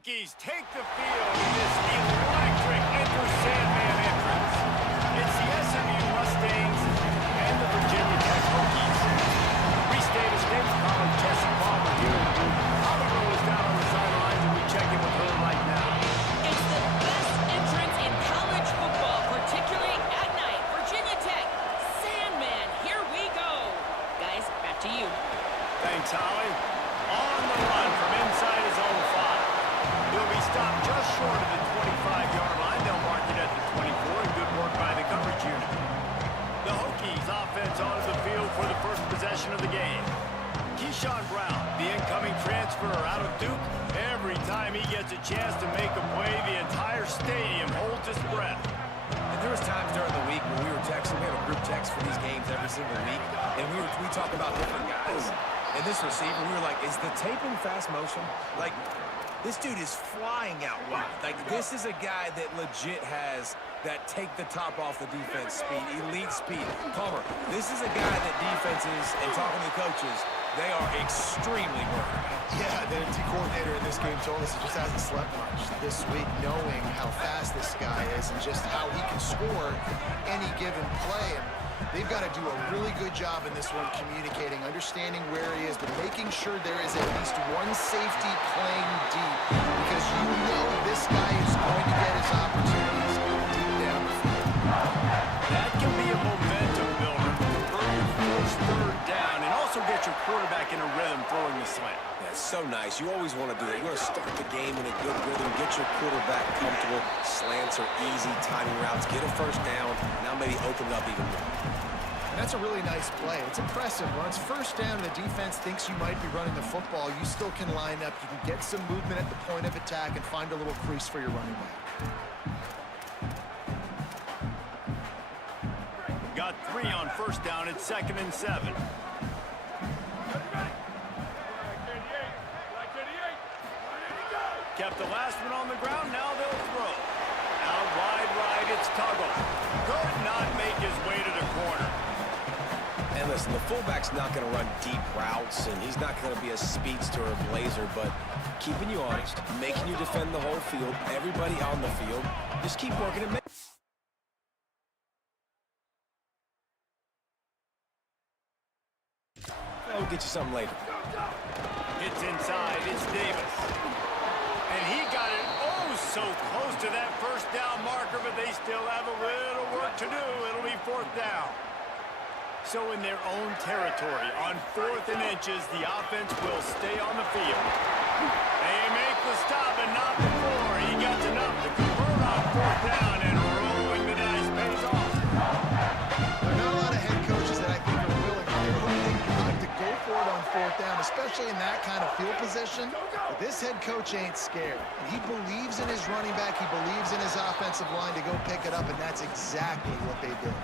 Hokies take the field in this electric Enter Sandman entrance. It's the SMU Mustangs and the Virginia Tech Hokies. Restate a statement from Jesse Palmer here. Palmer is down on the sidelines, and we check in with her right now. It's the best entrance in college football, particularly at night. Virginia Tech, Sandman, here we go. Guys, back to you. Thanks, Holly. On the run from inside his own 5. He'll be stopped just short of the 25-yard line. They'll mark it at the 24, and good work by the coverage unit. The Hokies offense onto the field for the first possession of the game. Keyshawn Brown, the incoming transfer out of Duke. Every time he gets a chance to make a play, the entire stadium holds its breath. And there was times during the week when we were texting. We had a group text for these games every single week, and we talk about different guys. And this receiver, we were like, is the tape in fast motion? Like, this dude is flying out wide. Like, this is a guy that legit has that take the top off the defense speed, elite speed. Palmer, this is a guy that defenses, and talking to the coaches, they are extremely worried about. Yeah, the D coordinator in this game told us he just hasn't slept much this week, knowing how fast this guy is and just how he can score any given play. And they've got to do a really good job in this one communicating, understanding where he is, but making sure there is at least one safety playing deep, because you know this guy is going to get his opportunities deep down the field. That can be a momentum builder. Convert your first third down and also get your quarterback in a rhythm throwing the slant. That's so nice. You always want to do that. You want to start the game in a good rhythm, get your quarterback comfortable. Slants are easy, timing routes, get a first down, now maybe open it up even more. That's a really nice play. It's impressive. Once first down, the defense thinks you might be running the football. You still can line up. You can get some movement at the point of attack and find a little crease for your running back. Got 3 on first down at 2nd and 7. Kept the last one on the ground, now they'll throw. Out wide right, it's Tuggle. Could not make his way to the corner. And listen, the fullback's not going to run deep routes, and he's not going to be a speedster or blazer, but keeping you honest, making you defend the whole field, everybody on the field, just keep working and I'll get you something later. It's inside, it's Davis. And he got it oh so close to that first down marker, but they still have a little work to do. It'll be 4th down. So in their own territory, on 4th and inches, the offense will stay on the field. They make the stop, and not before. He gets enough to convert on 4th down, and rolling the dice pays off. There are not a lot of head coaches that I think are willing, they're hoping not to go for it on 4th down, especially in that kind of field position. But this head coach ain't scared. And he believes in his running back. He believes in his offensive line to go pick it up, and that's exactly what they did.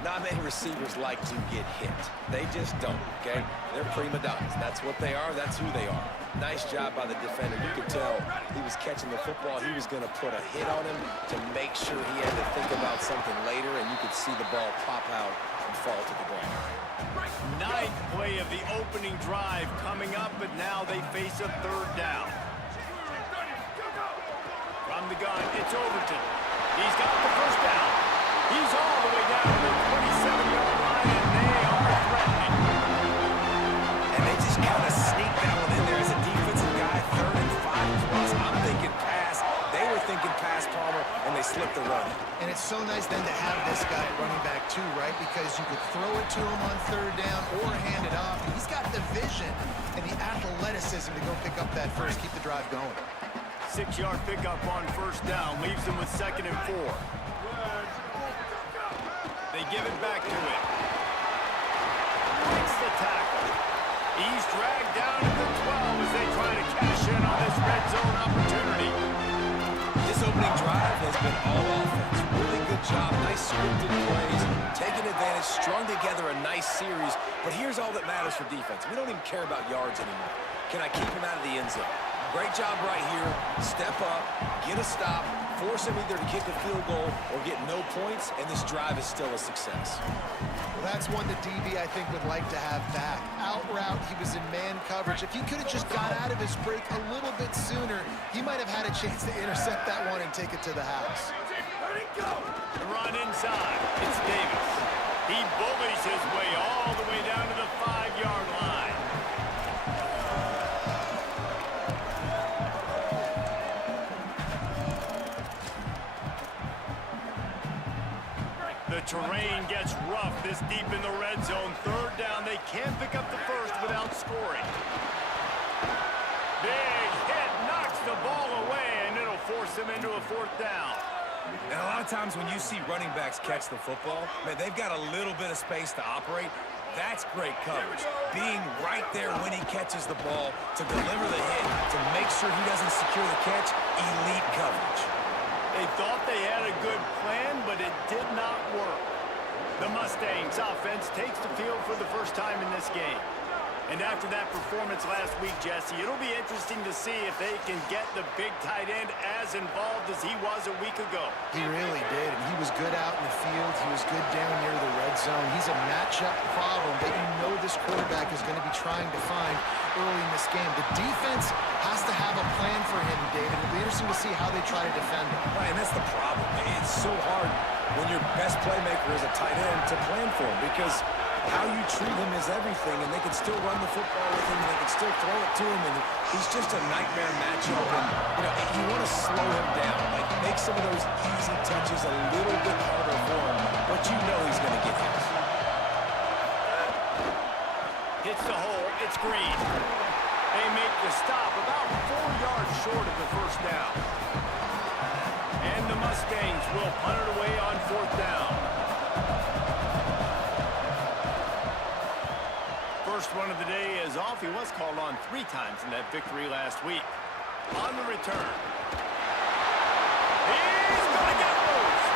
Not many receivers like to get hit. They just don't, okay? They're prima donnas. That's what they are. That's who they are. Nice job by the defender. You could tell he was catching the football. He was going to put a hit on him to make sure he had to think about something later, and you could see the ball pop out and fall to the ground. 9th play of the opening drive coming up, but now they face a 3rd down. From the gun, it's Overton. He's got the first down. He's all the way down to the 27-yard line, and they are threatening. And they just kind of sneak that one in there as a defensive guy, 3rd and 5 plus. I'm thinking pass. They were thinking pass, Palmer, and they slipped the run. And it's so nice then to have this guy running back too, right? Because you could throw it to him on 3rd down or hand it off. He's got the vision and the athleticism to go pick up that first, keep the drive going. 6-yard pickup on first down, leaves them with 2nd and 4. They give it back to him. Makes the tackle. He's dragged down at the 12 as they try to cash in on this red zone opportunity. This opening drive has been all offense. Really good job. Nice scripted plays. Taking advantage, strung together a nice series. But here's all that matters for defense. We don't even care about yards anymore. Can I keep him out of the end zone? Great job right here. Step up, get a stop, force him either to kick a field goal or get no points, and this drive is still a success. Well, that's one the DB, I think, would like to have back. Out route, he was in man coverage. If he could have just got out of his break a little bit sooner, he might have had a chance to intercept that one and take it to the house. Run inside. It's Davis. He bullies his way all the way down to the 5-yard line. The terrain gets rough this deep in the red zone. Third down, they can't pick up the first without scoring. Big hit knocks the ball away, and it'll force them into a 4th down. And a lot of times when you see running backs catch the football, man, they've got a little bit of space to operate. That's great coverage. Being right there when he catches the ball to deliver the hit, to make sure he doesn't secure the catch, elite coverage. They thought they had a good plan, but it did not work. The Mustangs offense takes the field for the first time in this game. And after that performance last week, Jesse, it'll be interesting to see if they can get the big tight end as involved as he was a week ago. He really did, and he was good out in the field. He was good down near the red zone. He's a matchup problem that you know this quarterback is going to be trying to find early in this game. The defense has to have a plan for him, David. It'll be interesting to see how they try to defend him. Right, and that's the problem. It's so hard when your best playmaker is a tight end to plan for him, because how you treat him is everything, and they can still run the football with him, they can still throw it to him, and he's just a nightmare matchup. And, you know, you want to slow him down, like make some of those easy touches a little bit harder for him, but you know he's going to get hit. Hits the hole. It's Green. They make the stop about 4 yards short of the first down. And the Mustangs will punt it away on 4th down. First one of the day is off. He was called on 3 times in that victory last week. On the return. He's going to get loose.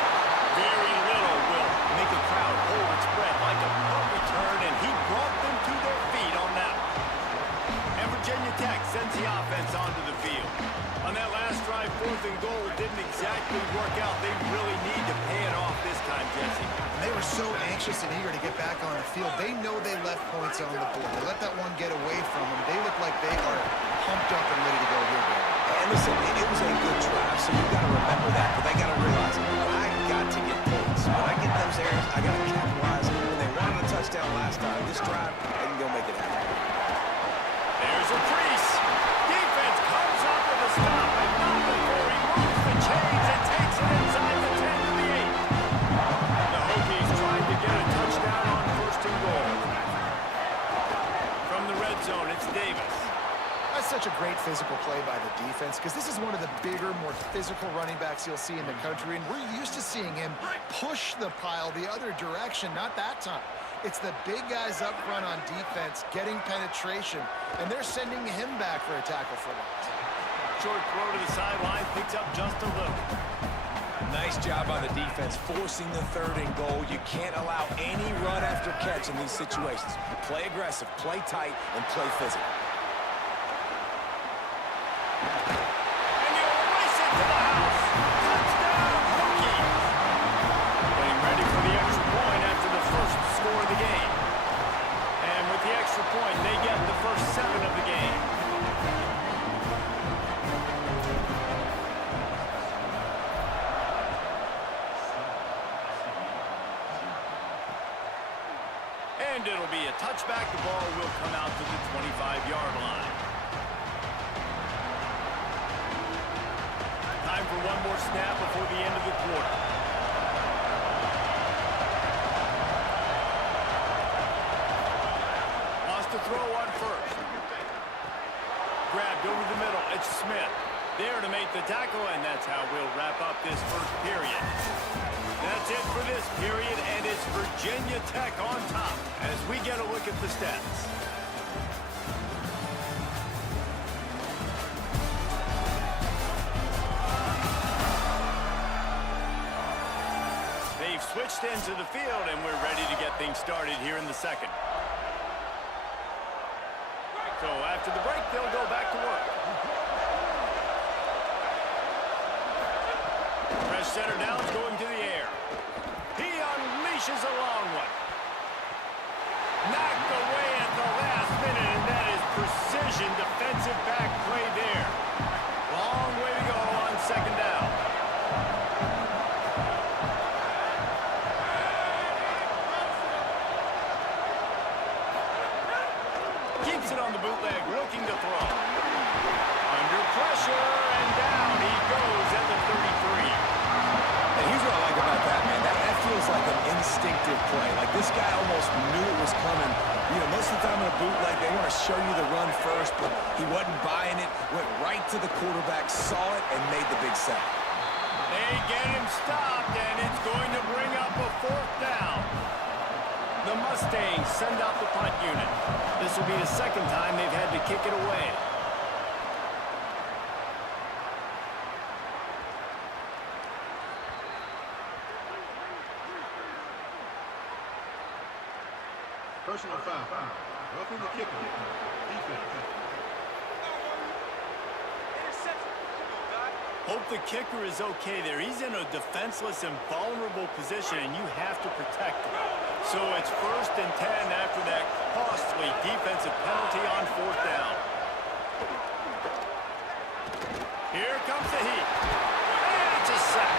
Very little will make a crowd hold its breath like a punt return, and he brought them to their feet on that one. And Virginia Tech sends the offense onto the field. On that last drive, 4th and goal didn't exactly work out. They really need to pay it off this time, Jesse. They were so anxious and eager to get back on the field. They know they left points on the board. They let that one get away from them. They look like they are pumped up and ready to go here, Barry. And listen, it was a good drive, so you got to remember that, but they got to realize, I got to get points. When I get those errors, I got to capitalize. When they wanted a touchdown last time, this drive, they can go make it happen. There's a crease. Defense comes up with a stop, and not before he moves the chains and takes it inside the 10 to the 8. The Hokies trying to get a touchdown on 1st and goal. From the red zone, it's Davis. That's such a great physical play by the defense, because this is one of the bigger, more physical running backs you'll see in the country, and we're used to seeing him push the pile the other direction. Not that time. It's the big guys up front on defense getting penetration, and they're sending him back for a tackle for loss. Short throw to the sideline, picks up just a little. Nice job on the defense, forcing the 3rd and goal. You can't allow any run after catch in these situations. Play aggressive, play tight, and play physical. And you'll race it to the house. Touchdown, Hokies. Getting ready for the extra point after the first score of the game. And with the extra point, they get the first 7 of the game. And it'll be a touchback. The ball will come out to the 25-yard line. Time for one more snap before the end of the quarter. Lost the throw on 1st. Grabbed over the middle. It's Smith. There to make the tackle, and that's how we'll wrap up this first period. That's it for this period, and it's Virginia Tech on top as we get a look at the stats. They've switched into the field, and we're ready to get things started here in the second. So after the break, they'll go back to work. center downs going to the air. He unleashes a long one. Knocked away at the last minute, and that is precision defensive back play there. Long way to go on second down. Keeps it on the bootleg, looking to throw. Under pressure, and down he goes at the 33. And here's what I like about that, man. That feels like an instinctive play. Like this guy almost knew it was coming. You know, most of the time in a bootleg, they want to show you the run first, but he wasn't buying it. Went right to the quarterback, saw it, and made the big sack. They get him stopped, and it's going to bring up a fourth down. The Mustangs send out the punt unit. This will be the second time they've had to kick it away. Personal foul. Roughing the kicker. Defense. Hope the kicker is okay there. He's in a defenseless and vulnerable position, and you have to protect him. So it's 1st and 10 after that costly defensive penalty on fourth down. Here comes the heat. And it's a sack.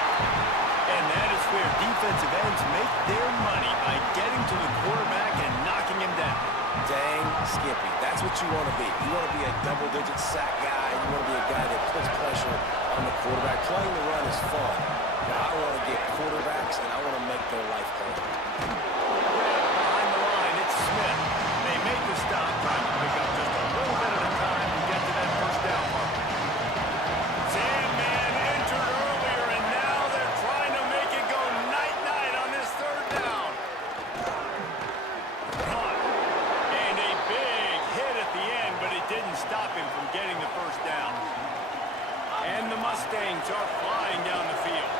And that is where defensive ends make their money by getting to the quarterback and knocking him down. Dang, Skippy. That's what you want to be. You want to be a double-digit sack guy. You want to be a guy that puts pressure on the quarterback. Playing the run is fun. But I want to get quarterbacks, and I want to make their life hard. Behind the line, it's Smith. They make the stop, trying to pick up just a little bit at a time to get to that first down mark. Sandman entered earlier, and now they're trying to make it go night-night on this third down. Caught. And a big hit at the end, but it didn't stop him from getting the first down. And the Mustangs are flying down the field.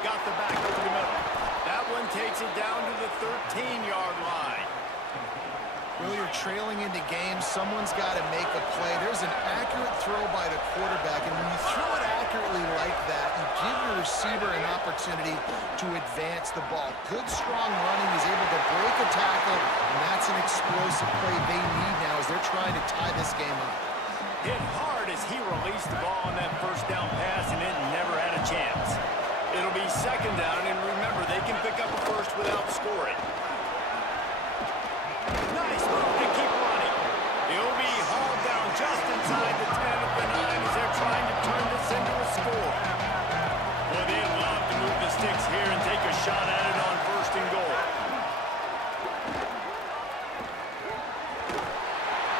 Got the back over the middle. That one takes it down to the 13-yard line. Well, you're trailing into games. Someone's got to make a play. There's an accurate throw by the quarterback, and when you throw it accurately like that, you give your receiver an opportunity to advance the ball. Good, strong running. He's able to break a tackle, and that's an explosive play they need now as they're trying to tie this game up. Hit hard as he released the ball on that first down pass, and it never had a chance. It'll be second down, and remember, they can pick up a first without scoring. Nice move to keep running. He'll be hauled down just inside the 10 of the 9 as they're trying to turn this into a score. Well, they'd love to move the sticks here and take a shot at it on first and goal.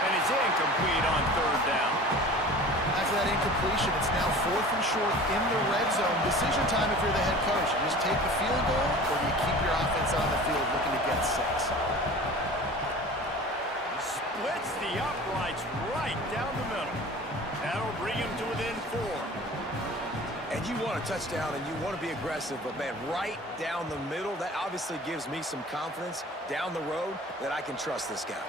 And it's incomplete on third down. After that incompletion, it's now 4th and short in the red zone. Decision time if you're the head coach. You just take the field goal, or do you keep your offense on the field looking to get 6? Splits the uprights right down the middle. That'll bring him to within 4. And you want a touchdown, and you want to be aggressive, but, man, right down the middle, that obviously gives me some confidence down the road that I can trust this guy.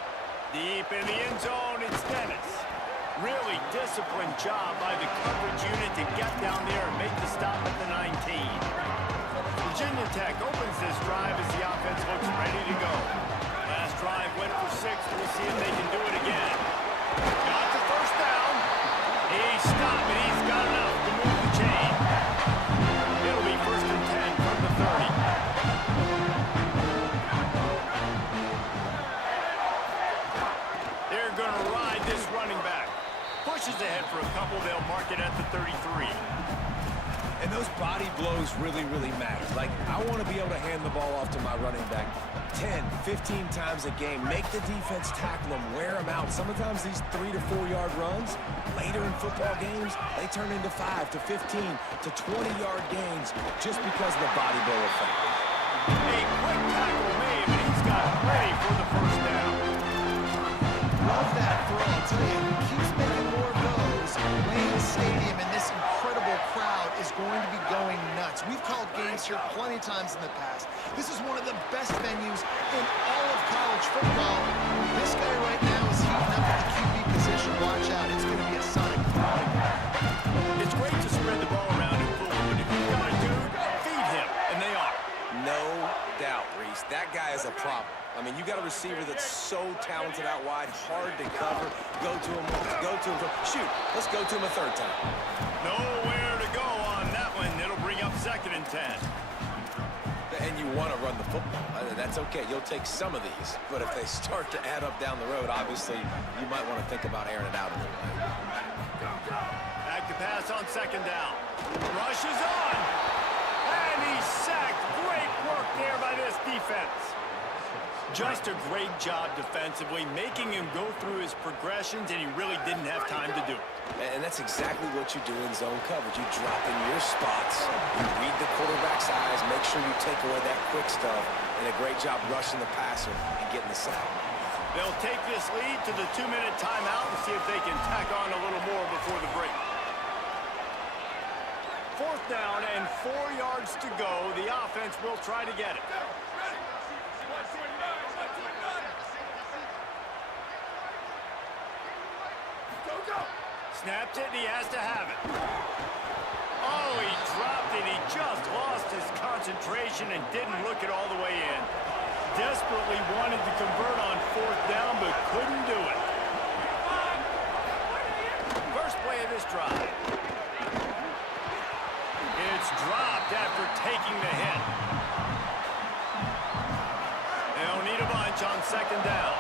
Deep in the end zone, it's Dennis. Really disciplined job by the coverage unit to get down there and make the stop at the 19. Virginia Tech opens this drive as the offense looks ready to go. Last drive went for 6. We'll see if they can do it again. Got the first down. He's stopped, and he's got enough to move the chain. It'll be 1st and 10 from the 30. They're going to ride this running back. Pushes ahead for a couple. They'll mark it at the 33. And those body blows really, really matter. Like, I want to be able to hand the ball off to my running back 10, 15 times a game. Make the defense tackle them, wear them out. Sometimes these 3 to 4 yard runs, later in football games, they turn into 5 to 15 to 20-yard gains just because of the body blow effect. A quick tackle made, but he's got it ready for the first down. Love that throw. I'll tell you, he keeps making more of those. Wayne Stadium and this incredible crowd is going to be going nuts. We've called games here plenty of times in the past. This is one of the best venues in all of college football. This guy right now is heating up at the that guy is a problem. I mean, you got a receiver that's so talented out wide, hard to cover. Go to him once, go to him. Shoot, let's go to him a third time. Nowhere to go on that one. It'll bring up 2nd and 10. And you want to run the football. That's okay. You'll take some of these. But if they start to add up down the road, obviously, you might want to think about airing it out a little bit. Back to pass on 2nd down. Rush is on. And he's sacked. Great work there by this defense. Just a great job defensively, making him go through his progressions, and he really didn't have time to do it. And that's exactly what you do in zone coverage. You drop in your spots, you read the quarterback's eyes, make sure you take away that quick stuff, and a great job rushing the passer and getting the sack. They'll take this lead to the 2-minute timeout and see if they can tack on a little more before the break. 4th down and 4 yards to go. The offense will try to get it. Snapped it, and he has to have it. Oh, he dropped it. He just lost his concentration and didn't look it all the way in. Desperately wanted to convert on 4th down, but couldn't do it. First play of this drive. It's dropped after taking the hit. They'll need a bunch on 2nd down.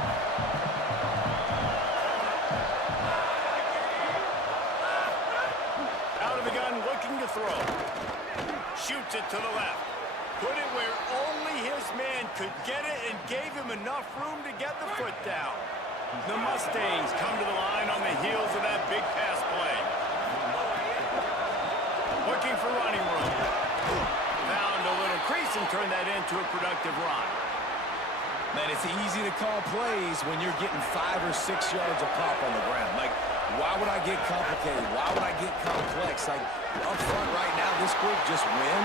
Looking to throw. Shoots it to the left. Put it where only his man could get it and gave him enough room to get the foot down. The Mustangs come to the line on the heels of that big pass play. Looking for running room. Found a little crease and turned that into a productive run. Man, it's easy to call plays when you're getting 5 or 6 yards of pop on the ground. Like, why would I get complicated? Why would I get complex? Like, up front right now, this group just win,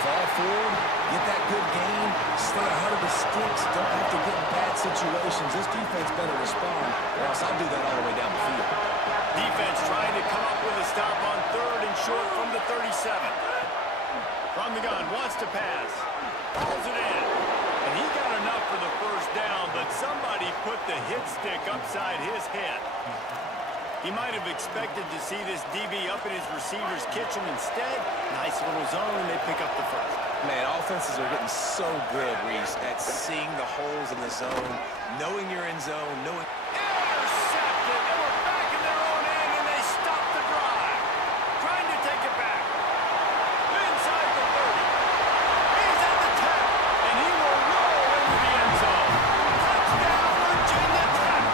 fall forward, get that good gain, stay ahead of the sticks, don't have to get in bad situations. This defense better respond, or else I'll do that all the way down the field. Defense trying to come up with a stop on 3rd and short from the 37. From the gun, wants to pass. Pulls it in. And he got enough for the 1st down, but somebody put the hit stick upside his head. He might have expected to see this DB up in his receiver's kitchen. Instead, nice little zone, and they pick up the 1st. Man, offenses are getting so good, Reese, at seeing the holes in the zone, knowing you're in zone, knowing... Intercepted! They were back in their own end, and they stopped the drive. Trying to take it back. Inside the 30. He's at the 10, and he will roll into the end zone. Touchdown, Virginia Tech!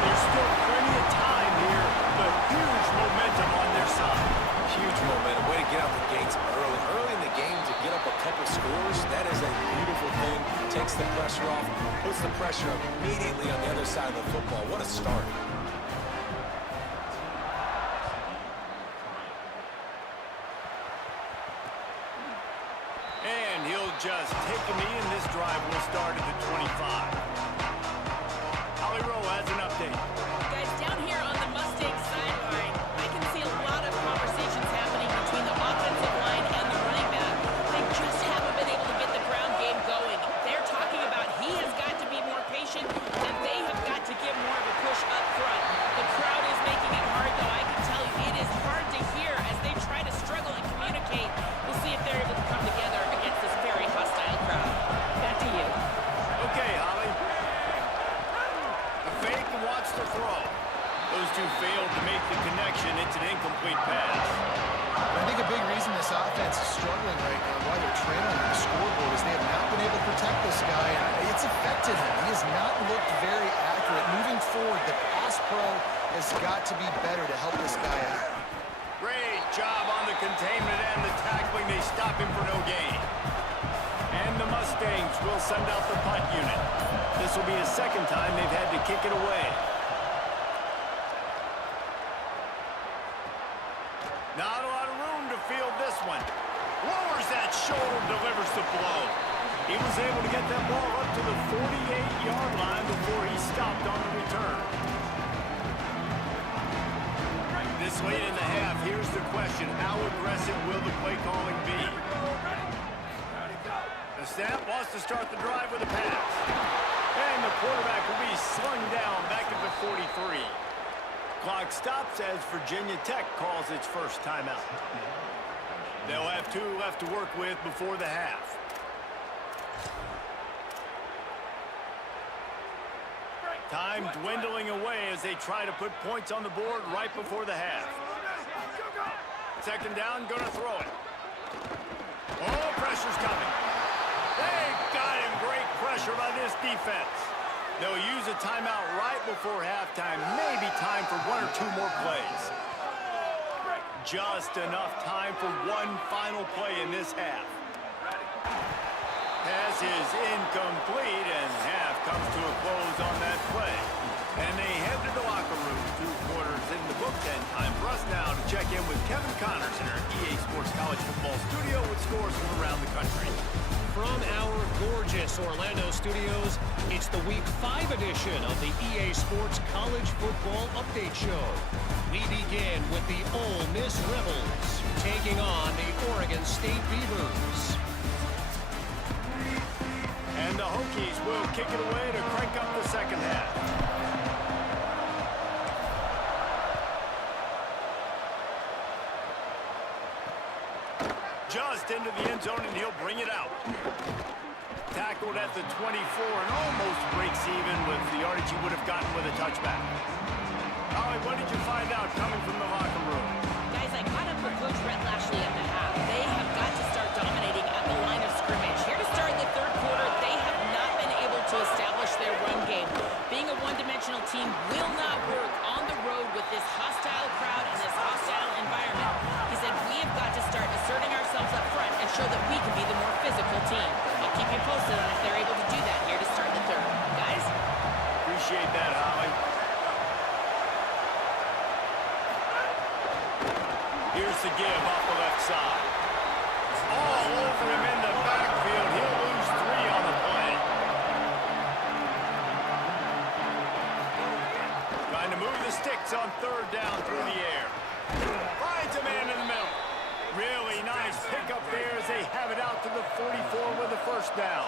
There's still plenty of time here, but huge momentum on their side. Huge momentum. Way to get out the gates early. Early in the game to get up a couple scores, that is a beautiful thing. Takes the pressure off, puts the pressure up immediately on the other side of the football. What a start. And he'll just take a knee, and this drive will start at the 25. Holly Rowe has an update. Guys, down here on the Mustang sideline, I can see a lot of conversations happening between the offensive line and the running back. They just haven't been able to get the ground game going. They're talking about he has got to be more patient, and they have got to give more of a push up front. The crowd is making it hard, though. I can tell you it is hard to hear as they try to struggle and communicate. We'll see if they're able to come together against this very hostile crowd. Back to you. Okay, Holly. The fake wants to throw. Those two failed to make the connection. It's an incomplete pass. I think a big reason this offense is struggling right now, why they're trailing on the scoreboard, is they have not been able to protect this guy, and it's affected him. He has not looked very accurate. Moving forward, the pass pro has got to be better to help this guy out. Great job on the containment and the tackling. They stop him for no gain. And the Mustangs will send out the punt unit. This will be the 2nd time they've had to kick it away. Not a lot of room to field this one. Lowers that shoulder, delivers the blow. He was able to get that ball up to the 48-yard line before he stopped on the return. This late in the half, here's the question. How aggressive will the play calling be? The snap, wants to start the drive with a pass. And the quarterback will be slung down back at the 43. Clock stops as Virginia Tech calls its first timeout. They'll have 2 left to work with before the half. Time dwindling away as they try to put points on the board right before the half. Second down, gonna throw it. Oh, pressure's coming. They got him. Great pressure by this defense. They'll use a timeout right before halftime. Maybe time for 1 or 2 more plays. Just enough time for one final play in this half. Pass is incomplete, and half comes to a close on that play. And they head to the locker room. 2 quarters in the books, and time for us now to check in with Kevin Connors in our EA Sports College Football studio with scores from around the country. From our gorgeous Orlando studios, it's the Week 5 edition of the EA Sports College Football Update Show. We begin with the Ole Miss Rebels taking on the Oregon State Beavers. And the Hokies will kick it away to crank up the second half. Just into the end zone, and he'll bring it out. Tackled at the 24 and almost breaks even with the yardage he would have gotten with a touchback. Holly, what did you find out coming from the locker room? Guys, I caught up with Coach Rhett Lashley at the half. They have got to start dominating at the line of scrimmage. Here to start the third quarter, they have not been able to establish their run game. Being a one-dimensional team will not work on the road with this hostile crowd and this hostile environment. He said, we have got to start asserting ourselves up front and show that we can be the more physical team. I'll keep you posted on if they're able to do that here to start the third. Guys? Appreciate that, Holly. Here's the give off the left side. All over him in the backfield. He'll lose 3 on the play. Trying to move the sticks on third down through the air. Finds a man in the middle. Really nice pickup there as they have it out to the 44 with the first down.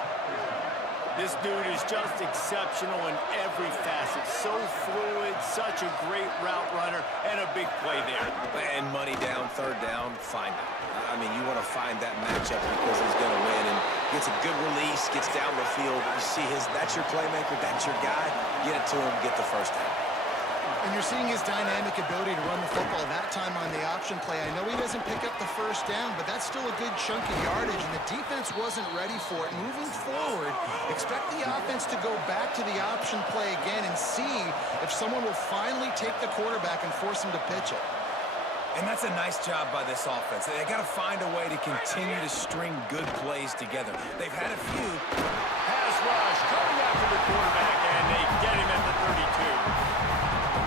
This dude is just exceptional in every facet. So fluid, such a great route runner, and a big play there. And money down, third down, find him. I mean, you want to find that matchup because he's going to win. And gets a good release, gets down the field. You see that's your playmaker, that's your guy. Get it to him, get the first down. And you're seeing his dynamic ability to run the football that time on the option play. I know he doesn't pick up the first down, but that's still a good chunk of yardage, and the defense wasn't ready for it. Moving forward, expect the offense to go back to the option play again and see if someone will finally take the quarterback and force him to pitch it. And that's a nice job by this offense. They got to find a way to continue to string good plays together. They've had a few. Pass rush coming after the quarterback, and they get him at the 32.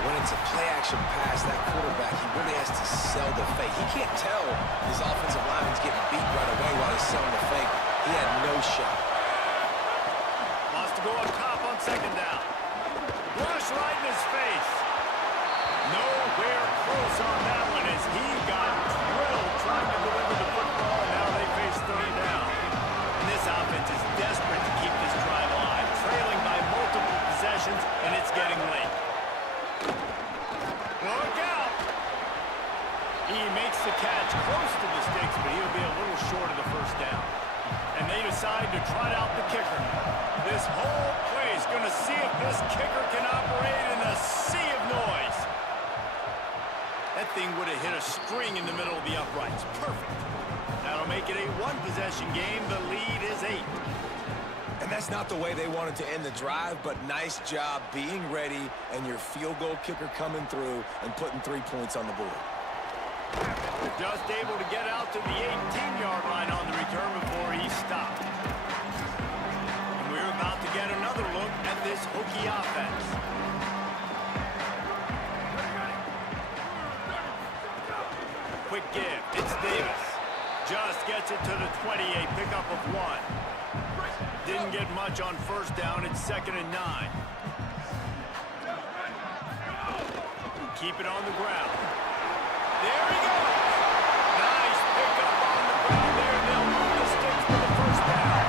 When it's a play-action pass, that quarterback, he really has to sell the fake. He can't tell his offensive lineman's getting beat right away while he's selling the fake. He had no shot. Wants to go up top on second down. Rush right in his face. Nowhere close on that one as he got drilled trying to deliver the football, and now they face third down. And this offense is desperate to keep this drive alive, trailing by multiple possessions, and it's getting late. Look out! He makes the catch close to the sticks, but he'll be a little short of the first down. And they decide to trot out the kicker. This whole play is going to see if this kicker can operate in a sea of noise. That thing would have hit a string in the middle of the uprights. Perfect. That'll make it a one-possession game. The lead is 8. And that's not the way they wanted to end the drive, but nice job being ready and your field goal kicker coming through and putting 3 points on the board. Just able to get out to the 18-yard line on the return before he stopped. And we're about to get another look at this Hokie offense. Quick give. It's Davis. Just gets it to the 28, pickup of 1. Didn't get much on first down. It's 2nd and 9. Keep it on the ground. There he goes. Nice pickup on the ground there. They'll move the sticks for the first down.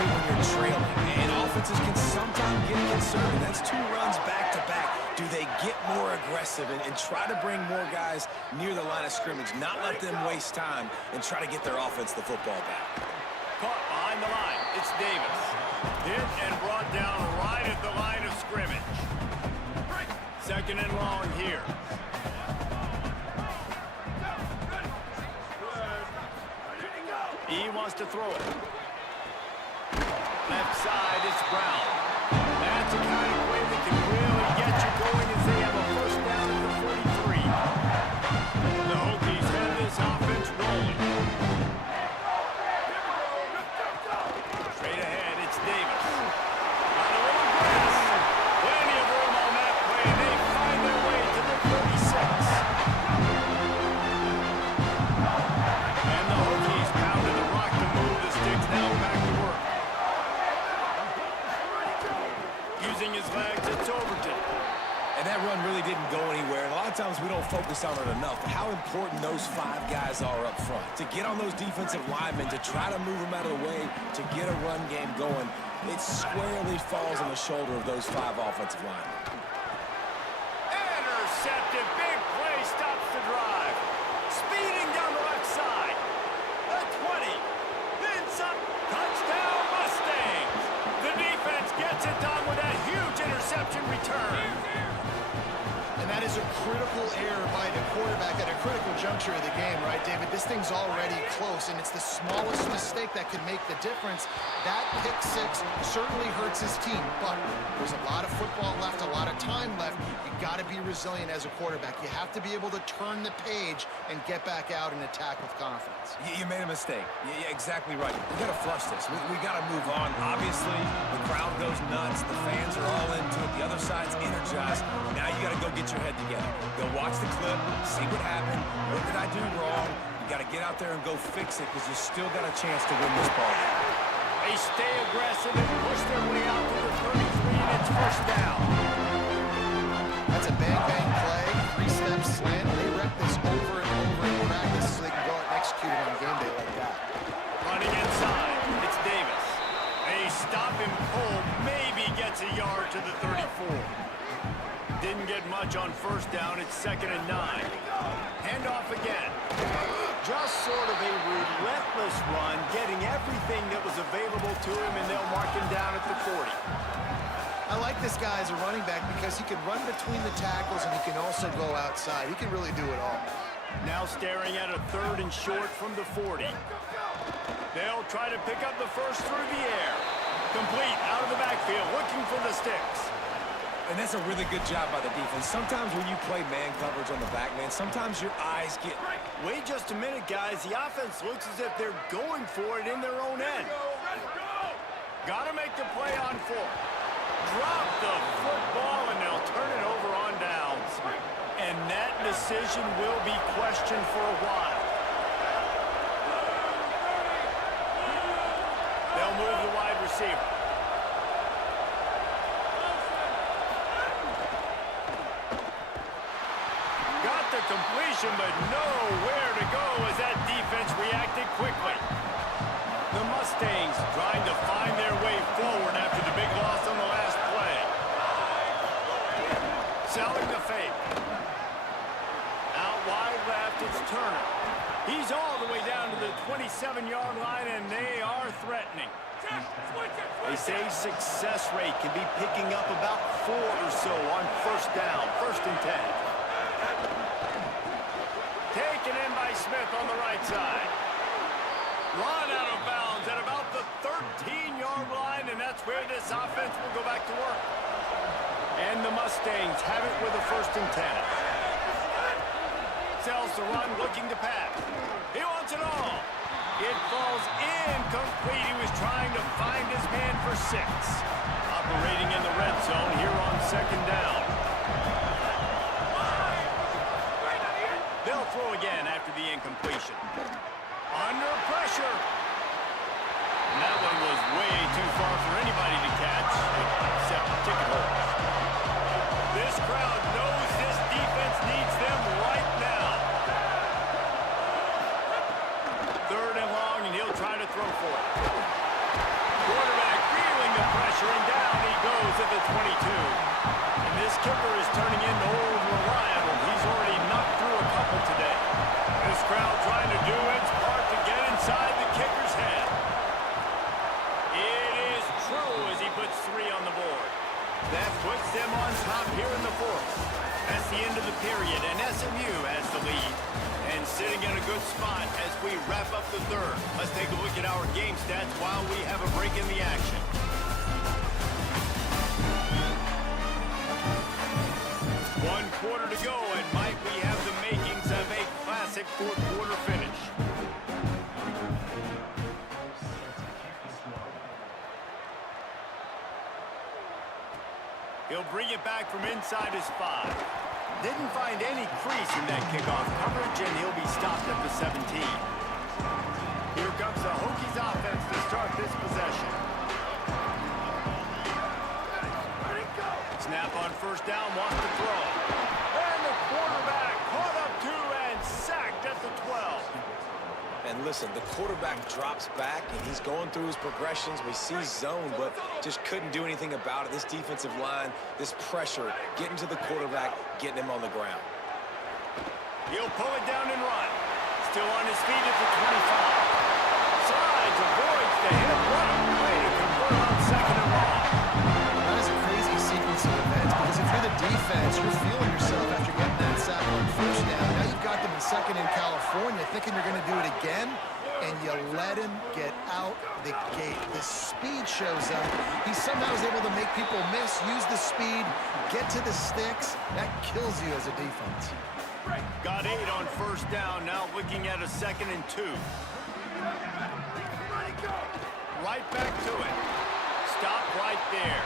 especially when you're trailing. And offenses can sometimes get concerned. That's 2 runs back-to-back. Do they get more aggressive and try to bring more guys near the line of scrimmage, not let them waste time, and try to get their offense the football back? Caught behind the line. It's Davis. Hit and brought down right at the line of scrimmage. 2nd and long here. He wants to throw it. Left side, it's Brown. That's the kind of play that can really get you going as they have a first down at the 43. The Hokies have this offense rolling. Straight ahead, it's Davis. On a little grass. Plenty of room on that play, and they find their way to the 36. And the Hokies pounded the rock to move the sticks. Now back to work. Using his legs, it's Overton. And that run really didn't go anywhere. And a lot of times we don't focus on it enough. How important those 5 guys are up front. To get on those defensive linemen, to try to move them out of the way, to get a run game going, it squarely falls on the shoulder of those 5 offensive linemen. Intercepted. Big play stops the drive. Speeding down the left side. The 20. Then some. Touchdown Mustangs. The defense gets it done with that huge interception return. And that is a critical error by the quarterback at a critical juncture of the game, right, David? This thing's already close, and it's the smallest mistake that can make the difference. That pick 6 certainly hurts his team, but there's a lot of football left, a lot of time left. You got to be resilient as a quarterback. You have to be able to turn the page and get back out and attack with confidence. You made a mistake. Yeah, exactly right. We got to flush this. We got to move on. Obviously, the crowd goes nuts. The fans are all into it. The other side's energized. Now you got to go get your head together. Go watch the clip, see what happened. What did I do wrong? You got to get out there and go fix it because you still got a chance to win this ball. They stay aggressive and push their way out to the 33, and it's first down. That's a bang-bang play, 3-step slant. They rep this over and over in practice so they can go out and execute it on game day like that. Running inside, it's Davis. A stop and pull maybe gets a yard to the 34. Didn't get much on first down. It's 2nd and 9. Handoff again. Just sort of a relentless run, getting everything that was available to him, and they'll mark him down at the 40. I like this guy as a running back because he can run between the tackles and he can also go outside. He can really do it all. Now staring at a 3rd and short from the 40. They'll try to pick up the first through the air. Complete out of the backfield, looking for the sticks. And that's a really good job by the defense. Sometimes when you play man coverage on the back, man, sometimes your eyes get... Wait just a minute, guys. The offense looks as if they're going for it in their own end. Got to make the play on 4. Drop the football, and they'll turn it over on downs. And that decision will be questioned for a while. They'll move the wide receiver. Completion, but nowhere to go as that defense reacted quickly. The Mustangs trying to find their way forward after the big loss on the last play. Selling the fake. Out wide left, it's Turner. He's all the way down to the 27-yard line, and they are threatening. They say success rate can be picking up about 4 or so on first down, 1st and 10. Taken in by Smith on the right side. Run out of bounds at about the 13-yard line, and that's where this offense will go back to work. And the Mustangs have it with a 1st and 10. Sells the run, looking to pass. He wants it all. It falls incomplete. He was trying to find his man for 6. Operating in the red zone here on 2nd down. They'll throw again after the incompletion. Under pressure. And that one was way too far for anybody to catch, except ticket holders. This crowd knows this defense needs them right now. 3rd and long, and he'll try to throw for it. Quarterback Pressuring down, he goes at the 22. And this kicker is turning into old reliable. He's already knocked through a couple today. This crowd trying to do its part to get inside the kicker's head. It is true as he puts 3 on the board. That puts them on top here in the 4th. That's the end of the period, and SMU has the lead. And sitting in a good spot as we wrap up the 3rd. Let's take a look at our game stats while we have a break in the action. One quarter to go, and might we have the makings of a classic 4th quarter finish. He'll bring it back from inside his 5. Didn't find any crease in that kickoff coverage, and he'll be stopped at the 17. Here comes the Hokies offense to start this possession. Snap on first down, wants to throw. And the quarterback caught up 2 and sacked at the 12. And listen, the quarterback drops back, and he's going through his progressions. We see zone, but just couldn't do anything about it. This defensive line, this pressure, getting to the quarterback, getting him on the ground. He'll pull it down and run. Still on his feet at the 25. Slides, avoids the hit. What a play to convert on 2nd and long. That is a crazy sequence of events because if you're the defense, you're feeling yourself after getting that sack on first down. Now you've got them in 2nd in California, thinking you're going to do it again, and you let him get out the gate. The speed shows up. He somehow is able to make people miss, use the speed, get to the sticks. That kills you as a defense. Got 8 on first down, now looking at a 2nd and 2. Right back to it. Stop right there.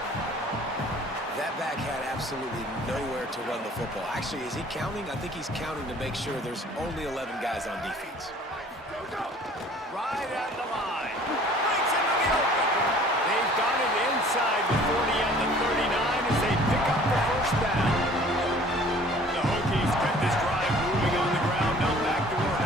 That back had absolutely nowhere to run the football. Actually, is he counting? I think he's counting to make sure there's only 11 guys on defense. Right at the line. Breaks into the open. They've got it inside the 40 and the 39 as they pick up the first down. The Hokies kept this drive moving on the ground, now back to work.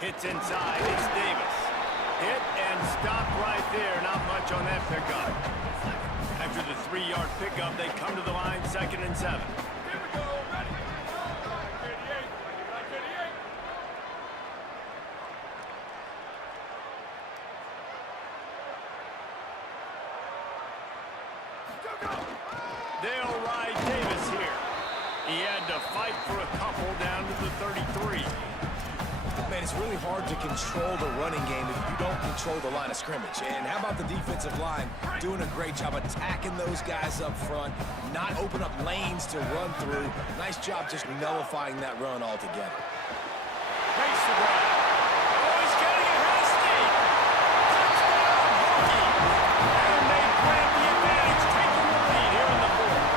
Hits inside, it's Davis. Hit and stopped right there, not much on that pickup. After the 3-yard pickup, they come to the line, 2nd and 7. Here we go, ready. They'll ride Davis here. He had to fight for a couple down to the 33. Man, it's really hard to control the running game if you don't control the line of scrimmage. And how about the defensive line doing a great job attacking those guys up front, not open up lanes to run through. Nice job just nullifying that run altogether. Race the grab. Oh, he's getting it hasty. Touchdown, Hokies. And they grab the advantage, taking the lead here in the 4th.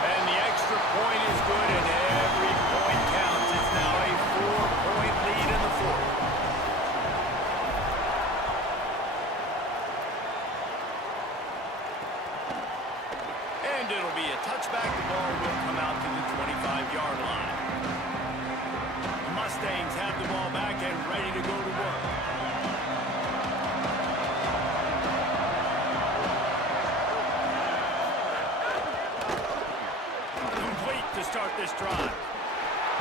And the extra point is good, and every point counts. It's now a 4-point lead in the 4th. And it'll be a touchback. The ball will come out to the 25-yard line. The Mustangs have the ball back and ready to go to work. Complete to start this drive.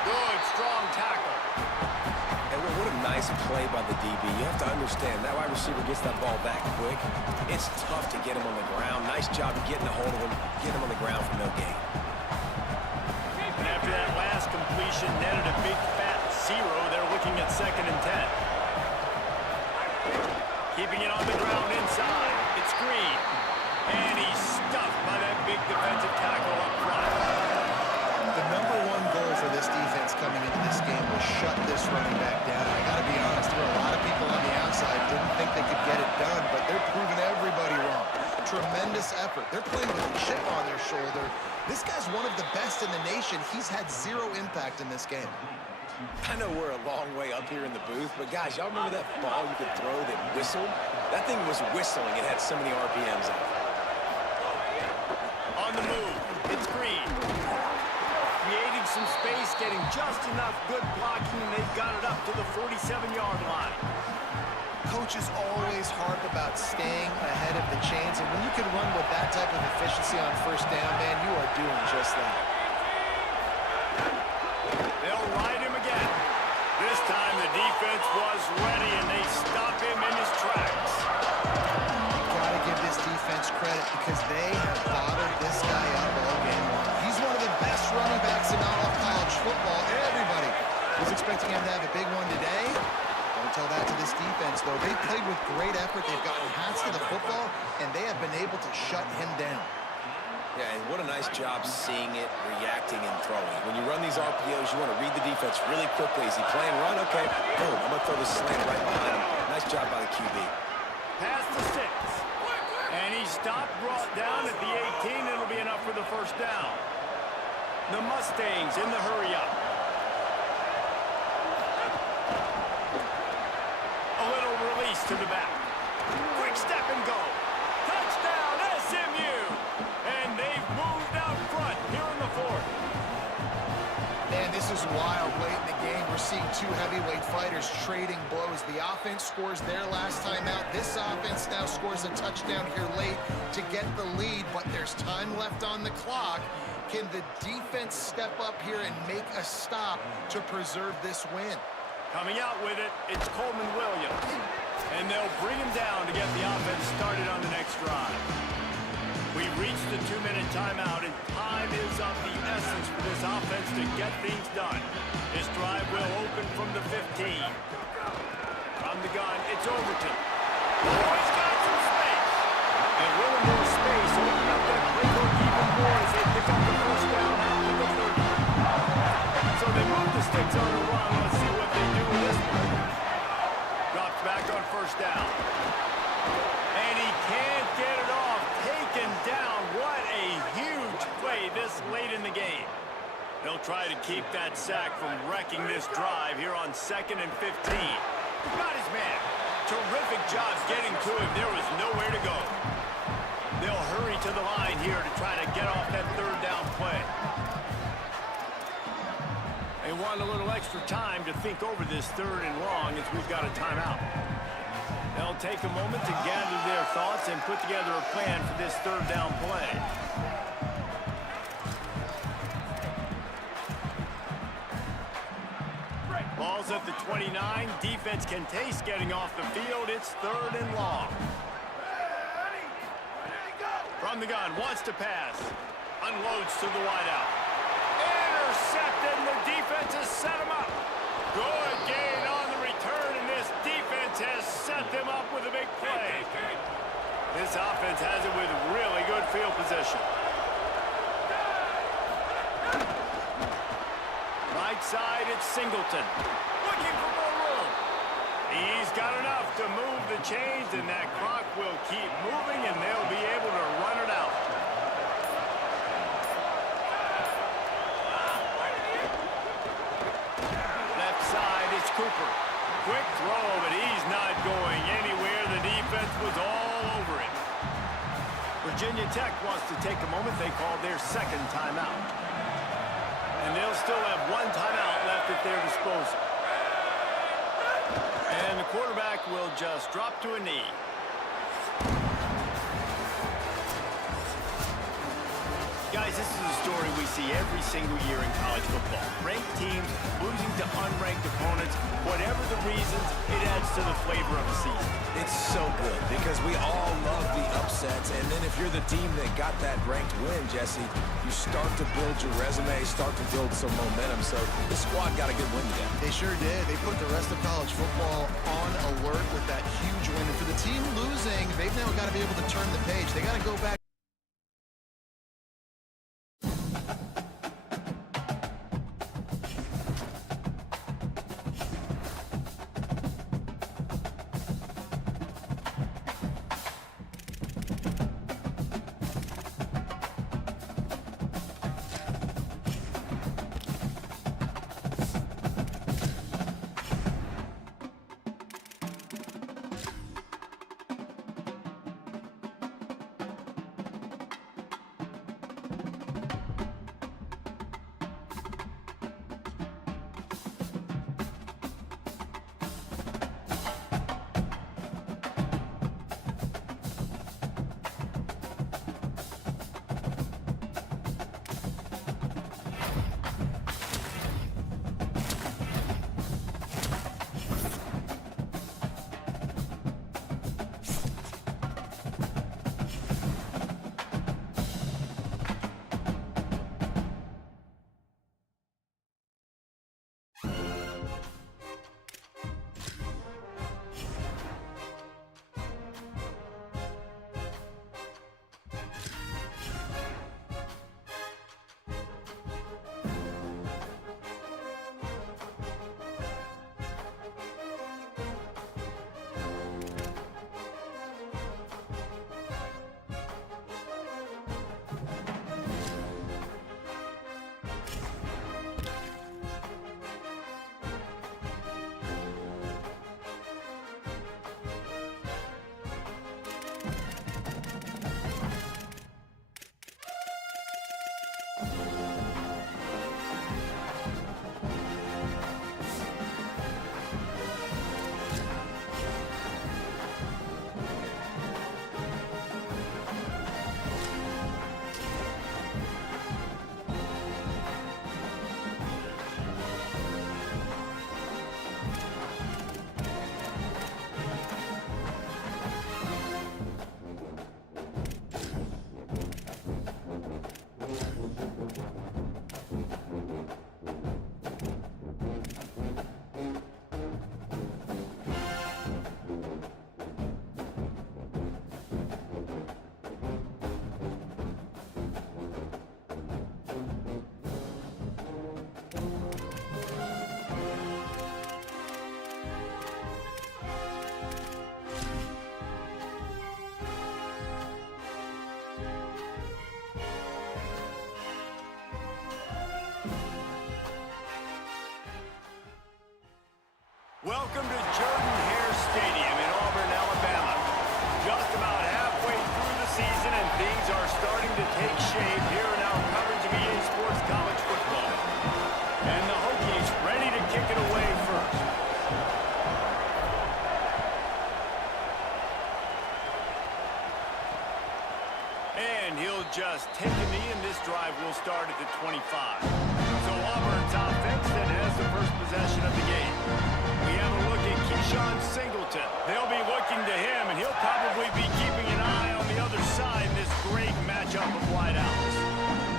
Good, strong tackle. And what a nice play by the DB. You have to understand, that wide receiver gets that ball back quick. It's tough to get him on the ground. Nice job getting a hold of him, getting him on the ground for no gain. And after that last completion, netted a big fat 0. They're looking at 2nd and 10. Keeping it on the ground inside. It's Green. And he's stuffed by that big defensive tackle up front. The number 1 goal for this defense coming into this game was shut this running back down. I got to be honest, there were a lot of people on the outside didn't think they could get it done, but they're proving everybody wrong. Tremendous effort. They're playing with a chip on their shoulder. This guy's one of the best in the nation. He's had 0 impact in this game. I know we're a long way up here in the booth, but guys, y'all remember that ball you could throw that whistled? That thing was whistling. It had so many RPMs on it. On the move, it's Green. Creating some space, getting just enough good blocking, and they've got it up to the 47-yard line. Coaches always harp about staying ahead of the chains, and when you can run with that type of efficiency on first down, man, you are doing just that. They'll ride him again. This time the defense was ready, and they stop him in his tracks. Gotta give this defense credit because they have bottled this guy up all game long. He's one of the best running backs in all of college football. Everybody was expecting him to have a big one today. Don't tell that to this defense, though. They played with great effort. They've gotten hats to the football, and they have been able to shut him down. Yeah, and what a nice job seeing it, reacting, and throwing. When you run these RPOs, you want to read the defense really quickly. Is he playing run? Okay, boom, I'm going to throw this slant right behind him. Nice job by the QB. Pass to 6. And he stopped, brought down at the 18, and it'll be enough for the first down. The Mustangs in the hurry-up. A little release to the back. Quick step and go. Touchdown, SMU! And they've moved out front here in the 4th. Man, this is wild. Late in the game, we're seeing two heavyweight fighters trading blows. The offense scores their last time out. This offense now scores a touchdown here late to get the lead, but there's time left on the clock. Can the defense step up here and make a stop to preserve this win? Coming out with it, it's Coleman Williams. And they'll bring him down to get the offense started on the next drive. We've reached the 2-minute timeout, and time is of the essence for this offense to get things done. This drive will open from the 15. From the gun, it's Overton. Oh, he's got some space. And a little more space, open up that playbook even more as they pick up the first down out to the 30. So they move the sticks on the run. Let's see what they do with this one. Drops back on first down. And he can't get it off. Taken down. What a huge play this late in the game. They'll try to keep that sack from wrecking this drive here on 2nd and 15. Got his man. Terrific job getting to him. There was nowhere to go. They'll hurry to the line here to try to get off that 3rd down play. They want a little extra time to think over this 3rd and long as we've got a timeout. They'll take a moment to gather their thoughts and put together a plan for this 3rd down play. Ball's at the 29. Defense can taste getting off the field. It's 3rd and long. From the gun, wants to pass. Unloads to the wideout. Intercepted, and the defense has set him up. Good gain on the return, and this defense has set them up with a big play. This offense has it with really good field position. Right side, it's Singleton. Looking for more room. He's got enough to move the chains, and that clock will keep moving, and they'll be able to run it out. Left side, it's Cooper. Quick throw, but he's not going anywhere. The defense was all over it. Virginia Tech wants to take a moment. They called their 2nd timeout. And they'll still have 1 timeout left at their disposal. And the quarterback will just drop to a knee. Guys, this is a story we see every single year in college football. Ranked teams losing to unranked opponents. Whatever the reasons, it adds to the flavor of the season. It's so good because we all love the upsets, and then if you're the team that got that ranked win, Jesse, you start to build your resume, start to build some momentum. So this squad got a good win today. They sure did. They put the rest of college football on alert with that huge win. And for the team losing, they've now got to be able to turn the page. They got to go back. Welcome to Jordan-Hare Stadium in Auburn, Alabama. Just about halfway through the season, and things are starting to take shape here in our coverage of EA Sports College Football. And the Hokies ready to kick it away first. And he'll just take a knee, and this drive will start at the 25. So Auburn's offense then has the first possession of the game. We have a look at Keyshawn Singleton. They'll be looking to him, and he'll probably be keeping an eye on the other side in this great matchup of wideouts.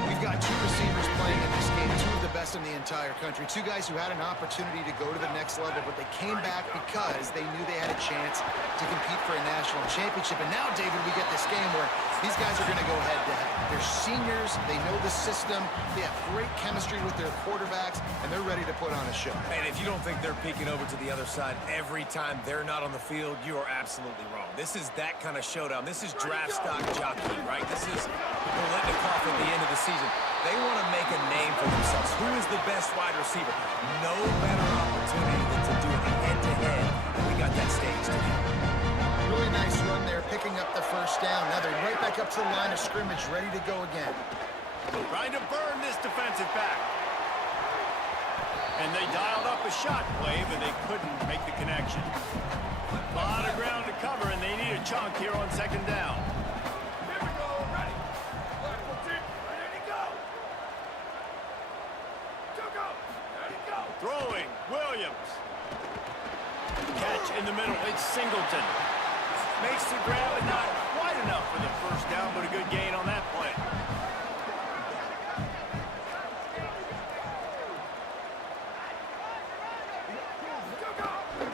We've got two receivers playing in this game, two of the best in the entire country. Two guys who had an opportunity to go to the next level, but they came back because they knew they had a chance to compete for a national championship. And now, David, we get this game where these guys are going to go head-to-head. They're seniors. They know the system. They have great chemistry with their quarterbacks, and they're ready to put on a show. And if you don't think they're peeking over to the other side every time they're not on the field, you are absolutely wrong. This is that kind of showdown. This is draft stock jockey, right? This is Biletnikoff at the end of the season. They want to make a name for themselves. Who is the best wide receiver? No better opportunity than to do it head-to-head, and we got that stage today. Really nice run there, picking up the first down. Now they're right back up to the line of scrimmage, ready to go again. Trying to burn this defensive back. And they dialed up a shot play, but they couldn't make the connection. A lot of ground to cover, and they need a chunk here on second down. Here we go, ready. Blackfoot team, ready to go. Go. Ready to go. Throwing, Williams. Catch in the middle, it's Singleton. Makes the grab, and not quite enough for the first down, but a good gain on that play.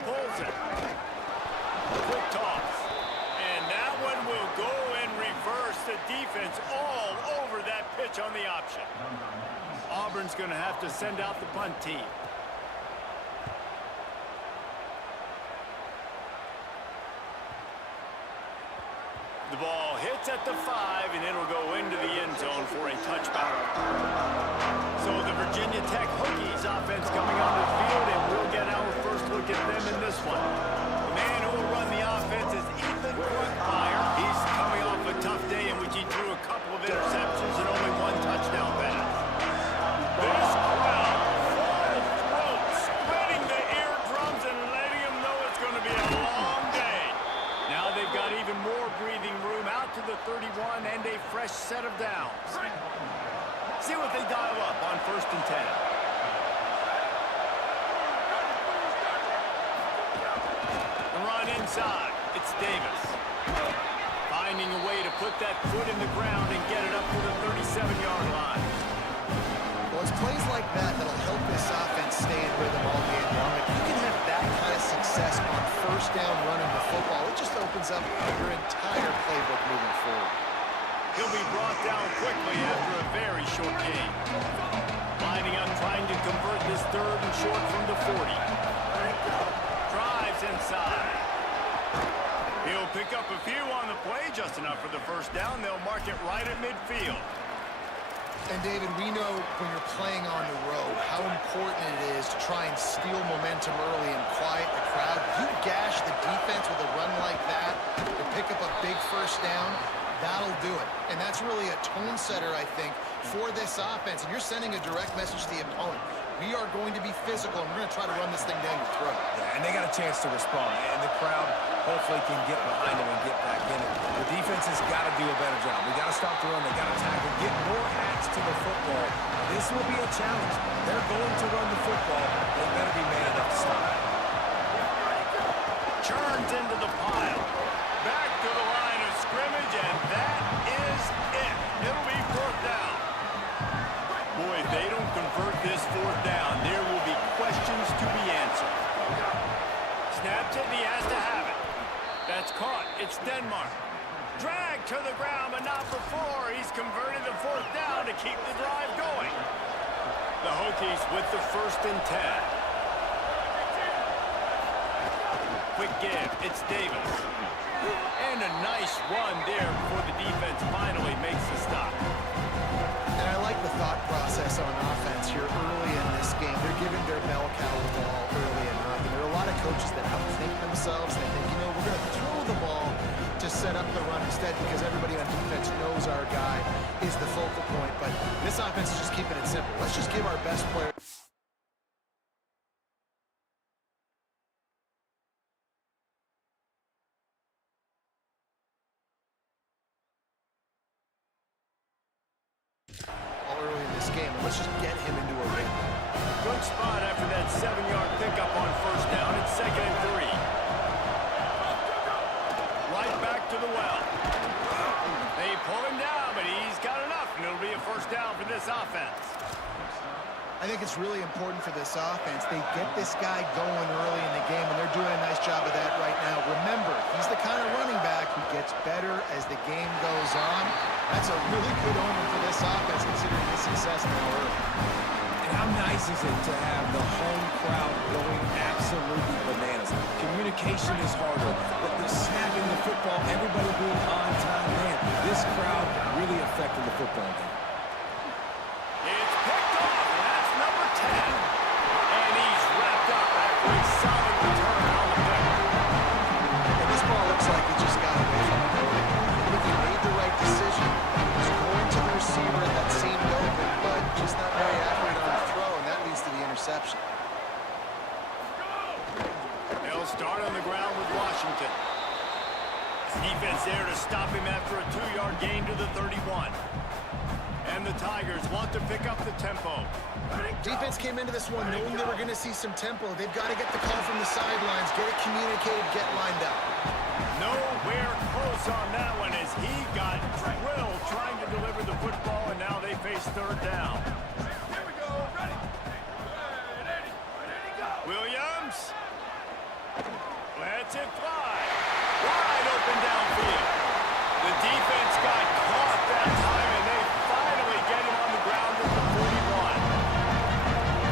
Pulls it. Quick toss. And that one will go in reverse. The defense all over that pitch on the option. Auburn's going to have to send out the punt team. The ball hits at the 5, and it'll go into the end zone for a touchback. So the Virginia Tech Hokies offense coming on the field, and we'll get our first look at them in this one. The man who will run the offense is Ethan Bruckmeyer. He's coming off a tough day in which he threw a couple of interceptions and only one touchdown pass. This crowd, full throat, spreading the eardrums and letting them know it's going to be a long day. Now they've got even more breathing room out to the 31 and a fresh set of downs. See what they dial up on 1st and 10. The run inside. It's Davis. Finding a way to put that foot in the ground and get it up to the 37-yard line. Well, it's plays like that that'll help this offense stay in rhythm all game long. If you can have that kind of success on first down running the football, it just opens up your entire playbook moving forward. He'll be brought down quickly after a very short game. Lining up, trying to convert this 3rd and short from the 40. Drives inside. He'll pick up a few on the play, just enough for the first down. They'll mark it right at midfield. And, David, we know when you're playing on the road how important it is to try and steal momentum early and quiet the crowd. You gash the defense with a run like that to pick up a big first down, that'll do it. And that's really a tone setter, I think, for this offense. And you're sending a direct message to the opponent. We are going to be physical, and we're going to try to run this thing down your throat. Yeah, and they got a chance to respond, and the crowd hopefully can get behind them and get back in it. The defense has got to do a better job. We got to stop the run. They got to tackle, get more hats to the football. This will be a challenge. They're going to run the football. They better be man enough to stop it. Churns into the pile. Back to the line of scrimmage, and that is it. It'll be 4th down. Boy, if they don't convert this 4th down, there will be questions to be answered. Snapped it, and he has to have it. That's caught. It's Denmark. Dragged to the ground, but not before. He's converted the 4th down to keep the drive going. The Hokies with the 1st and 10. Quick give. It's Davis. And a nice run there before the defense finally makes the stop. And I like the thought process on offense here early in this game. They're giving their bell cow the ball early enough. And there are a lot of coaches themselves. They think, you know, we're going to throw the ball to set up the run instead because everybody on defense knows our guy is the focal point. But this offense is just keeping it simple. Let's just give our best player. All early in this game. Let's just get him into a rhythm. Good spot after that 7-yard pickup on first down. It's 2nd and 3. Right back to the well. They pull him down, but he's got enough, and it'll be a first down for this offense. I think it's really important for this offense. They get this guy going early in the game, and they're doing a nice job of that right now. Remember, he's the kind of running back who gets better as the game goes on. That's a really good omen for this offense, considering his success now early. And how nice is it to have the home crowd going absolutely bananas? Communication is harder, but the snapping the football, everybody being on time, man, this crowd really affecting the football game. It's picked off, and that's number 10. And he's wrapped up after a solid return on the pick. And this ball looks like it just got away from him. I think he made the right decision. He was going to the receiver at that seemed open, but just not very accurate on the throw, and that leads to the interception. They'll start on the ground with Washington. Defense there to stop him after a 2-yard gain to the 31. And the Tigers want to pick up the tempo. Defense came into this one knowing they were going to see some tempo. They've got to get the call from the sidelines, get it communicated, get lined up. Nowhere close on that one as he got drilled trying to deliver the football, and now they face third down. Here we go. Ready. Ready to go. Williams lets it fly. Wide open downfield. The defense got caught that time, and they finally get him on the ground at the 41.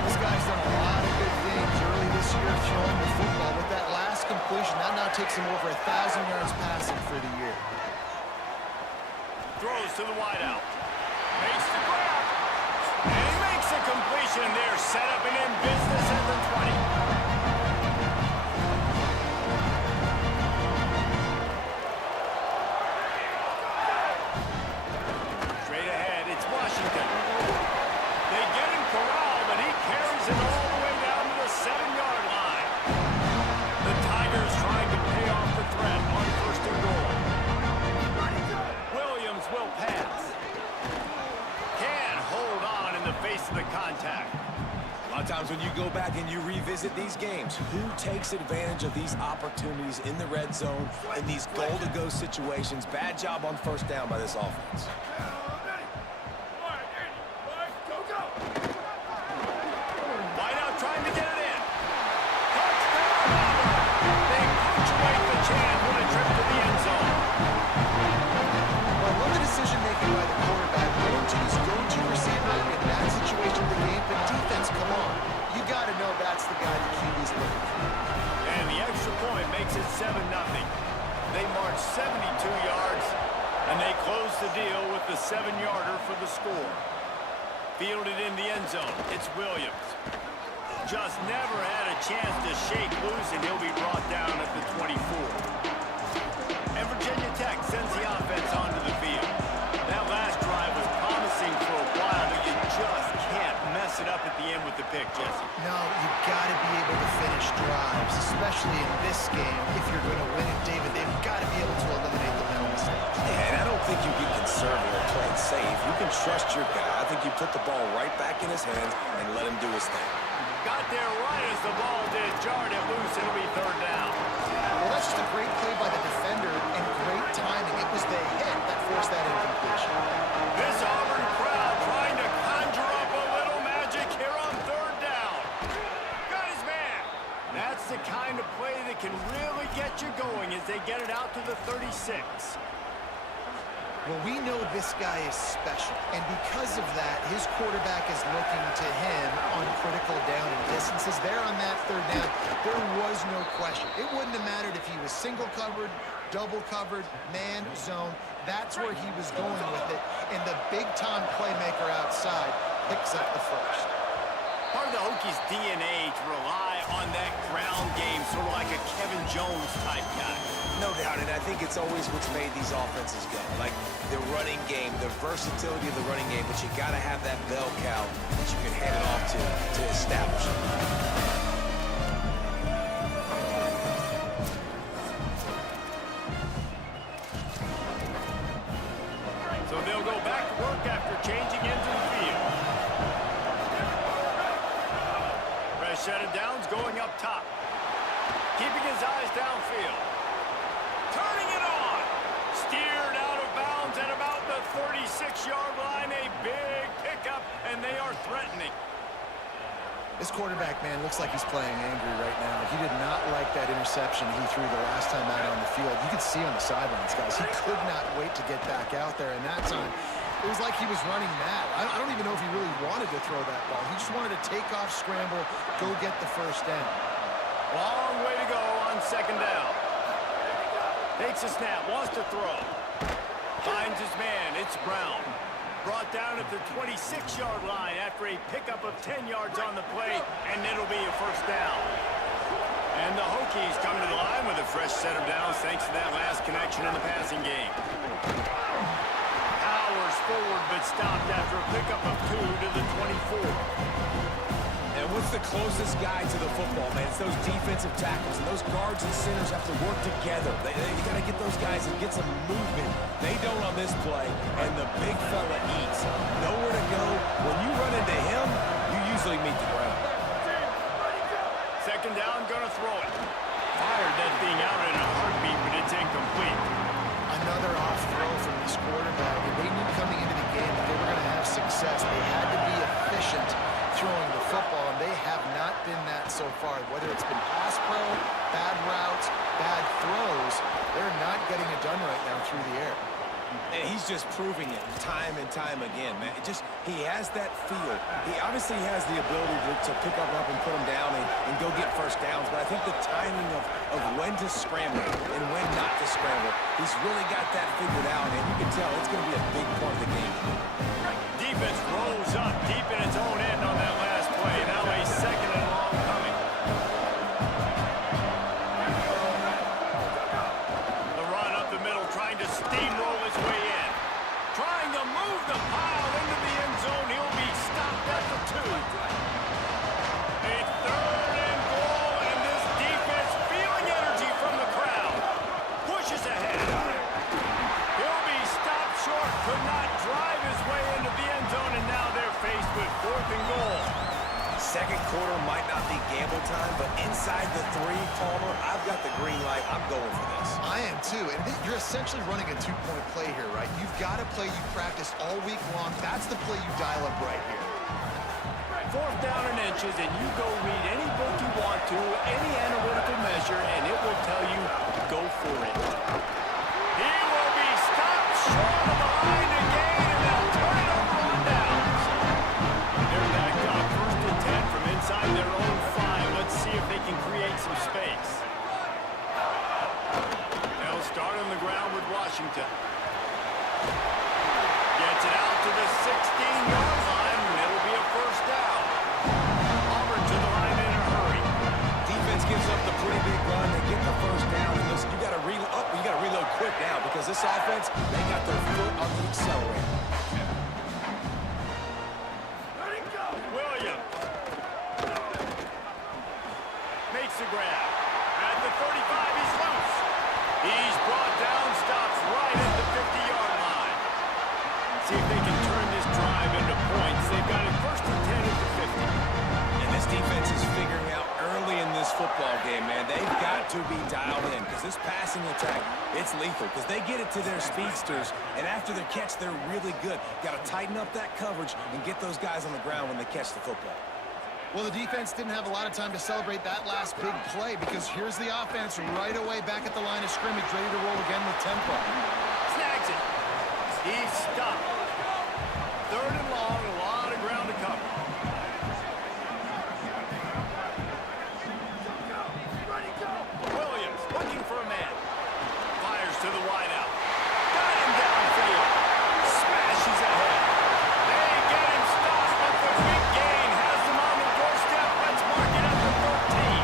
This guy's done a lot of good things early this year throwing the football. With that last completion, that now takes him over 1,000 yards passing for the year. Throws to the wideout. Makes the grab. And he makes a completion there. Set up and in business at the 20. Straight ahead, it's Washington. They get him corralled, but he carries it all the way down to the 7-yard line. The Tigers trying to pay off the threat on 1st and goal. Williams will pass. Can't hold on in the face of the contact. A lot of times when you go back and you revisit these games, who takes advantage of these opportunities in the red zone, in these goal-to-go situations? Bad job on first down by this offense. Ready. 1, 80. 1, go. Wideout trying to get it in. Touchdown, Auburn. They punctuate the chance with a trip to the end zone. Well, look at the decision-making by the quarterback. Going to his go-to receiver in that situation of the game. But defense, come on. You got to know that's the guy the QB's looking for. And the extra point makes it 7-0. They march 72 yards, and they close the deal with the 7-yarder for the score. Fielded in the end zone, it's Williams. Just never had a chance to shake loose, and he'll be brought down at the 24. And Virginia Tech sends the offense onto the field. That last drive was promising for a while, but you just can't mess it up at the end with the pick, Jesse. No, you got to be able to finish drives, especially in this game. If you're going to win it, David, they've got to be able to eliminate the mental mistakes. Yeah, and I don't think you get conservative or play it safe. You can trust your guy. I think you put the ball right back in his hands and let him do his thing. Got there right as the ball did. Jarred it loose. It'll be third down. Well, that's just a great play by the defender and great timing. It was the hit that forced that incompletion. This Auburn crowd trying to conjure up a little magic here on third down. Got his man. That's the kind of play that can really get you going as they get it out to the 36. Well, we know this guy is special, and because of that, his quarterback is looking to him on critical down and distances. There on that third down, there was no question. It wouldn't have mattered if he was single covered, double covered, man, zone. That's where he was going with it, and the big-time playmaker outside picks up the first. Part of the Hokies' DNA to rely on that ground game sort of like a Kevin Jones type guy. No doubt, and I think it's always what's made these offenses go. Like the running game, the versatility of the running game, but you got to have that bell cow that you can hand it off to establish it. So they'll go back to work after changing into the field. Fresh set of downs going up top. Keeping his eyes downfield. Turning it on. Steered out of bounds at about the 36-yard line. A big pickup, and they are threatening. This quarterback, man, looks like he's playing angry right now. He did not like that interception he threw the last time out on the field. You could see on the sidelines, guys. He could not wait to get back out there, and that time, it was like he was running mad. I don't even know if he really wanted to throw that ball. He just wanted to take off, scramble, go get the first down. Long way to go on second down. Takes a snap, wants to throw. Finds his man, it's Brown. Brought down at the 26-yard line after a pickup of 10 yards on the play, and it'll be a first down. And the Hokies come to the line with a fresh set of downs thanks to that last connection in the passing game. Powers forward but stopped after a pickup of 2 to the 24. And what's the closest guy to the football, man? It's those defensive tackles, and those guards and centers have to work together. You got to get those guys and get some movement. They don't on this play, and the big fella eats. Nowhere to go. When you run into him, you usually meet the ground. Second down, gonna throw it. Fired that thing out in a heartbeat, but it's incomplete. Another off throw from this quarterback, and they knew coming into the game that they were going to have success. They had to be efficient throwing the football, and they have not been that so far. Whether it's been pass pro, bad routes, bad throws, they're not getting it done right now through the air. And he's just proving it time and time again, man. He has that feel. He obviously has the ability to pick up and put him down and go get first downs, but I think the timing of when to scramble and when not to scramble, he's really got that figured out, and you can tell it's going to be a big part of the game. Defense rolls up deep in its own end on that last play. Now a second and long coming. The run up the middle, trying to steamroll his way in. Trying to move the pile into the end zone. He'll be stopped at the 2. A third and goal, and this defense feeling energy from the crowd. Pushes ahead. He'll be stopped short. Could not drive his way into the end zone, and now they're faced with 4th and goal. Second quarter might not be gamble time, but inside the 3, Palmer, I've got the green light. I'm going for this. I am too, and you're essentially running a 2-point play here, right? You've got a play you practice all week long. That's the play you dial up right here. 4th down and inches, and you go read any book you want to, any analytical measure, and it will tell you, go for it. He will be stopped short of the line to gain, and they'll turn it over on downs. They're backed up 1st and 10 from inside their own 5. Let's see if they can create some space. They'll start on the ground with Washington. Gets it out to the 16-yard line, and it'll be a first down. Auburn to the line in a hurry. Defense gives up the pretty big run. They get the first down, and listen, you got to reload quick now because this offense, they got their foot on the accelerator. Williams makes the grab. At the 35, he's loose. He's brought down, stops right at the 50-yard line. See if they can turn this drive into points. They've got it 1st and 10 at the 50. And this defense is figuring out early in this football game, man. They've got to be dialed in because this passing attack, it's lethal because they get it to their speedsters, and after their catch, they're really good. Got to tighten up that coverage and get those guys on the ground when they catch the football. Well, the defense didn't have a lot of time to celebrate that last big play because here's the offense right away back at the line of scrimmage, ready to roll again with tempo. Snags it. He's stopped. 3rd and long, a lot of ground to cover. Williams looking for a man. Fires to the wideout. Got him downfield. Smashes ahead. They get him stopped, but the big gain has him on the doorstep. Let's mark it up to 13.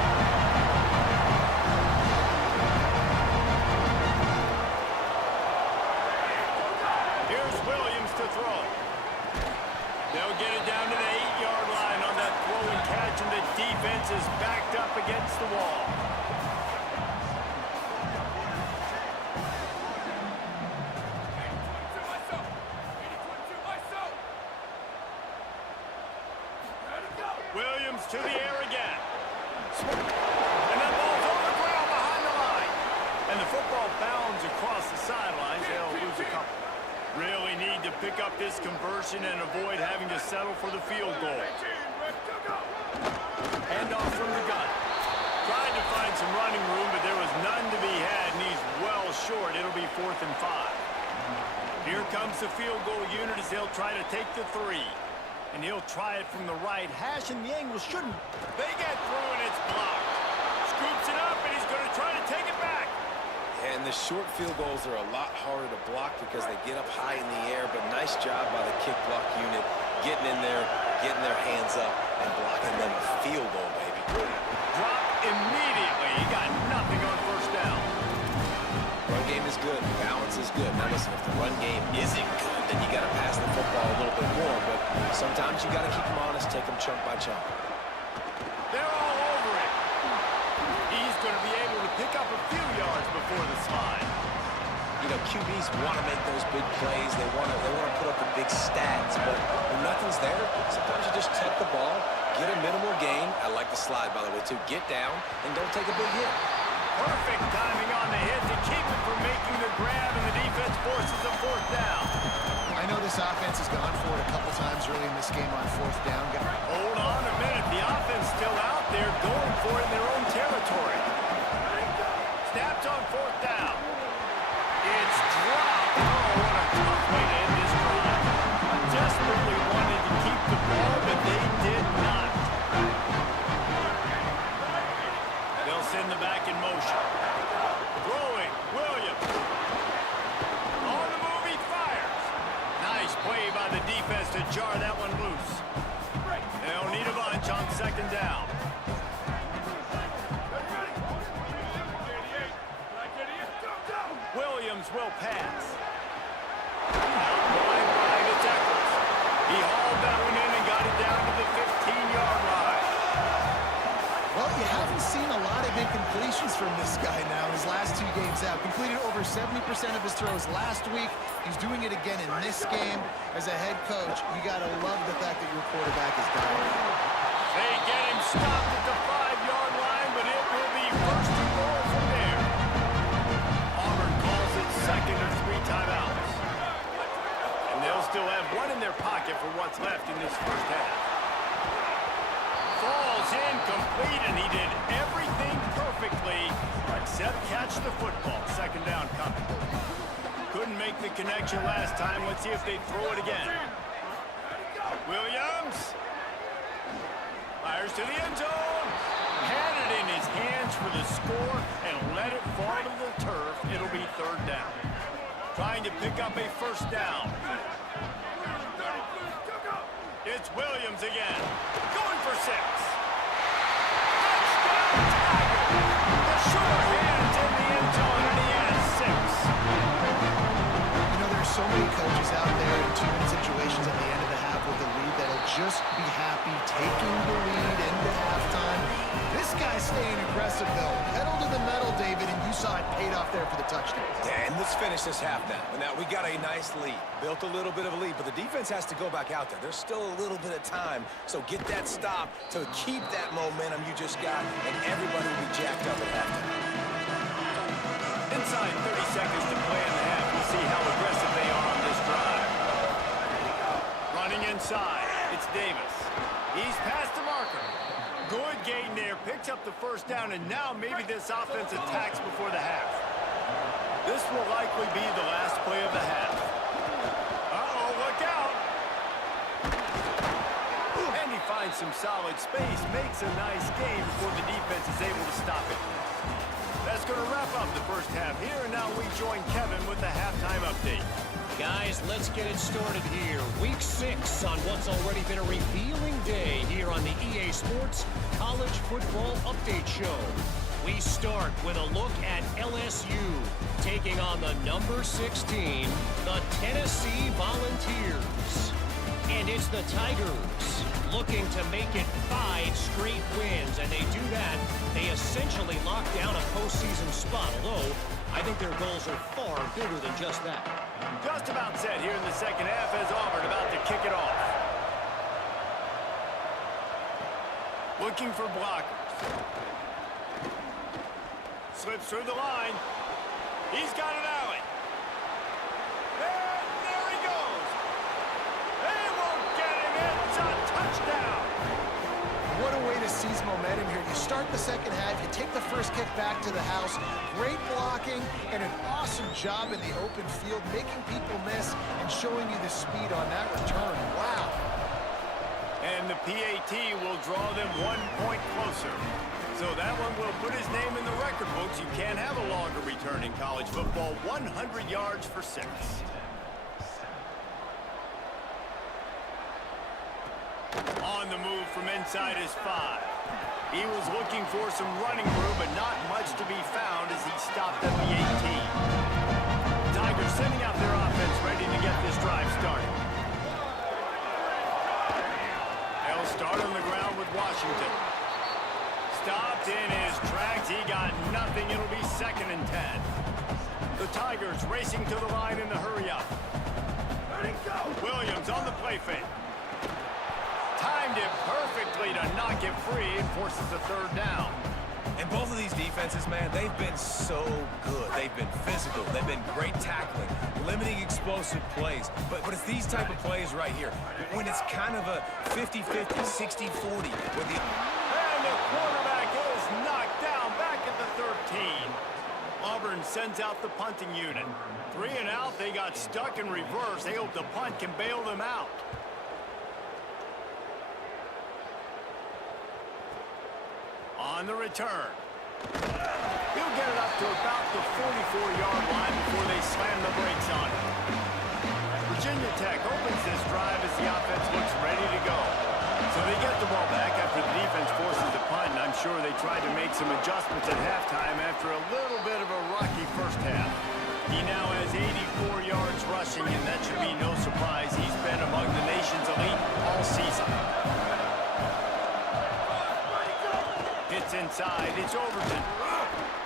across the sidelines. They'll lose a couple. Really need to pick up this conversion and avoid having to settle for the field goal. Hand off from the gun. Tried to find some running room, but there was none to be had, and he's well short. It'll be 4th and 5. Here comes the field goal unit as they'll try to take the 3. And he'll try it from the right hash, and the angle shouldn't. They get through, and it's blocked. Scoops it up, and he's going to try to take it back. And the short field goals are a lot harder to block because they get up high in the air, but nice job by the kick block unit getting in there, getting their hands up, and blocking them a field goal, baby. Drop immediately. He got nothing on 1st down. Run game is good. Balance is good. Now listen, if the run game isn't good, then you got to pass the football a little bit more, but sometimes you got to keep them honest, take them chunk by chunk. They're all over it. He's going to be able to pick up a few yards before the slide. You know, QBs want to make those big plays. They want to put up the big stats, but when nothing's there, sometimes you just tuck the ball, get a minimal gain. I like the slide, by the way, too. Get down and don't take a big hit. Perfect timing on the hit to keep it from making the grab, and the defense forces a 4th down. I know this offense has gone for it a couple times early in this game on 4th down. Hold on a minute. The offense still out there going for it in their own territory. Snaps on 4th down. It's dropped. Oh, what a tough way to end this drive. Desperately wanted to keep the ball, but they did not. They'll send the back in motion. Throwing, Williams. On the move, he fires. Nice play by the defense to jar that one loose. They'll need a bunch on 2nd down. Williams will pass. Blind by the Eccles. He hauled that one in and got it down to the 15-yard line. Well, you haven't seen a lot of incompletions from this guy now in his last 2 games out. Completed over 70% of his throws last week. He's doing it again in this game. As a head coach, you got to love the fact that your quarterback is down. They get him stopped at the 5-yard line, but it will be 1st and goal from there. Auburn calls it 2nd of 3 timeouts. And they'll still have one in their pocket for what's left in this 1st half. Falls incomplete, and he did everything perfectly except catch the football. 2nd down coming. Couldn't make the connection last time. Let's see if they throw it again. Williams fires to the end zone. Had it in his hands for the score and let it fall to the turf. It'll be 3rd down. Trying to pick up a 1st down. It's Williams again. Going for 6. Touchdown, Tiger! The short hands in the end zone, and he has 6. You know, there's so many coaches out there in 2-minute situations at the end of the half with the lead that'll just be happy taking the lead into halftime. This guy's staying aggressive, though. Pedal to the metal, David, and you saw it paid off there for the touchdown. And let's finish this half now. Now, we got a nice lead. Built a little bit of a lead, but the defense has to go back out there. There's still a little bit of time, so get that stop to keep that momentum you just got, and everybody will be jacked up at halftime. Inside 30 seconds to play in the half. We'll see how aggressive they are on this drive. Running inside, it's Davis. He's past the marker. Good gain there, picks up the 1st down, and now maybe this offense attacks before the half. This will likely be the last play of the half. Uh-oh, look out! And he finds some solid space, makes a nice gain before the defense is able to stop it. That's going to wrap up the 1st half here, and now we join Kevin with the halftime update. Guys, let's get it started here. Week 6 on what's already been a revealing day here on the EA Sports College Football Update Show. We start with a look at LSU taking on the number 16, the Tennessee Volunteers. And it's the Tigers looking to make it 5 straight wins, and they do that. They essentially lock down a postseason spot, although I think their goals are far bigger than just that. Just about set here in the 2nd half as Auburn about to kick it off. Looking for blockers. Slips through the line. He's got an alley. And there he goes. They won't get him. It's a touchdown. What a way to seize momentum here. You start the second half, you take the first kick back to the house. Great blocking and an awesome job in the open field, making people miss and showing you the speed on that return. Wow. And the PAT will draw them 1 point closer. So that one will put his name in the record books. You can't have a longer return in college football. 100 yards for 6. On the move from inside his 5. He was looking for some running room, but not much to be found as he stopped at the 18. Tigers sending out their offense ready to get this drive started. They'll start on the ground with Washington. Stopped in his tracks. He got nothing. It'll be 2nd and 10. The Tigers racing to the line in the hurry up. Let it go. Williams on the play fake. Timed it perfectly to knock it free and forces a 3rd down. And both of these defenses, man, they've been so good. They've been physical. They've been great tackling, limiting explosive plays. But it's these type of plays right here when it's kind of a 50-50, 60-40 with the... And the quarterback is knocked down back at the 13. Auburn sends out the punting unit. 3 and out. They got stuck in reverse. They hope the punt can bail them out. On the return. He'll get it up to about the 44-yard line before they slam the brakes on it. Virginia Tech opens this drive as the offense looks ready to go. So they get the ball back after the defense forces the punt, and I'm sure they tried to make some adjustments at halftime after a little bit of a rocky first half. He now has 84 yards rushing, and that should be no surprise. He's been among the nation's elite all season. It's inside. It's Overton.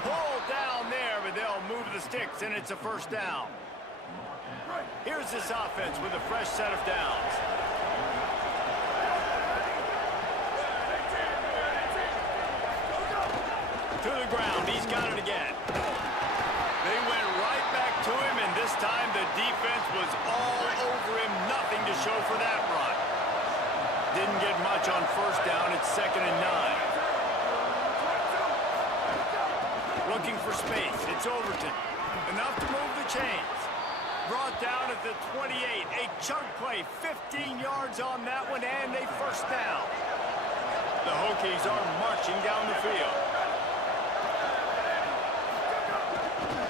Pulled down there, but they'll move the sticks, and it's a 1st down. Here's this offense with a fresh set of downs. To the ground. He's got it again. They went right back to him, and this time the defense was all over him. Nothing to show for that run. Didn't get much on 1st down. It's 2nd and 9. Looking for space. It's Overton. Enough to move the chains. Brought down at the 28. A chunk play. 15 yards on that one, and a 1st down. The Hokies are marching down the field.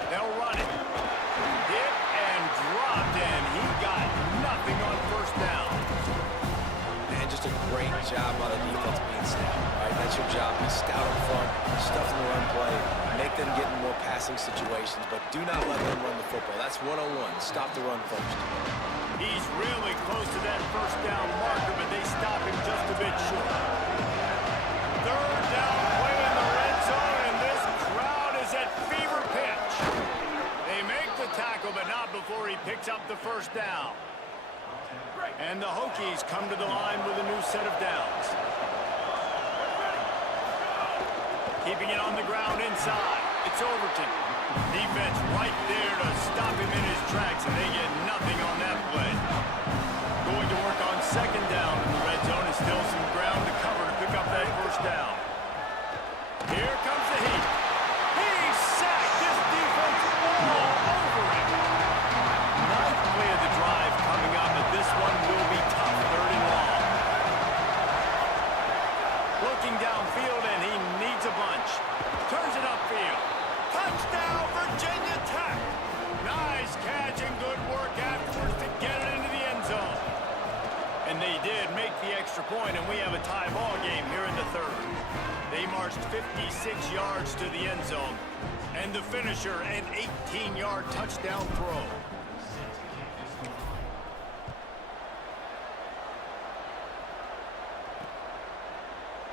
They'll run it. Hit and dropped, and he got nothing on 1st down. And just a great job by the defense being stout. All right, that's your job. Be stout up front, stuff in the run play, make them get in more passing situations, but do not let them run the football. That's 101. Stop the run first. He's really close to that 1st down marker, but they stop him just a bit short. 3rd down play in the red zone, and this crowd is at fever pitch. They make the tackle, but not before he picks up the 1st down. And the Hokies come to the line with a new set of downs. Keeping it on the ground inside. It's Overton. Defense right there to stop him in his tracks, and they get nothing on that play. Going to work on 2nd down in the red zone, and still some ground to cover to pick up that 1st down. Here comes the heat. He sacked this defense all over him. 9th play of the drive coming up, and this one will be tough. 3rd and long. Looking downfield, and he needs a bunch. Turns it upfield. Touchdown, Virginia Tech. Nice catch and good work afterwards to get it into the end zone. And they did make the extra point, and we have a tie ball game here in the 3rd. They marched 56 yards to the end zone. And the finisher, an 18-yard touchdown throw.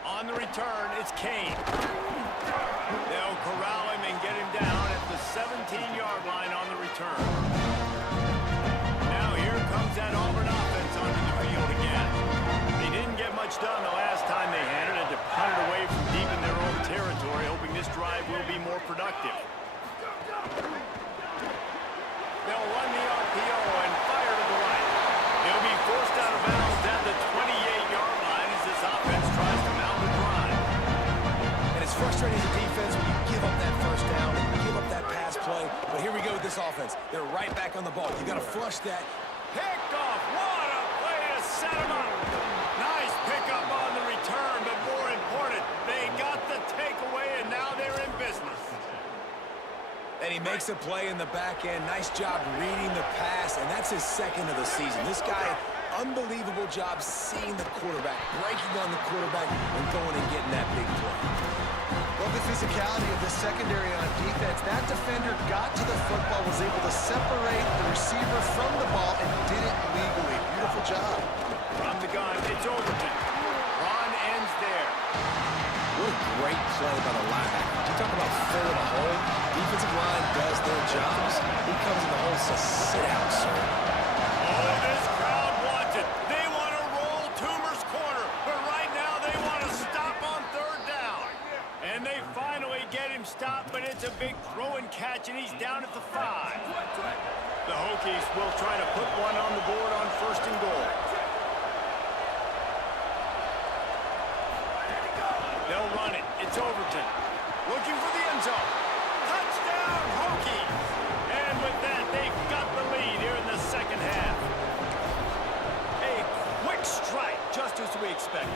On the return, it's Kane. They'll corral him and get him down at the 17-yard line on the return. Now here comes that Auburn offense onto the field again. They didn't get much done the last time they had it, and to punt it away from deep in their own territory, hoping this drive will be more productive. offense. They're right back on the ball. You got to flush that. Picked off. What a play to set him up. Nice pickup on the return, but more important, they got the takeaway, and now they're in business. And he makes a play in the back end. Nice job reading the pass, and that's his second of the season. This guy, unbelievable job seeing the quarterback, breaking on the quarterback, and going and getting that big play. Love the physicality of the secondary on defense. That defender got to the football, was able to separate the receiver from the ball, and did it legally. Beautiful job. From the gun, it's Overton. Run ends there. What a great play by the linebacker. You talk about filling a hole. Defensive line does their jobs. He comes in the hole and says, sit out, sir. Oh, this crowd wants it. They want to roll Toomer's corner, but right now they want to stop on third down. And they finally get him stopped, but it's a big throw and catch, and he's down at the 5. The Hokies will try to put one on the board on 1st and goal. They'll run it. It's Overton. Looking for the end zone. Touchdown, Hokies! And with that, they've got the lead here in the second half. A quick strike, just as we expected.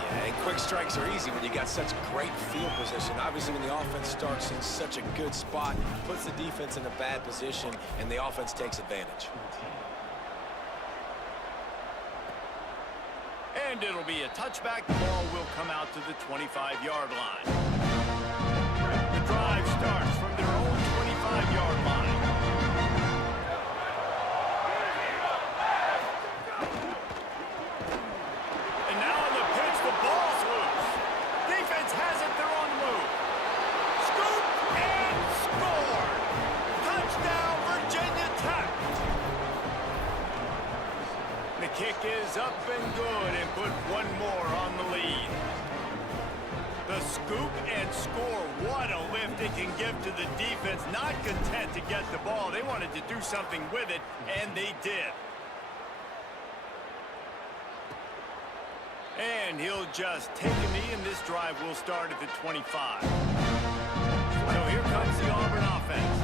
Yeah, and quick strikes are easy when you got such great field position. Obviously, when the offense starts in such a good spot, puts the defense in a bad position, and the offense takes advantage. And it'll be a touchback. The ball will come out to the 25-yard line. The drive starts from their own 25-yard line. And now on the pitch, the ball's loose. Defense has it. They're on the move. Scoop and score. Touchdown, Virginia Tech. The kick is up and good and put one more on the lead. The scoop and score. What a lift it can give to the defense. Not content to get the ball. They wanted to do something with it, and they did. And he'll just take a knee, and this drive will start at the 25. So here comes the Auburn offense.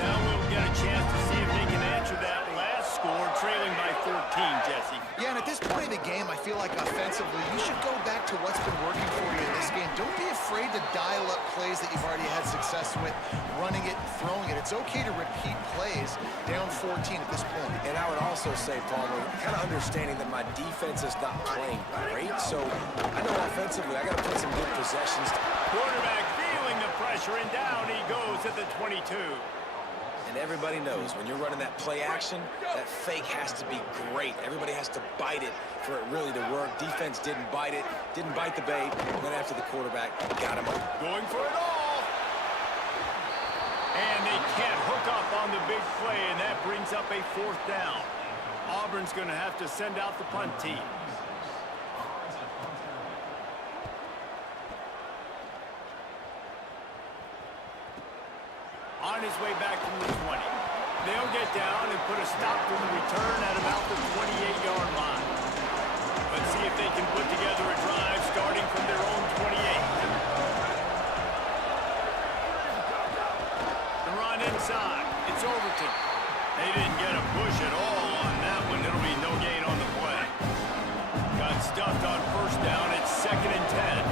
Now we'll get a chance to see if they can answer that last score, trailing by 14, Jesse. Yeah, and at this point in the game, I feel like offensively, you should go back to what's been working for you in this game. Don't be afraid to dial up plays that you've already had success with, running it and throwing it. It's okay to repeat plays down 14 at this point. And I would also say, Palmer, kind of understanding that my defense is not playing great, so I know offensively I got to put some good possessions. Quarterback feeling the pressure, and down he goes at the 22. And everybody knows when you're running that play action, that fake has to be great. Everybody has to bite it for it really to work. Defense didn't bite it, didn't bite the bait, went after the quarterback, got him up. Going for it all. And they can't hook up on the big play, and that brings up a 4th down. Auburn's going to have to send out the punt team. On his way back from the 20. They'll get down and put a stop to the return at about the 28-yard line. Let's see if they can put together a drive starting from their own 28. The run inside. It's Overton. They didn't get a push at all on that one. It'll be no gain on the play. Got stuffed on 1st down. It's 2nd and 10.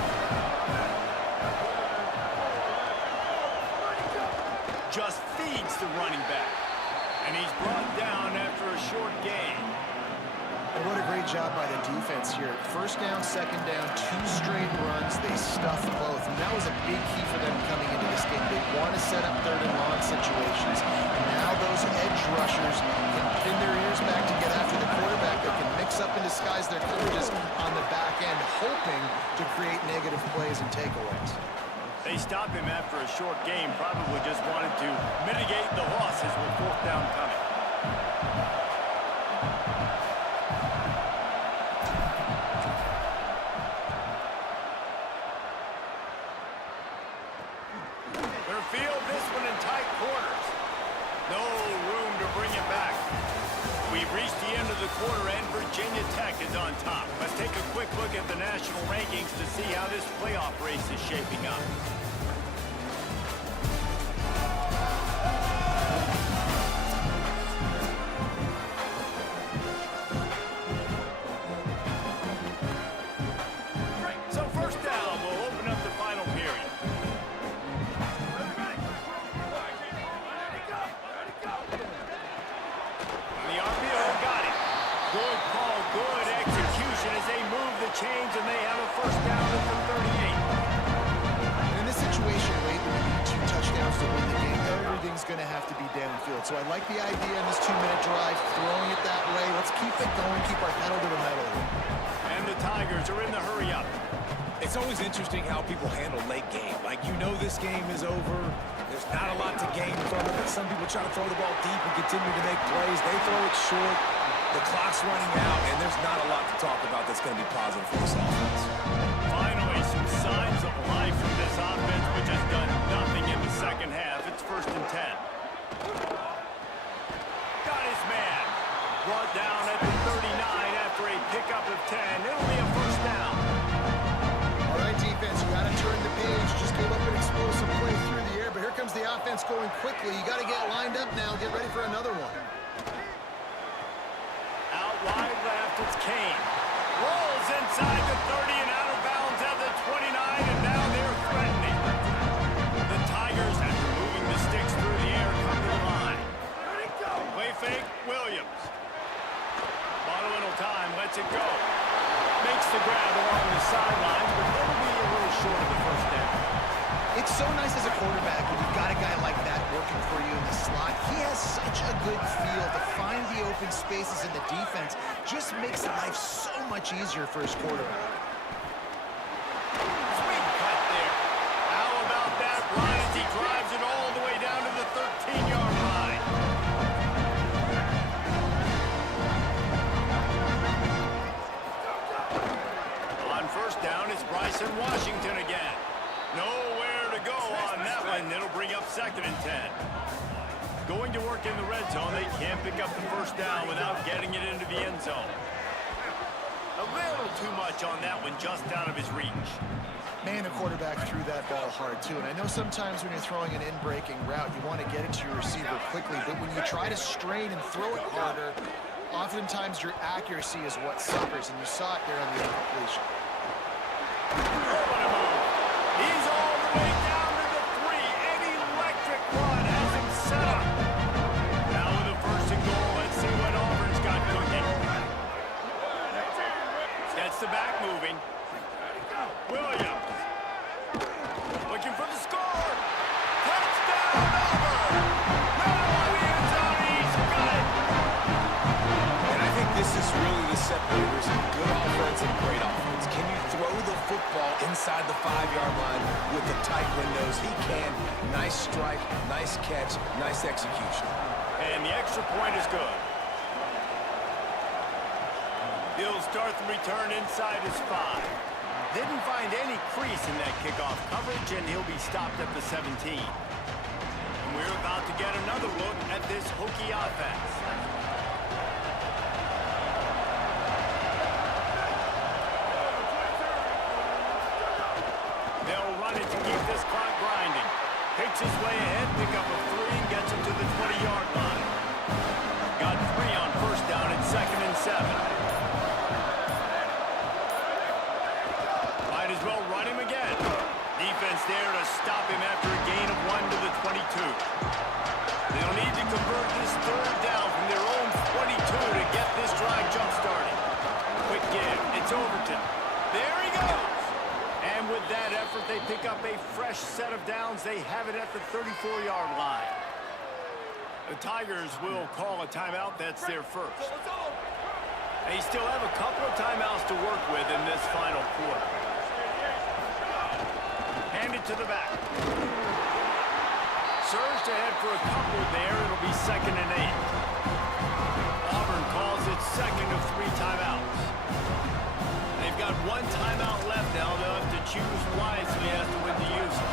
Just feeds the running back. And he's brought down after a short gain. And what a great job by the defense here. 1st down, 2nd down, 2 straight runs. They stuffed both. And that was a big key for them coming into this game. They want to set up 3rd and long situations. And now those edge rushers can pin their ears back to get after the quarterback. They can mix up and disguise their coverages on the back end, hoping to create negative plays and takeaways. They stopped him after a short game, probably just wanted to mitigate the losses with 4th down coming. They'll field this one in tight quarters. No room to bring it back. We've reached the end of the quarter, and Virginia Tech is on top. Let's take a quick look at the national rankings to see how this playoff race is shaping up. going to have to be downfield. So I like the idea in this 2-minute drive, throwing it that way. Let's keep it going, keep our pedal to the metal. And the Tigers are in the hurry up. It's always interesting how people handle late game. Like, you know this game is over. There's not a lot to gain from it, but some people try to throw the ball deep and continue to make plays. They throw it short. The clock's running out, and there's not a lot to talk about that's going to be positive for this offense. Finally, some signs of life from this offense, which has done nothing in the second half. It's 1st and 10. Got his man. Brought down at the 39 after a pickup of 10. It'll be a 1st down. All right, defense, you got to turn the page. Just give up an explosive play through the air, but here comes the offense going quickly. You got to get lined up now. Get ready for another one. Out wide left, it's Kane. Rolls inside the 30 and out of bounds at the 29, and now they're threatening. The Tigers, after moving the sticks through the air, come to the line. Play fake, Williams. Bottle time, lets it go. Makes the grab along the sidelines, but it'll be a little short of the 1st down. It's so nice as a quarterback when you've got a guy like that working for you in the slot. He has such a good feel to find the open spaces in the defense. Just makes life so much easier for his quarterback. Sweet cut there. How about that run as he drives it all the way down to the 13-yard line? On 1st down, it's Bryson Washington again. Nowhere to go on that one. It'll bring up 2nd and 10. Going to work in the red zone, they can't pick up the 1st down without getting it into the end zone. A little too much on that one, just out of his reach. Man, the quarterback threw that ball hard, too. And I know sometimes when you're throwing an in-breaking route, you want to get it to your receiver quickly. But when you try to strain and throw it harder, oftentimes your accuracy is what suffers. And you saw it there on the incompletion. What a move. He's all the way down to the 3. An electric run has him set up. Now with a 1st and goal, let's see what Auburn's got cooking. Gets the back moving. Williams. Looking for the score. Touchdown, Auburn. Now the end zone, he's got it. And I think this is really the separators of good offense and great offense. Can you throw the football inside the 5-yard line with the tight windows? He can. Nice strike, nice catch, nice execution. And the extra point is good. He'll start the return inside his 5. Didn't find any crease in that kickoff coverage, and he'll be stopped at the 17. And we're about to get another look at this Hokie offense. They'll run it to keep this clock grinding. Takes his way ahead, pick up a 3, and gets him to the 20-yard line. Got 3 on 1st down and 2nd and 7. Might as well run him again. Defense there to stop him after a gain of 1 to the 22. They'll need to convert this 3rd down from their own 22 to get this drive jump-started. Quick give. It's Overton. There he goes. And with that effort, they pick up a fresh set of downs. They have it at the 34-yard line. The Tigers will call a timeout. That's their 1st. They still have a couple of timeouts to work with in this final quarter. Hand it to the back. Surged ahead for a couple there. It'll be 2nd and 8. Auburn calls it 2nd of 3 timeouts. They've got 1 timeout left now. They'll have to choose wisely as to when to use it.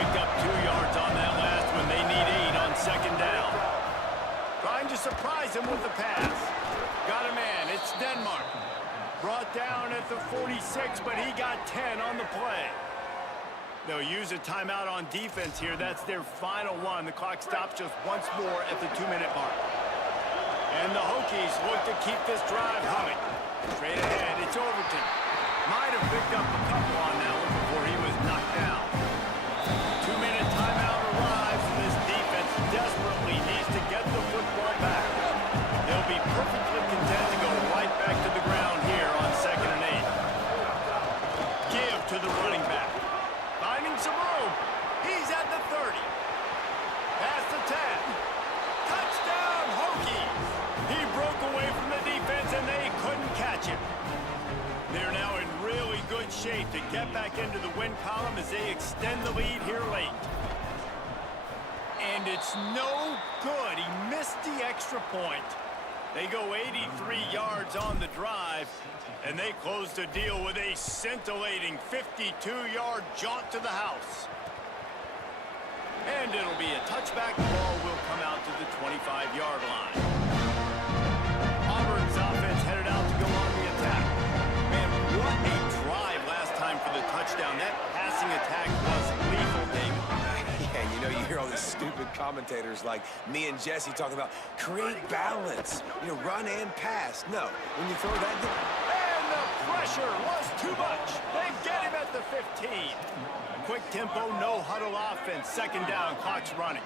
Picked up 2 yards on that last one. They need 8 on 2nd down. Trying to surprise him with the pass. Got a man. It's Denmark. Brought down at the 46, but he got 10 on the play. They'll use a timeout on defense here. That's their final one. The clock stops just once more at the 2-minute mark. And the Hokies look to keep this drive humming. Straight ahead, it's Overton. Might have picked up a couple on that one before he was knocked down. 2-minute timeout arrives, and this defense desperately needs to get the football back. They'll be perfectly content to go right back to the ground here on 2nd and 8. Give to the running back. Finding some room. He's at the 30. Pass slot back into the win column as they extend the lead here late. And it's no good. He missed the extra point. They go 83 yards on the drive, and they close the deal with a scintillating 52-yard jaunt to the house. And it'll be a touchback. The ball will come out to the 25-yard line. Auburn's offense headed out to go on the attack. Man, what a drive last time for the touchdown. That passing attack was lethal, David. Yeah, you know, you hear all these stupid commentators like me and Jesse talking about create balance, you know, run and pass. No, when you throw that... And the pressure was too much. They get him at the 15. Quick tempo, no huddle offense. Second down, clock's running.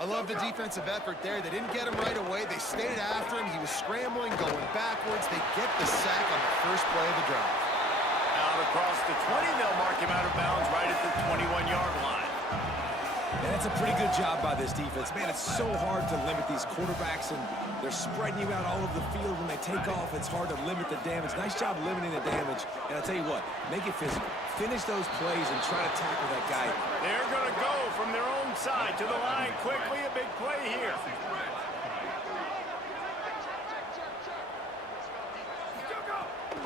I love the defensive effort there. They didn't get him right away. They stayed after him. He was scrambling, going backwards. They get the sack on the first play of the drive. Out across the 20, they'll mark him out of bounds right at the 21-yard line. And that's a pretty good job by this defense. Man, it's so hard to limit these quarterbacks, and they're spreading you out all over the field. When they take off, it's hard to limit the damage. Nice job limiting the damage. And I'll tell you what, make it physical. Finish those plays and try to tackle that guy. They're going to go from their own side to the line quickly. A big play here.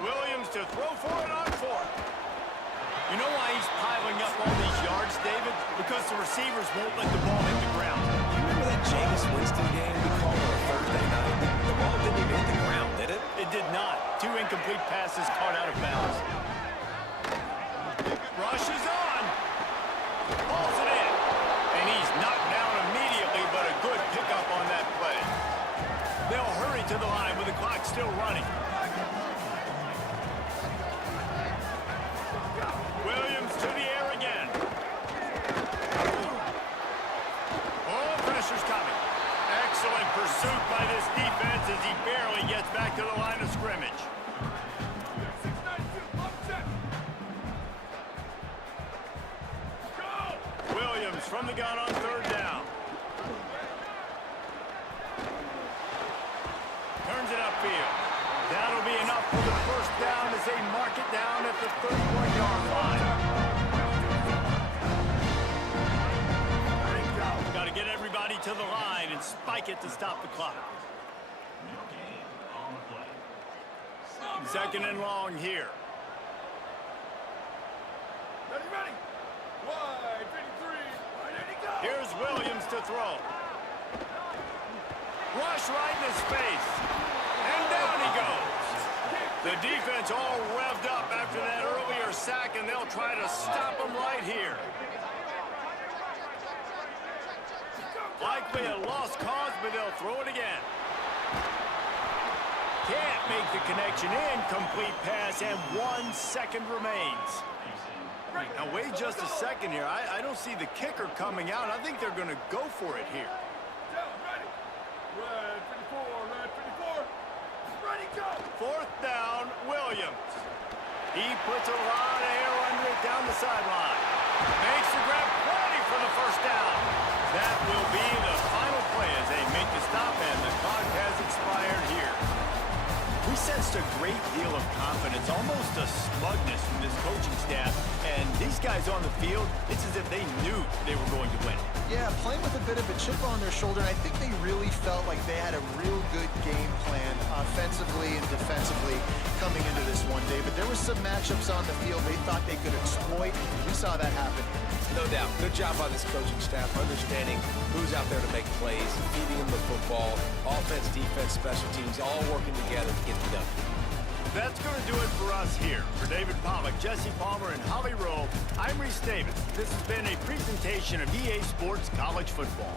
Williams to throw for it on fourth. You know why he's piling up all these yards, David? Because the receivers won't let the ball hit the ground. You remember that Jameis Winston game we called on a Thursday night? The ball didn't even hit the ground, did it? It did not. 2 incomplete passes caught out of bounds. Rush is on. Pulls it in. And he's knocked down immediately, but a good pickup on that play. They'll hurry to the line with the clock still running. Williams to the air again. Oh, pressure's coming. Excellent pursuit by this defense as he barely gets back to the line of scrimmage. Williams from the gun on third down. Turns it upfield. That'll be enough for the first down as they mark it down at the 31-yard line. Got to get everybody to the line and spike it to stop the clock. Second and long here. Ready, ready. Wide, 53. Ready to go. Here's Williams to throw. Rush right in his face. And down he goes. The defense all revved up after that earlier sack, and they'll try to stop him right here. Likely a lost cause, but they'll throw it again. Can't make the connection. Incomplete pass, and 1 second remains. Now, wait just a second here. I don't see the kicker coming out. I think they're going to go for it here. Down, ready. Red 54, red 54. Ready, go. Fourth down, Williams. He puts a lot of air under it down the sideline. Makes the grab, plenty for the first down. That will be the final play as they make the stop, and the clock has expired here. We sensed a great deal of confidence, almost a smugness from this coaching staff. And these guys on the field, it's as if they knew they were going to win. Yeah, playing with a bit of a chip on their shoulder, and I think they really felt like they had a real good game plan offensively and defensively coming into this one, David. There were some matchups on the field they thought they could exploit. We saw that happen. No doubt. Good job by this coaching staff, understanding who's out there to make plays, feeding them the football, offense, defense, special teams, all working together to get it done. That's going to do it for us here. For David Pollack, Jesse Palmer, and Holly Rowe, I'm Reese Davis. This has been a presentation of EA Sports College Football.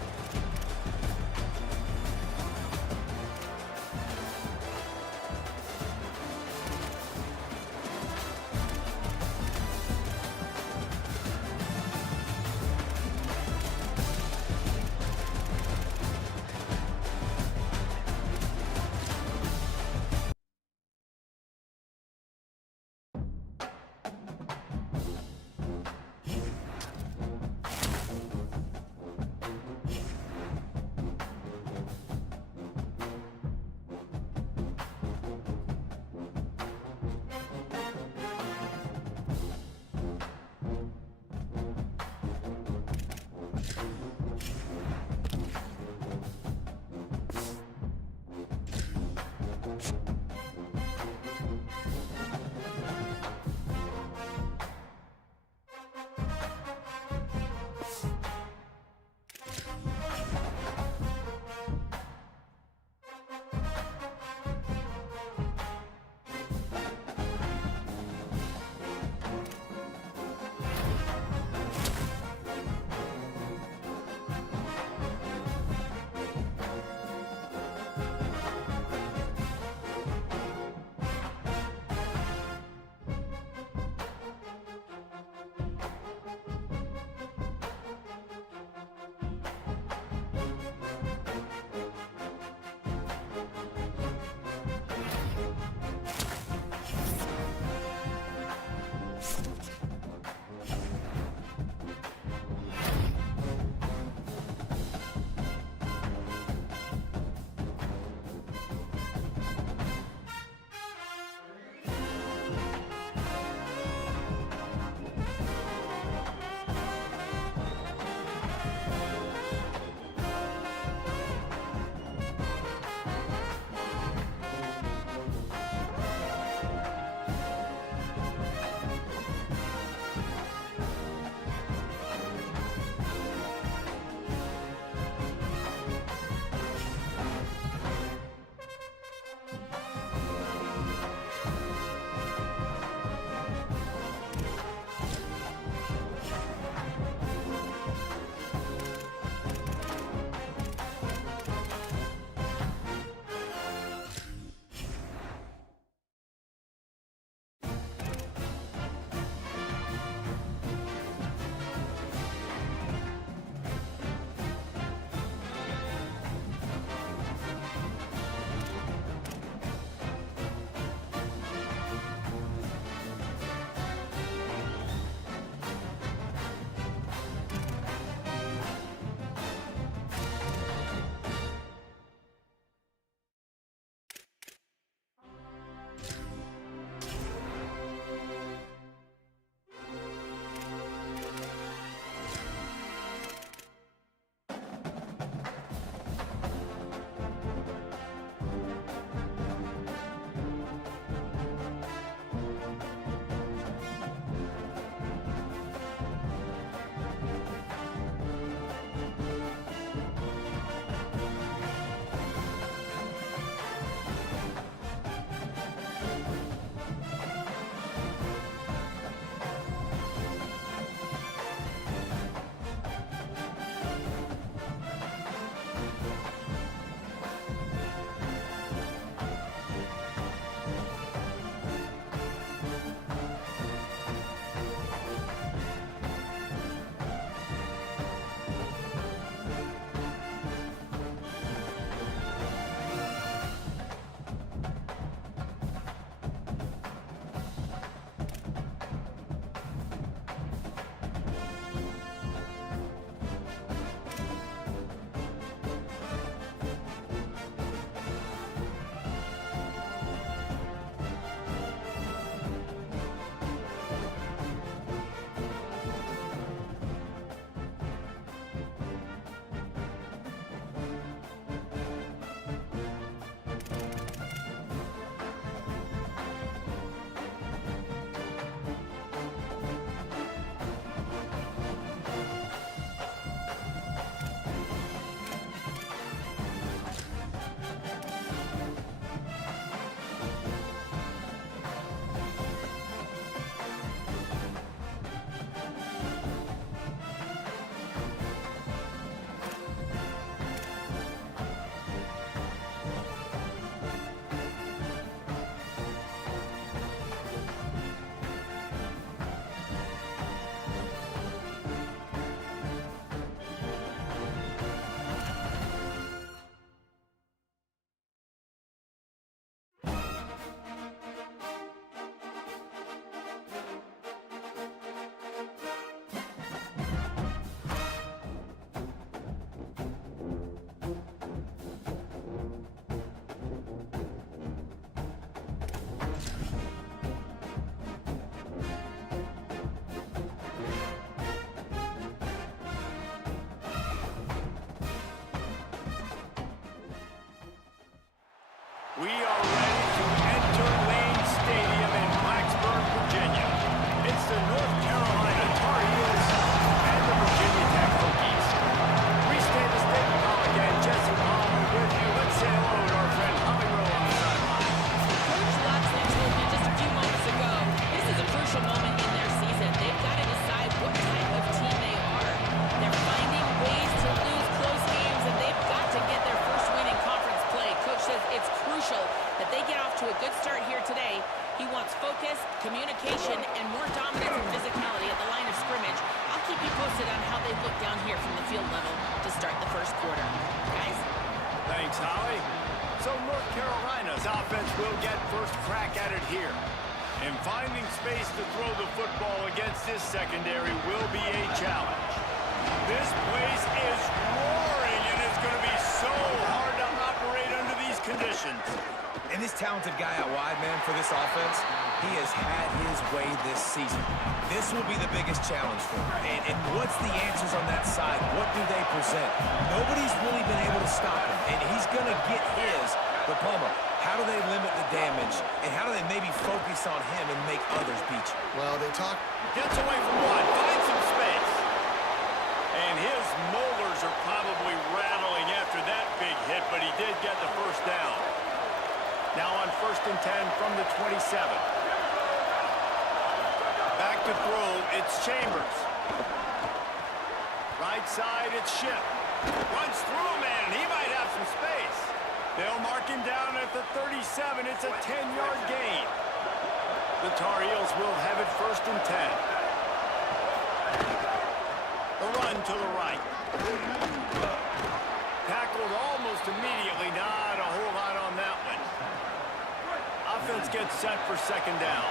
We are ready to enter Lane Stadium in Blacksburg, Virginia. It's the North Carolina Tar Heels and the Virginia Tech Hokies. We stay the state of college and Jesse Palmer with you. Let's say hello to our friend Holly Rowe on the sideline. Coach Locksley told me just a few moments ago, this is a crucial moment in their season. They've got to decide what type of team they are. They're finding ways to lose close games, and they've got to get their first win in conference play. Coach says it's crucial that they get off to a good start here today. He wants focus, communication, and more dominance and physicality at the line of scrimmage. I'll keep you posted on how they look down here from the field level to start the first quarter. Guys? Thanks, Holly. So North Carolina's offense will get first crack at it here. And finding space to throw the football against this secondary will be a challenge. This place is roaring, and it's going to be so hard to operate under these conditions. And this talented guy out wide, man, for this offense, he has had his way this season. This will be the biggest challenge for him. And what's the answers on that side? What do they present? Nobody's really been able to stop him, and he's going to get his. But, Palmer, how do they limit the damage, and how do they maybe focus on him and make others beat you? Well, they talk. Gets away from one, finds some space. And his molars are probably rattling after that big hit, but he did get the first down. Now on 1st and 10 from the 27. Back to throw, it's Chambers. Right side, it's Shipp. Runs through, man, and he might have some space. They'll mark him down at the 37. It's a 10-yard gain. The Tar Heels will have it 1st and 10. The run to the right. Tackled almost immediately. Not a whole lot on that one. Offense gets set for 2nd down.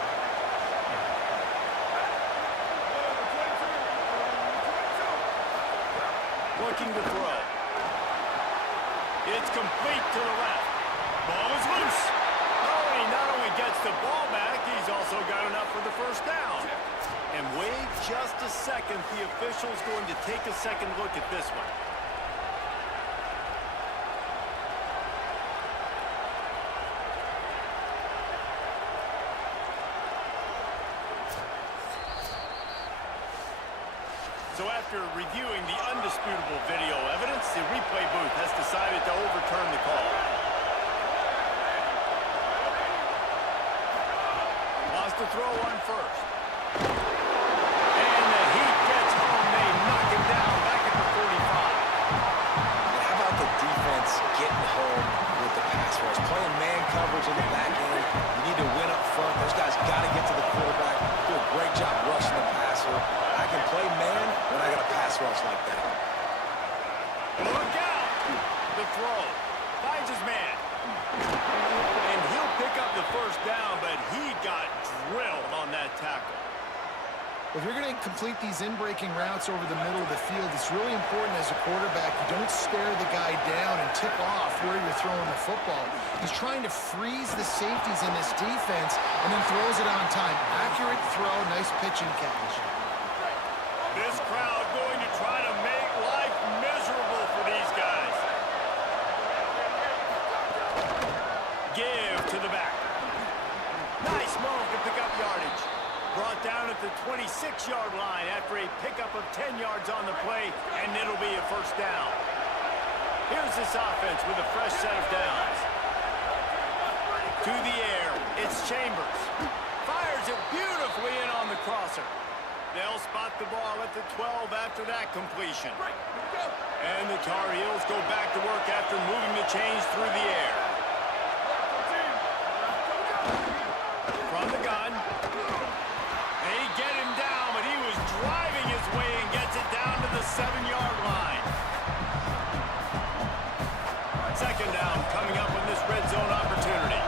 Looking to throw. It's complete to the left. Ball is loose. Oh, he not only gets the ball back, he's also got enough for the first down. And wait just a second. The official's going to take a second look at this one. So after reviewing the undisputable video evidence, the replay booth has decided to overturn the call. Lost the throw on 1st. And the Heat gets home. They knock him down back at the 45. And how about the defense getting home with the pass rush? Playing man coverage in the back end. You need to win up front. Those guys got to get to the quarterback. Do a great job rushing the passer. I can play man when I got a pass rush like that. Look out! The throw. Finds his man. And he'll pick up the first down, but he got drilled on that tackle. If you're going to complete these in-breaking routes over the middle of the field, it's really important as a quarterback you don't stare the guy down and tip off where you're throwing the football. He's trying to freeze the safeties in this defense and then throws it on time. Accurate throw, nice pitching catch. This crowd going to try to make life miserable for these guys. Give to the back. Nice move to pick up yardage. Brought down at the 26-yard line after a pickup of 10 yards on the play, and it'll be a first down. Here's this offense with a fresh set of downs. To the air, it's Chambers. Fires it beautifully in on the crosser. They'll spot the ball at the 12 after that completion. And the Tar Heels go back to work after moving the chains through the air. From the gun. They get him down, but he was driving his way and gets it down to the 7-yard line. 2nd down coming up in this red zone opportunity.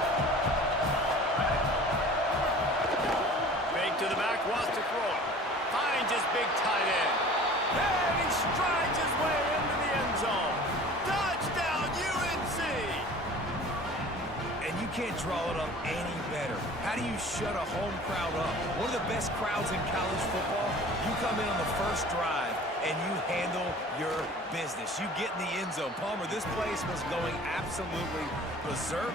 Fake to the back, wants to throw it. Finds his big tight end. And he strides his way into the end zone. Touchdown, UNC! And you can't draw it up any better. How do you shut a home crowd up? One of the best crowds in college football. You come in on the first drive, and you handle your business. You get in the end zone. Palmer, this place was going absolutely berserk,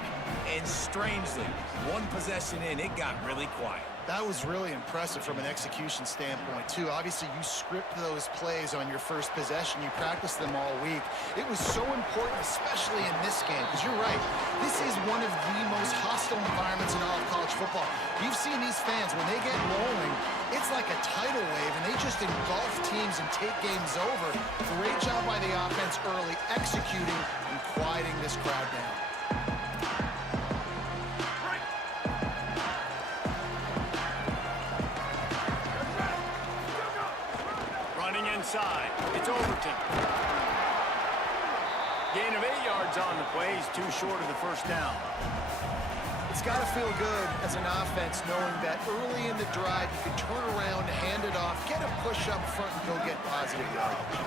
and strangely, one possession in, it got really quiet. That was really impressive from an execution standpoint, too. Obviously, you script those plays on your first possession. You practice them all week. It was so important, especially in this game, because you're right. This is one of the most hostile environments in all of college football. You've seen these fans, when they get rolling, it's like a tidal wave, and they just engulf teams and take games over. Great job by the offense early, executing and quieting this crowd down. Inside. It's Overton. Gain of 8 yards on the play. He's too short of the first down. It's got to feel good as an offense knowing that early in the drive you can turn around, hand it off, get a push up front, and go get positive yardage.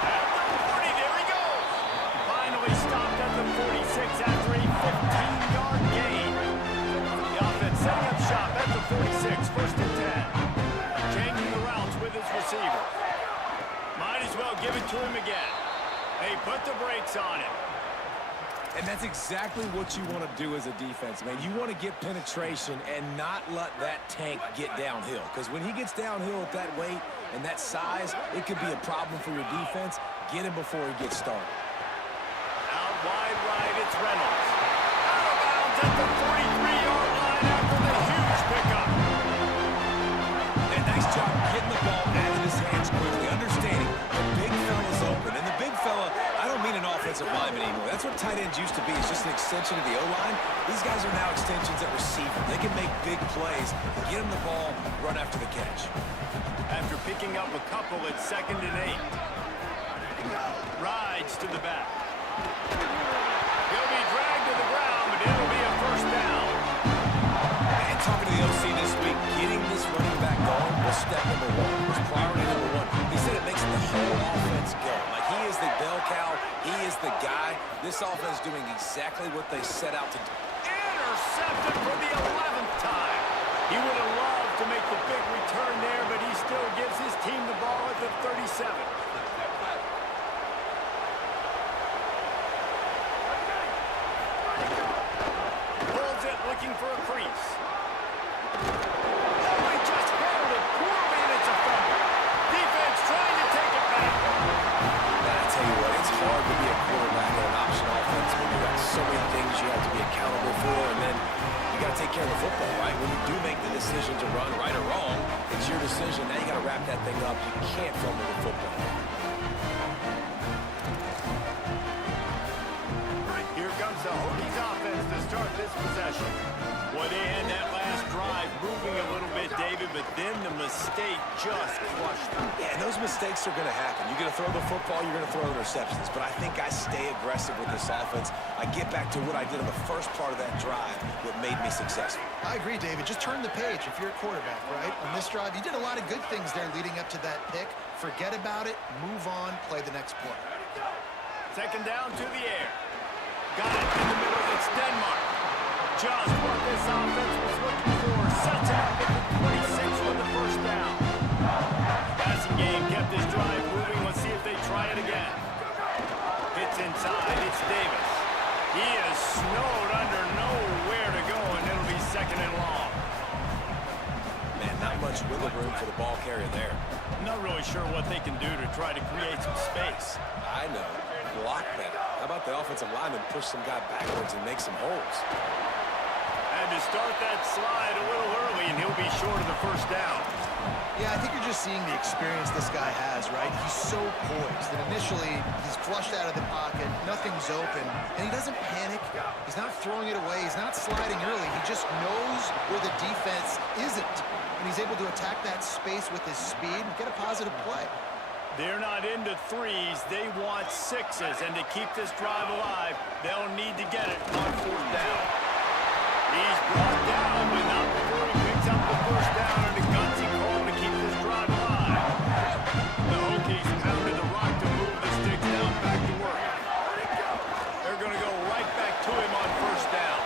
At the 40, there he goes. Finally stopped at the 46 after a 15-yard gain. The offense setting up shop at the 46, first and 10. Changing the routes with his receiver. Might as well give it to him again. They put the brakes on him. And that's exactly what you want to do as a defense, man. You want to get penetration and not let that tank get downhill. Because when he gets downhill at that weight and that size, it could be a problem for your defense. Get him before he gets started. Out wide right, it's Reynolds. Out of bounds at the 43-yard line after the huge pickup. And nice job getting the ball out of his hands quickly, understanding the big fella's open. And the big fella, I don't mean an offensive lineman anymore. That's what tight ends used to be. It's just an extension of the O-line. These guys are now extensions at receiver. They can make big plays, get him the ball, run after the catch. After picking up a couple at 2nd and 8. Rides to the back. He'll be dragged to the ground, but it'll be a first down. And talking to the OC this week, getting this running back going was step number one. Was priority number one. He said it makes the whole offense go. Like, he is the bell cow. He is the guy. This offense doing exactly what they set out to do. Intercepted for the 11th time. He would have loved to make the big return there, but he still gives his team the ball at the 37. Pulls it, looking for a crease. Oh, he just handled it poorly, and it's a fumble. Defense trying to take it back. Man, I tell you what, it's hard to be a quarterback in an option offense when you got so many things you have to be accountable for, and then you got to take care of the football, right? When you do make the decision to run, right or wrong, it's your decision. Now you got to wrap that thing up. You can't fumble the football. Here comes the Hokies offense to start this possession. Boy, they had that last drive moving a little bit, David, but then the mistake just crushed them. Yeah, and those mistakes are going to happen. You're going to throw the football, you're going to throw interceptions. But I think I stay aggressive with this offense. I get back to what I did on the first part of that drive, what made me successful. I agree, David. Just turn the page if you're a quarterback, right? On this drive, you did a lot of good things there leading up to that pick. Forget about it, move on, play the next play. 2nd down to the air. Got it in the middle. It's Denmark. Just what this offense was looking for. Sets it up at the 26 with the first down. Passing game kept this drive moving. Let's see if they try it again. Hits inside. It's Davis. He is snowed under, nowhere to go, and it'll be 2nd and long. Man, not much wiggle room for the ball carrier there. Not really sure what they can do to try to create some space. I know. Block better. How about the offensive lineman push some guy backwards and make some holes? Had to start that slide a little early, and he'll be short of the first down. Yeah, I think you're just seeing the experience this guy has, right? He's so poised that initially he's flushed out of the pocket, nothing's open, and he doesn't panic. He's not throwing it away. He's not sliding early. He just knows where the defense isn't, and he's able to attack that space with his speed and get a positive play. They're not into threes. They want sixes, and to keep this drive alive, they'll need to get it on 4th down. He's brought down, but not before he picks up the first down and a gutsy call to keep this drive alive. The Hokies pounded the rock to move the sticks down back to work. They're going to go right back to him on 1st down.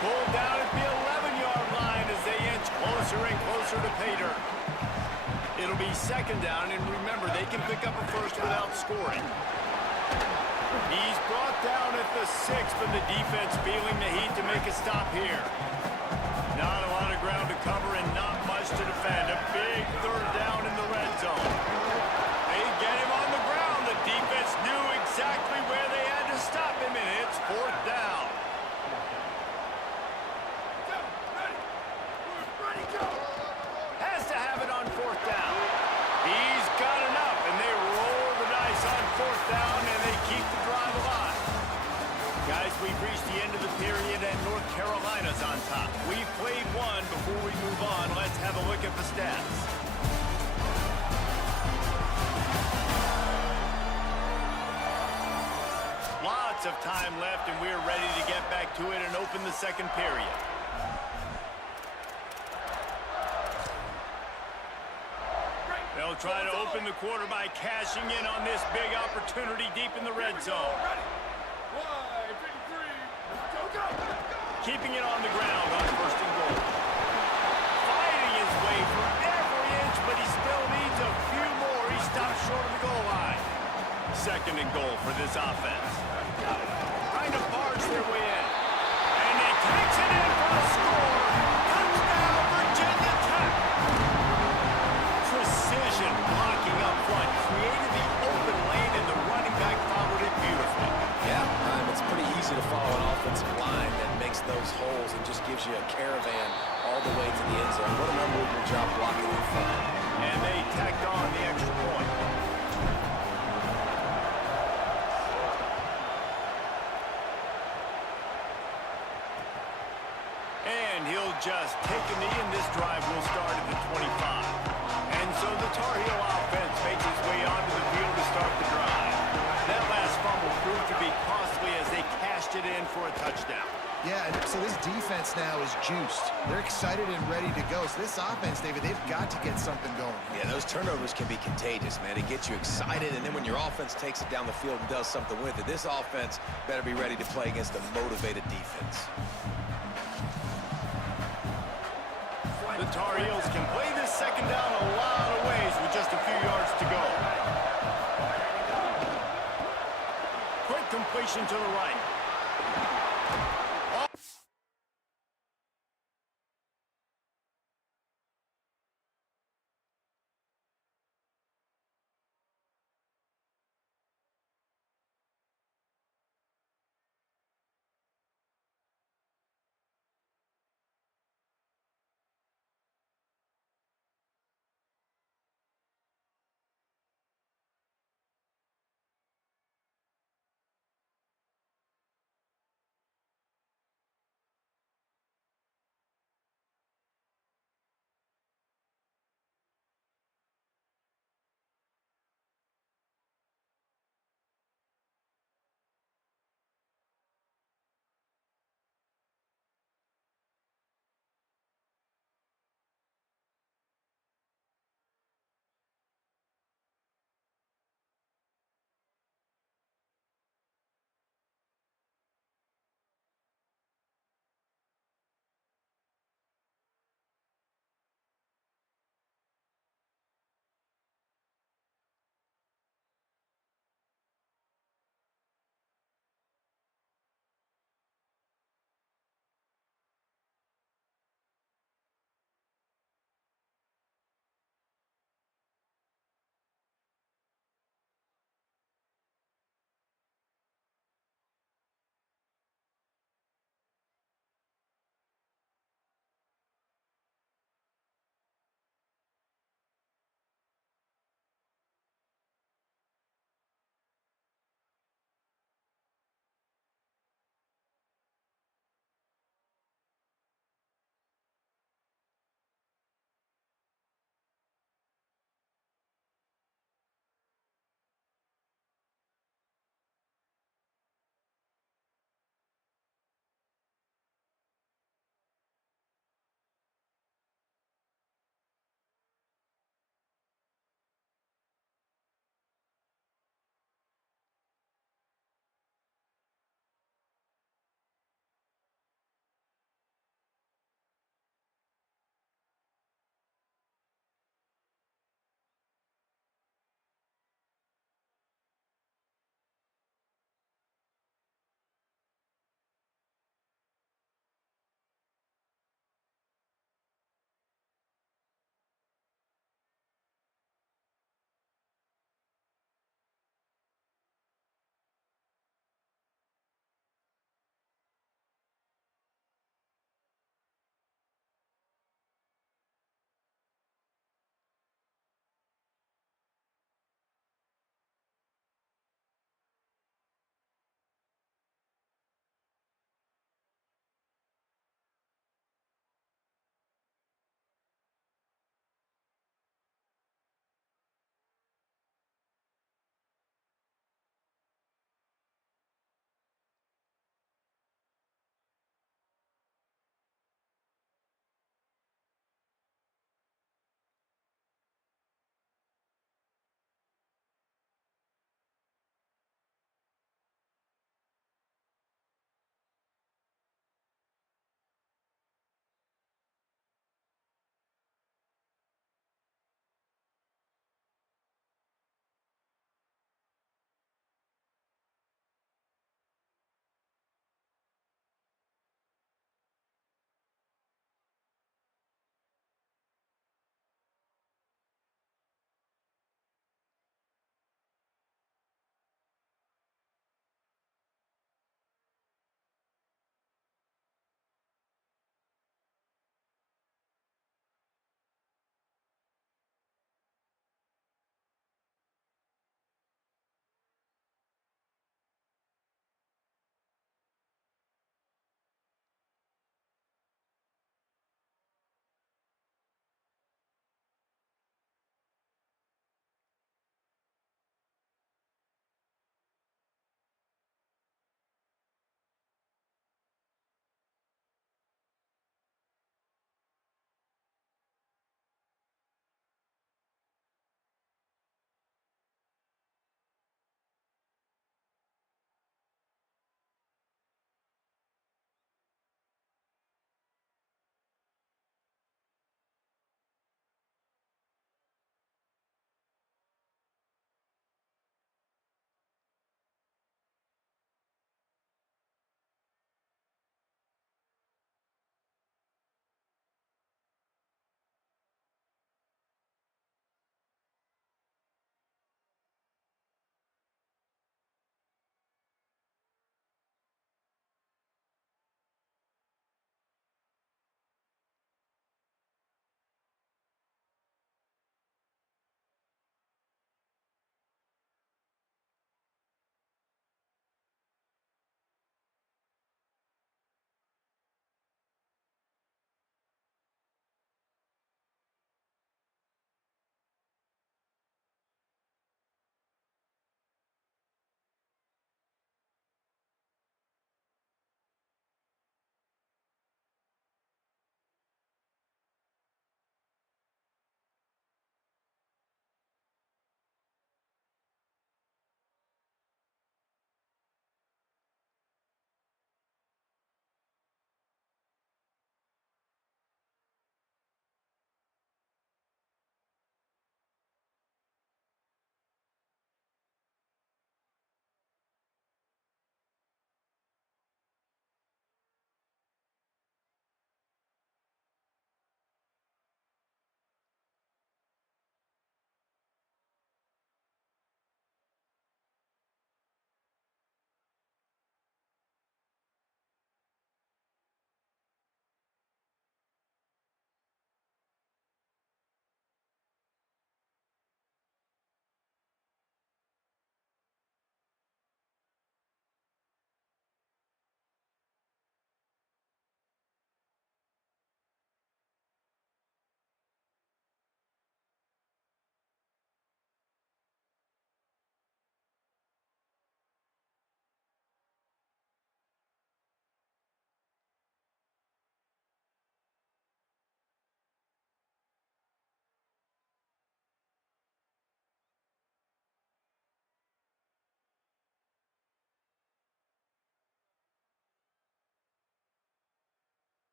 Pulled down at the 11-yard line as they inch closer and closer to pay dirt. It'll be 2nd scoring. He's brought down at the 6, but the defense feeling the heat to make a stop here. Not a lot of ground to cover and not much to defend. A big third down in the red zone. They get him on the ground. The defense knew exactly where they had to stop him, and it's 4th down. Go. Ready. Ready, go. Has to have it on 4th down. He's got enough, and they roll the dice on 4th down, and they keep the drive alive. Guys, we've reached the end of the period, and North Carolina's on top. We've played one. Before we move on, let's have a look at the stats. Lots of time left, and we're ready to get back to it and open the second period. They'll try to open the quarter by cashing in on this big opportunity deep in the red zone. Ready. Wide, 53. Go, go. Keeping it on the ground on 1st and goal. Fighting his way for every inch, but he still needs a few more. He stops short of the goal line. 2nd and goal for this offense. Trying to barge their way in. And he takes it in for a score. Touchdown, Virginia Tech. Precision blocking up front. Created the open lane, and the running back followed it beautifully. Yeah, it's pretty easy to follow an offensive line that makes those holes and just gives you a caravan all the way to the end zone. What an unbelievable job blocking in front. And they tacked on the extra point. And he'll just take a knee, and this drive will start at the 25. And so the Tar Heel offense makes its way onto the field to start the drive. That last fumble proved to be costly as they cashed it in for a touchdown. Yeah, and so this defense now is juiced. They're excited and ready to go. So this offense, David, they've got to get something going. Yeah, those turnovers can be contagious, man. It gets you excited, and then when your offense takes it down the field and does something with it, this offense better be ready to play against a motivated defense. The Tar Heels can play this 2nd down a lot of ways with just a few yards to go. Quick completion to the right.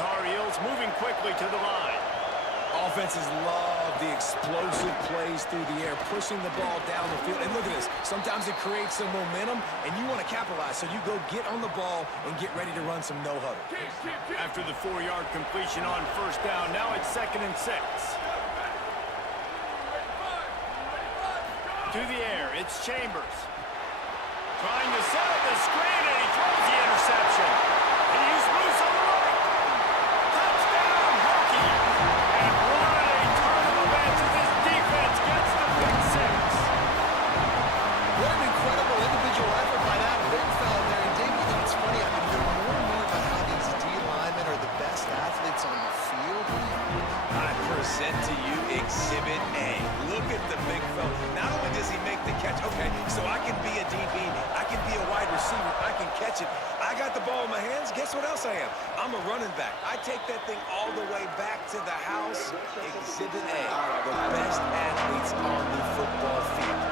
Tar Heels moving quickly to the line. Offenses love the explosive plays through the air, pushing the ball down the field. And look at this. Sometimes it creates some momentum, and you want to capitalize. So you go get on the ball and get ready to run some no-huddle. After the 4-yard completion on first down, now it's 2nd and 6. To the air, it's Chambers. Trying to set up the screen, and he throws the interception. He's loose on the right. Touchdown, Hokie. And what a turn of events as this defense gets the pick 6. What an incredible individual effort by that big fella there. And Dave, you know, it's funny. I've been hearing more and more about how these D linemen are the best athletes on the field. I present to you Exhibit A. Look at the big fella. Not only does he make the catch, okay, so I can be a DB, I can be a wide receiver, I can catch it. I got the ball in my hands. Guess what else I am? I'm a running back. I take that thing all the way back to the house. Exhibit A, the best athletes on the football field.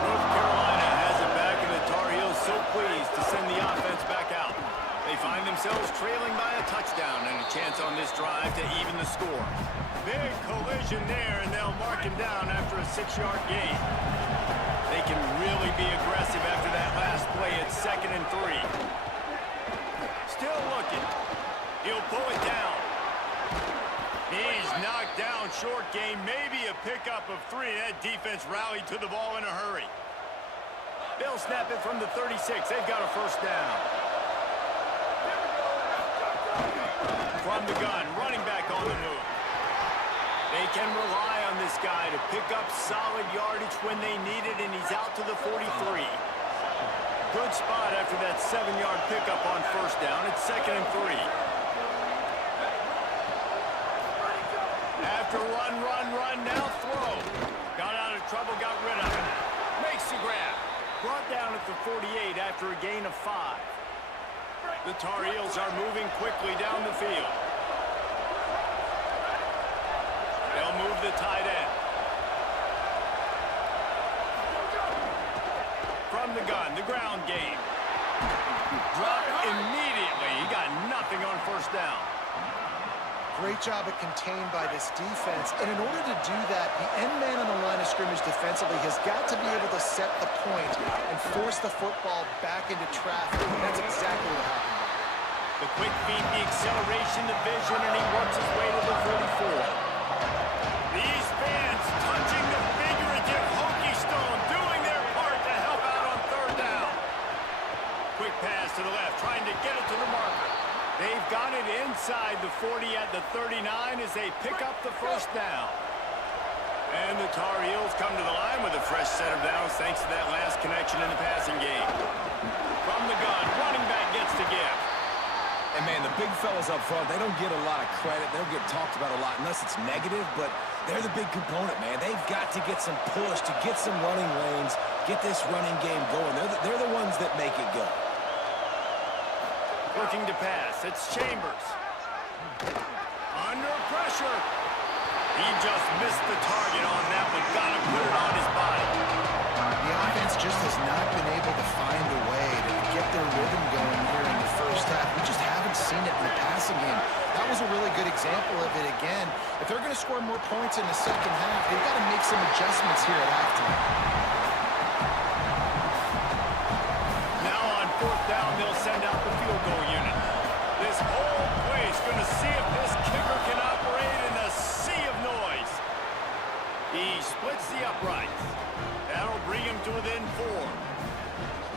North Carolina has it back, and the Tar Heels so pleased to send the offense back out. They find themselves trailing by a touchdown and a chance on this drive to even the score. Big collision there, and they'll mark him down after a 6-yard gain. They can really be aggressive after that last play at 2nd and 3. Still looking. He'll pull it down. He's knocked down, short gain, maybe a pickup of 3. That defense rallied to the ball in a hurry. They'll snap it from the 36. They've got a first down. From the gun, running back on the move. They can rely on this guy to pick up solid yardage when they need it, and he's out to the 43. Good spot after that 7-yard pickup on first down. It's 2nd and 3. After run, now throw. Got out of trouble, got rid of it. Makes the grab. Brought down at the 48 after a gain of 5. The Tar Heels are moving quickly down the field. They'll move the tight end. From the gun, the ground game. Drop immediately. He got nothing on first down. Great job at contained by this defense. And in order to do that, the end man on the line of scrimmage defensively has got to be able to set the point and force the football back into traffic. And that's exactly what happened. The quick feet, the acceleration, the vision, and he works his way to the 44. These fans touching the figurative Hokie Stone, doing their part to help out on third down. Quick pass to the left, trying to get it to the marker. They've got it inside the 40 at the 39 as they pick up the first down. And the Tar Heels come to the line with a fresh set of downs thanks to that last connection in the passing game. From the gun, running back gets the gift. And, man, the big fellas up front, they don't get a lot of credit. They don't get talked about a lot unless it's negative, but they're the big component, man. They've got to get some push, to get some running lanes, get this running game going. They're the ones that make it go. Looking to pass, it's Chambers. Under pressure. He just missed the target on that one. Got to put it on his body. The offense just has not been able to find a way to get their rhythm going here in the first half. We just haven't seen it in the passing game. That was a really good example of it again. If they're going to score more points in the second half, they've got to make some adjustments here at halftime. Now on fourth down, they'll send out the field goal unit. This whole place going to see if this kicker can operate in a sea of noise. He splits the uprights. That'll bring him to within 4.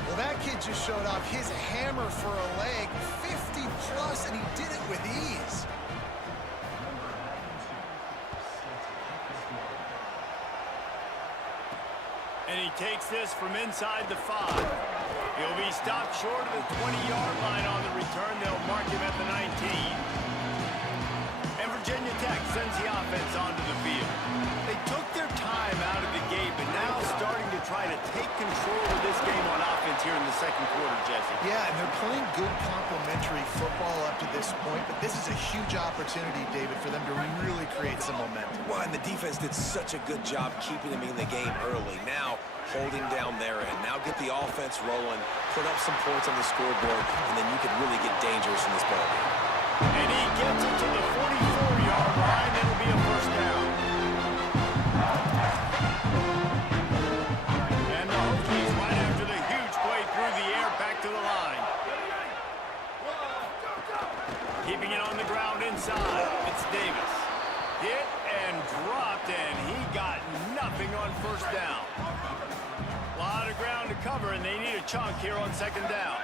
Well, that kid just showed off his hammer for a leg, 50-plus, and he did it with ease. And he takes this from inside the 5. He'll be stopped short of the 20-yard line on the return. They'll mark him at the 19. And Virginia Tech sends the offense onto the field. They took their time out of the gate, but now starting to try to take control of this game on offense here in the second quarter, Jesse. Yeah, and they're playing good complementary football up to this point, but this is a huge opportunity, David, for them to really create some momentum. Well, and the defense did such a good job keeping them in the game early. Now, holding down their end. Now get the offense rolling, put up some points on the scoreboard, and then you can really get dangerous in this ball game. And he gets it to the 44-yard line. It'll be a first down. And the Hokies right after the huge play through the air back to the line. Keeping it on the ground inside. It's Davis. Hit and dropped, and he got nothing on first down. A lot of ground to cover, and they need a chunk here on second down.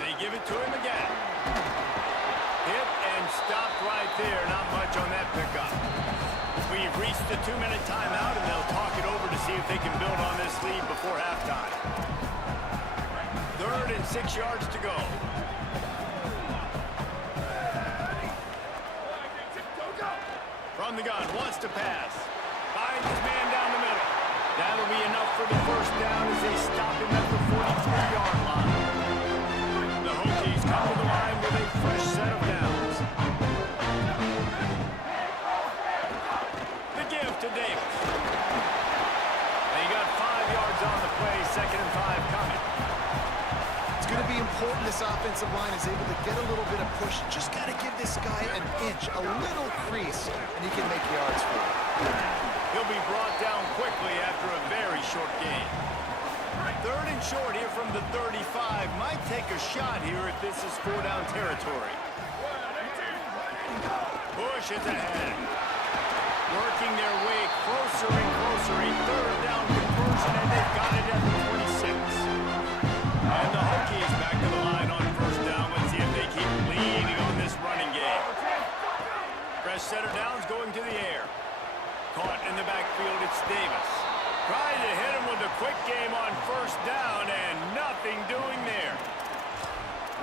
They give it to him again. Hit and stopped right there. Not much on that pickup. We've reached the 2-minute timeout, and they'll talk it over to see if they can build on this lead before halftime. 3rd and 6 yards to go. From the gun, wants to pass. Finds his man down the middle. That'll be enough for the first down as they stop him at the 43-yard line. The Hokies come to the line with a fresh set of downs. The give to Davis. They got 5 yards on the play, 2nd and 5 coming. It's going to be important this offensive line is able to get a little bit of push. Just got to give this guy an inch, a little crease, and he can make yards for it. He'll be brought down quickly after a very short game. 3rd and short here from the 35. Might take a shot here if this is 4-down territory. Bush is ahead. Working their way closer and closer. A 3rd down conversion, and they've got it at the 26. And the Hokies back to the line on first down. Let's see if they keep leaning on this running game. Fresh set of downs going to the air. Caught in the backfield, it's Davis. Trying to hit him with a quick game on first down, and nothing doing there.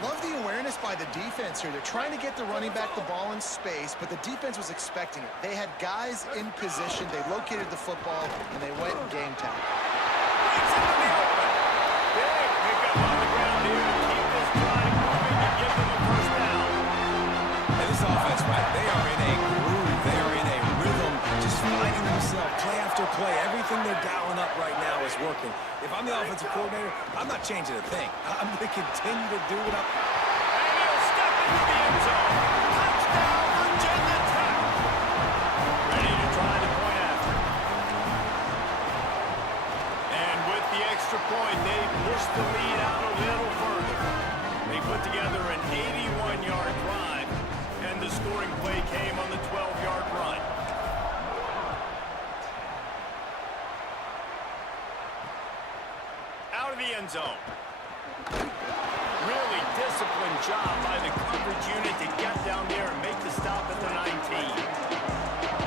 Love the awareness by the defense here. They're trying to get the running back the ball in space, but the defense was expecting it. They had guys in position. They located the football, and they went and game time. Breaks into the open. Big pickup on the ground here to keep this drive moving and give them a first down. And this offense, right, they are in a groove. They are in a rhythm, just finding themselves play after play. Everything they're dialing up right now is working. If I'm the offensive coordinator, I'm not changing a thing. I'm going to continue to do what I'm... And he'll step into the end zone. Touchdown, Virginia Tech. Ready to try the point after. And with the extra point, they push the lead out a little further. They put together an 81-yard drive, and the scoring play came on the 12-yard run. Out of the end zone. Really disciplined job by the coverage unit to get down there and make the stop at the 19.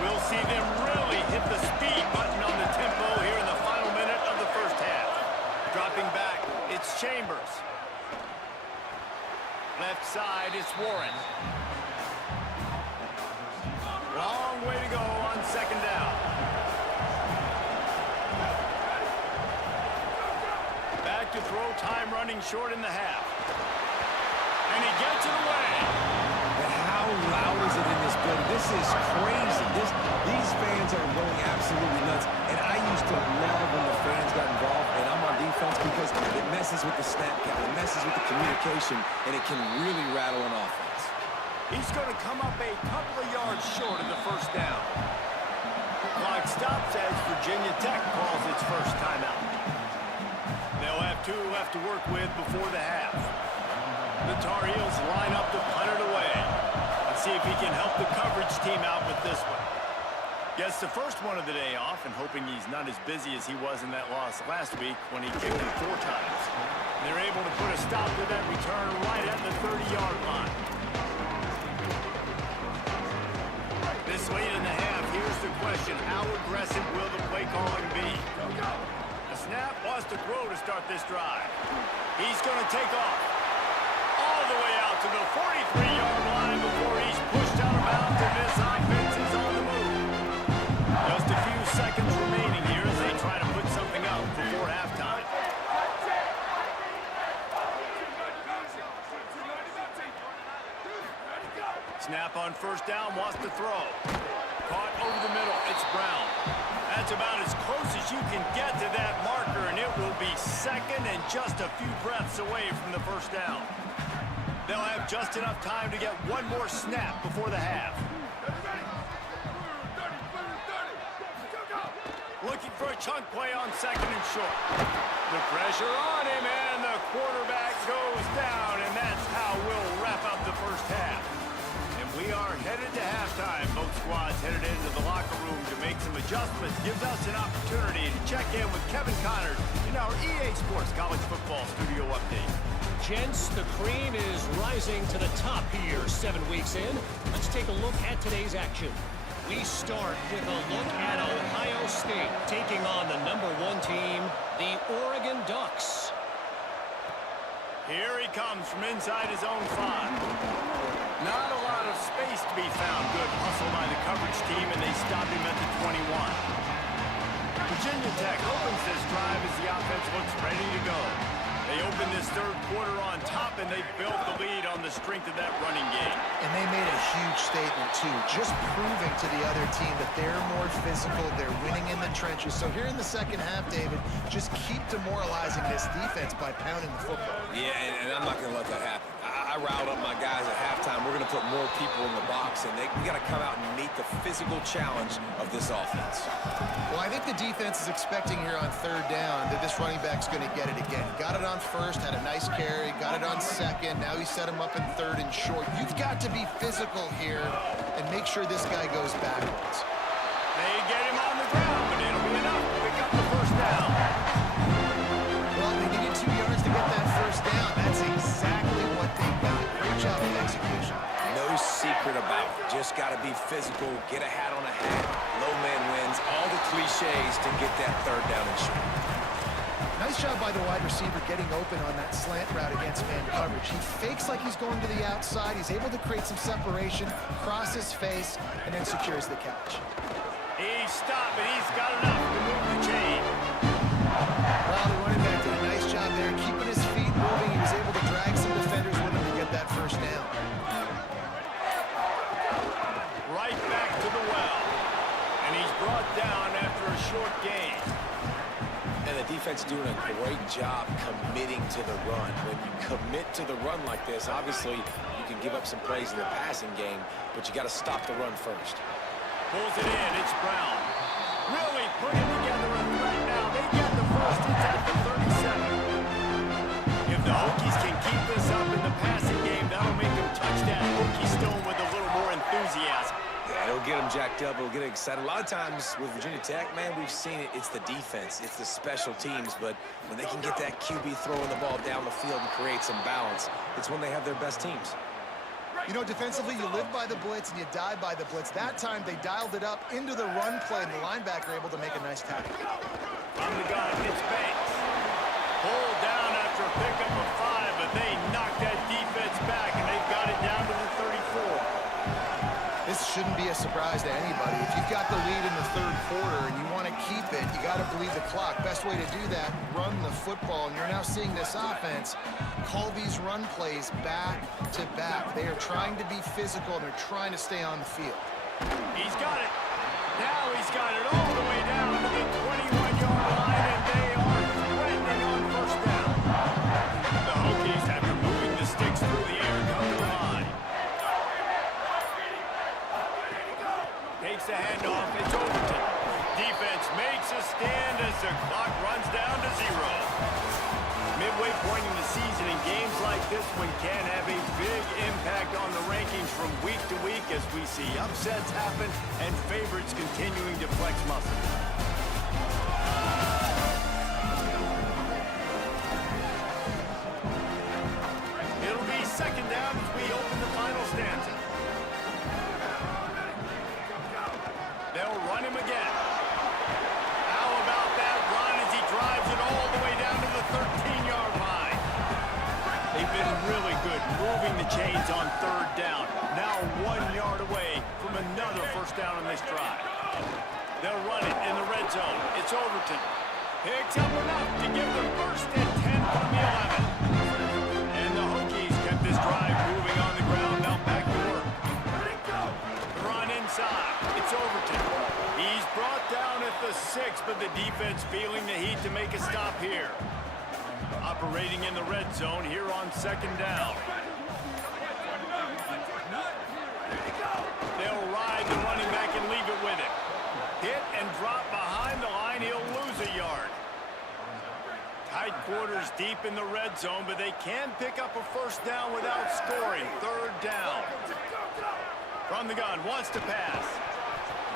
We'll see them really hit the speed button on the tempo here in the final minute of the first half. Dropping back, it's Chambers. Left side, it's Warren. Long way to go on second down. Back to throw, time running short in the half. And he gets it away. But how loud is it in this building? This is crazy. These fans are going absolutely nuts. And I used to love when the fans got involved, and I'm on defense because it messes with the snap count, it messes with the communication, and it can really rattle an offense. He's going to come up a couple of yards short of the first down. Clock stops as Virginia Tech calls its first timeout. They'll have 2 left to work with before the half. The Tar Heels line up to punt it away. Let's see if he can help the coverage team out with this one. Gets the first one of the day off, and hoping he's not as busy as he was in that loss last week when he kicked it 4 times. They're able to put a stop to that return right at the 30-yard line. This late in the half, here's the question. How aggressive will the play calling be? The snap wants to throw to start this drive. He's going to take off. All the way out to the 43-yard line before he's pushed out of bounds, and this offense is on the move. Just a few seconds remaining here as they try to put something up before halftime. Snap on first down, wants to throw. Caught over the middle, it's Brown. That's about as close as you can get to that marker, and it will be second and just a few breaths away from the first down. They'll have just enough time to get one more snap before the half. Looking for a chunk play on second and short. The pressure on him, and the quarterback goes down, and that's how we'll wrap up the first half. And we are headed to halftime. Both squads headed into the locker room to make some adjustments. Gives us an opportunity to check in with Kevin Connors in our EA Sports College Football Studio Update. Gents, the cream is rising to the top here 7 weeks in. Let's take a look at today's action. We start with a look at Ohio State taking on the #1 team, the Oregon Ducks. Here he comes from inside his own 5. Not a lot of space to be found. Good hustle by the coverage team, and they stop him at the 21. Virginia Tech opens this drive as the offense looks ready to go. They open this third quarter on top, and they built the lead on the strength of that running game. And they made a huge statement, too, just proving to the other team that they're more physical, they're winning in the trenches. So here in the second half, David, just keep demoralizing this defense by pounding the football. Yeah, and I'm not going to let that happen. I riled up my guys at halftime. We're going to put more people in the box, and we got to come out and meet the physical challenge of this offense. Well, I think the defense is expecting here on third down that this running back's going to get it again. He got it on first, had a nice carry, got it on second. Now he set him up in third and short. You've got to be physical here and make sure this guy goes backwards. They get him on the ground, but it'll be enough to pick up the first down. Well, they needed 2 yards to get that first down. That's exactly what they got. Great job of execution. No secret about it. Just got to be physical, get a hat on a hat, low man wins, all the cliches to get that third down and short. Nice job by the wide receiver getting open on that slant route against man coverage. He fakes like he's going to the outside. He's able to create some separation, cross his face, and then secures the catch. He's stopped, and he's got enough to move the chain. Well, the running back did a nice job there, keeping his feet moving. He was able to drag some defenders with him to get that first down. Right back to the well. And he's brought down after a short gain. And the defense doing a great job committing to the run. When you commit to the run like this, obviously you can give up some plays in the passing game, but you got to stop the run first. Pulls it in. It's Brown. Really putting together a threat now. They get the first. It's at the 37. If the Hokies can keep this up in the passing game, that'll make them touch that Hokie stone with a little more enthusiasm. Yeah, it'll get them jacked up. It'll get them excited. A lot of times with Virginia Tech, man, we've seen it. It's the defense. It's the special teams. But when they can get that QB throwing the ball down the field and create some balance, it's when they have their best teams. You know, defensively, you live by the blitz and you die by the blitz. That time, they dialed it up into the run play, and the linebacker able to make a nice tackle. From the gun, it's Banks. Pulled down after a pickup of 5, but they knocked that defense back, and they've got it down to the 34. This shouldn't be a surprise to anybody. If you've got the lead in the third quarter and you want to keep it, you got to bleed the clock. Best way to do that, run the football. And you're now seeing this offense call these run plays back to back. They are trying to be physical, and they're trying to stay on the field. He's got it. Now he's got it all the way down to the 21-yard line, and they are threatening on first down. The Hokies, after moving the sticks through the air, come to the line. Takes the handoff. It's Overton. Defense makes a stand as the clock runs down to 0. Midway point in the season, and games like this one can have a big impact on the rankings from week to week as we see upsets happen and favorites continuing to flex muscles. It'll be second down as we open the final stanza. They'll run him again. How about that run as he drives it all the way down to the 13-yard line? They've been really good moving the chains on third down. Now 1 yard away from another first down on this drive. They'll run it in the red zone. It's Overton. Picks up enough to give them first and 10 from the 11. And the Hokies kept this drive moving on the ground. Now back to work. The run inside. It's Overton. He's brought down at the 6, but the defense feeling the heat to make a stop here. Operating in the red zone here on second down. They'll ride the running back and leave it with him. Hit and drop behind the line. He'll lose a yard. Tight quarters deep in the red zone, but they can pick up a first down without scoring. Third down. From the gun, wants to pass.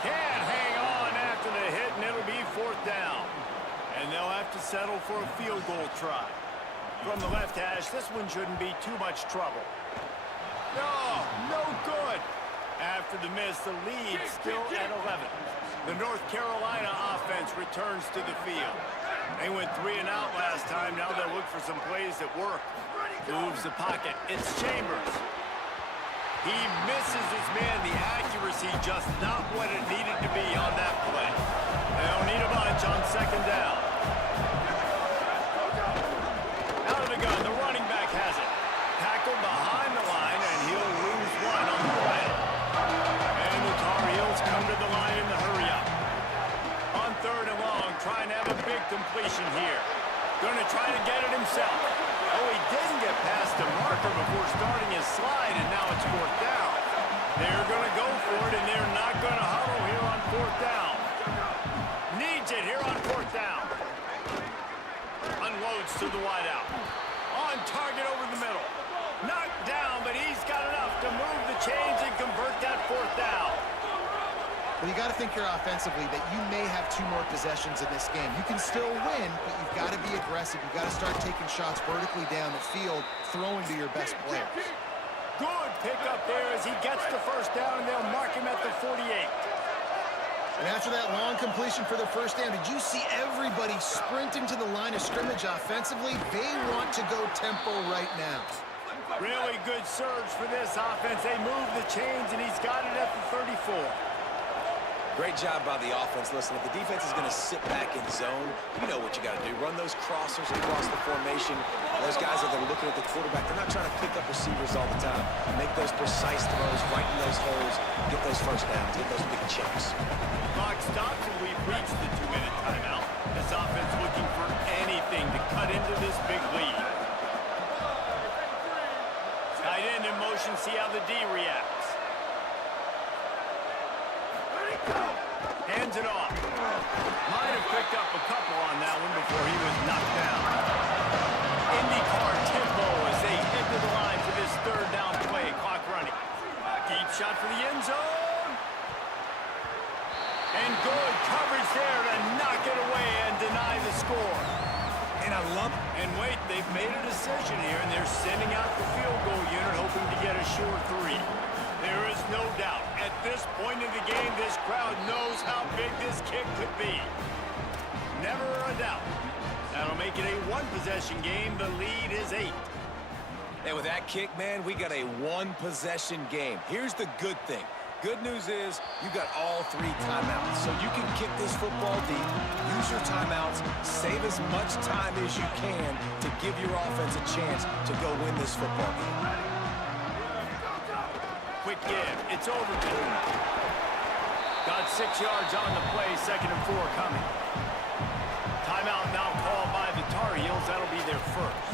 Can't hang on after the hit, and it'll be fourth down. And they'll have to settle for a field goal try. From the left hash, this one shouldn't be too much trouble. No good. After the miss, the lead still at 11. The North Carolina offense returns to the field. They went 3 and out last time. Now they'll look for some plays that work. Moves the pocket. It's Chambers. He misses his man. The accuracy just not what it needed to be on that play. They'll need a bunch on second down. Out of the gun, the running back has it. Tackled behind the line, and he'll lose one on the play. And the Tar Heels come to the line in the hurry-up. On third and long, trying to have a big completion here. Going to try to get it himself. Oh, he didn't get past the marker before starting his slide, and now it's fourth down. They're going to go for it, and they're not going to huddle here on fourth down. Needs it here on fourth down. Unloads to the wideout. On target over the middle. Knocked down, but he's got enough to move the chains and convert that fourth down. Well, you got to think here offensively that you may have 2 more possessions in this game. You can still win, but you've got to be aggressive. You've got to start taking shots vertically down the field, throwing to your best players. Good pickup there as he gets the first down, and they'll mark him at the 48. And after that long completion for the first down, did you see everybody sprinting to the line of scrimmage offensively? They want to go tempo right now. Really good surge for this offense. They move the chains, and he's got it at the 34. Great job by the offense. Listen, if the defense is going to sit back in zone, you know what you got to do. Run those crossers across the formation. Those guys that are looking at the quarterback, they're not trying to pick up receivers all the time. Make those precise throws, right in those holes, get those first downs, get those big chunks. Clock stops, and we've reached the 2-minute timeout. This offense looking for anything to cut into this big lead. Tight end in motion, see how the D reacts. Hands it off. Might have picked up a couple on that one before he was knocked down. IndyCar tempo as they head to the line for this third down play. Clock running. Deep shot for the end zone. And good coverage there to knock it away and deny the score. And I love it. And wait, they've made a decision here, and they're sending out the field goal unit, hoping to get a sure 3. There is no doubt. At this point in the game, this crowd knows how big this kick could be. Never a doubt. That'll make it a 1-possession game. The lead is 8. And with that kick, man, we got a 1-possession game. Here's the good thing. Good news is you got all 3 timeouts. So you can kick this football deep, use your timeouts, save as much time as you can to give your offense a chance to go win this football game. Quick give. It's Overton. Got 6 yards on the play. 2nd and 4 coming. Timeout now called by the Tar Heels. That'll be their first.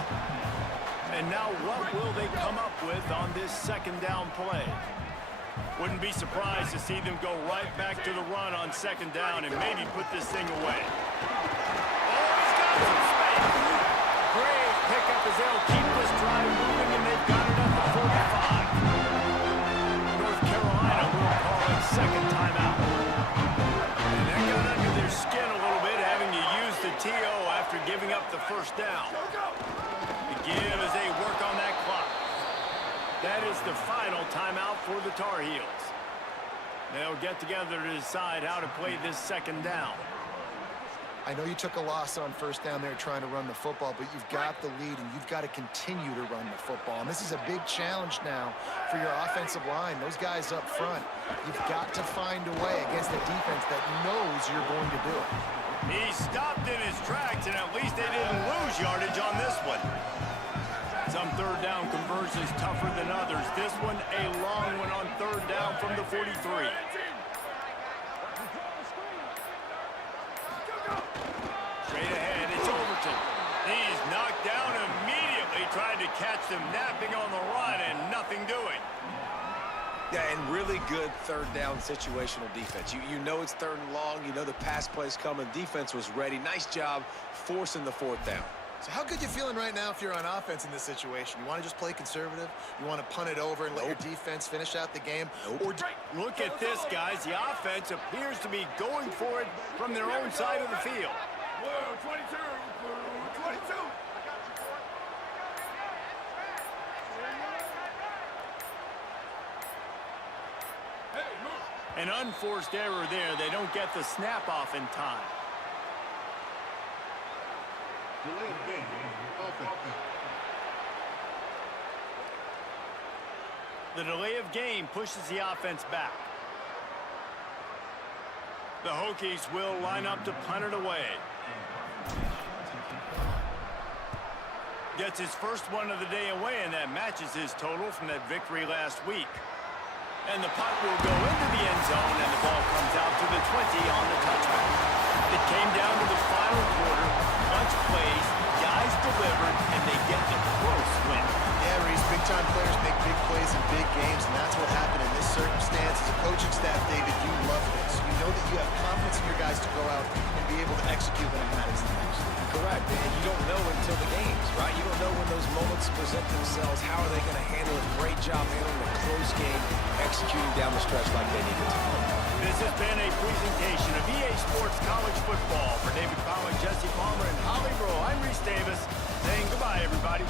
And now what will they come up with on this second down play? Wouldn't be surprised to see them go right back to the run on second down and maybe put this thing away. Oh, he's got some space. Great pickup as they'll keep this drive moving, and they've got it at the 45. North Carolina will call it second timeout. And that got under their skin a little bit, having to use the TO after giving up the first down. The give as they work on that clock. That is the final timeout for the Tar Heels. They'll get together to decide how to play this second down. I know you took a loss on first down there trying to run the football, but you've got the lead, and you've got to continue to run the football. And this is a big challenge now for your offensive line. Those guys up front, you've got to find a way against a defense that knows you're going to do it. He stopped in his tracks, and at least they didn't lose yardage on this one. Some third down conversions tougher than others. This one, a long one on third down from the 43. Straight ahead, it's Overton. He's knocked down immediately, tried to catch them napping on the run, and nothing doing. Yeah, and really good third down situational defense. You know it's third and long. You know the pass play's coming. Defense was ready. Nice job forcing the fourth down. So how good you feeling right now if you're on offense in this situation? You want to just play conservative? You want to punt it over and let your defense finish out the game? Or Look at this, guys. The offense appears to be going for it from their own side of the field. Blue 22, blue 22. Hey, move. An unforced error there. They don't get the snap off in time. Delay of game. Offense. The delay of game pushes the offense back. The Hokies will line up to punt it away. Gets his first one of the day away, and that matches his total from that victory last week. And the punt will go into the end zone, and the ball comes out to the 20 on the touchback. It came down to the final quarter. Bunch plays, guys delivered, and they get the close win. Yeah, Reese, big-time players make big plays in big games, and that's what happened in this circumstance. As a coaching staff, David, you love this. You know that you have confidence in your guys to go out and be able to execute when it matters the most. Correct, and you don't know until the games, right? You don't know when those moments present themselves. How are they going to handle it? Great job handling a close game, executing down the stretch like they needed to. This has been a presentation of EA Sports College Football. For David Pollack, Jesse Palmer, and Holly Rowe, I'm Reese Davis, saying goodbye, everybody.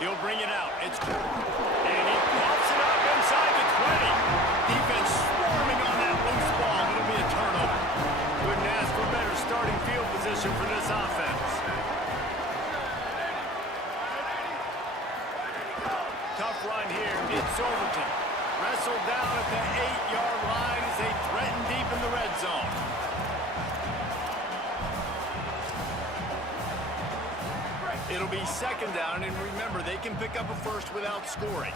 He'll bring it out. And he pops it up inside the 20. Defense swarming on that loose ball. It'll be a turnover. Couldn't ask for better starting field position for this offense. Tough run here. It's Overton. Wrestled down at the 8-yard line as they threaten deep in the red zone. It'll be second down, and remember, they can pick up a first without scoring.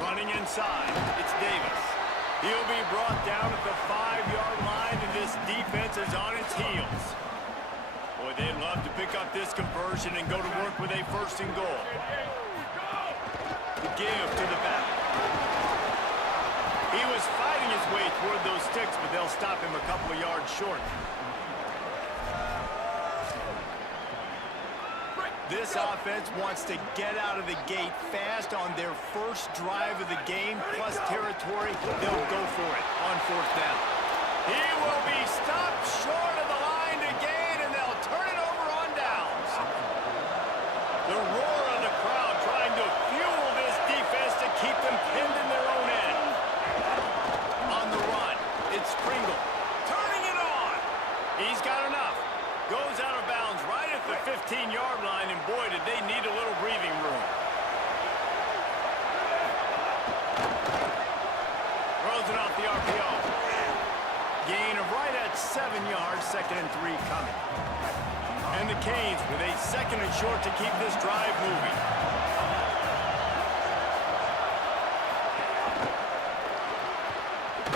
Running inside, it's Davis. He'll be brought down at the 5-yard line, and this defense is on its heels. Boy, they'd love to pick up this conversion and go to work with a first and goal. The give to the back. He was fighting his way toward those sticks, but they'll stop him a couple of yards short. This offense wants to get out of the gate fast on their first drive of the game, plus territory. They'll go for it on fourth down. He will be stopped short of the line to gain, and they'll turn it over on downs. The roar of the crowd trying to fuel this defense to keep them pinned in their own end. On the run, it's Pringle. Turning it on. He's got enough. Goes out of bounds right at the 15-yard line, and boy, did they need a little breathing room. Throws it off the RPO. Gain of right at 7 yards, 2nd and 3 coming. And the Canes with a 2nd and short to keep this drive moving.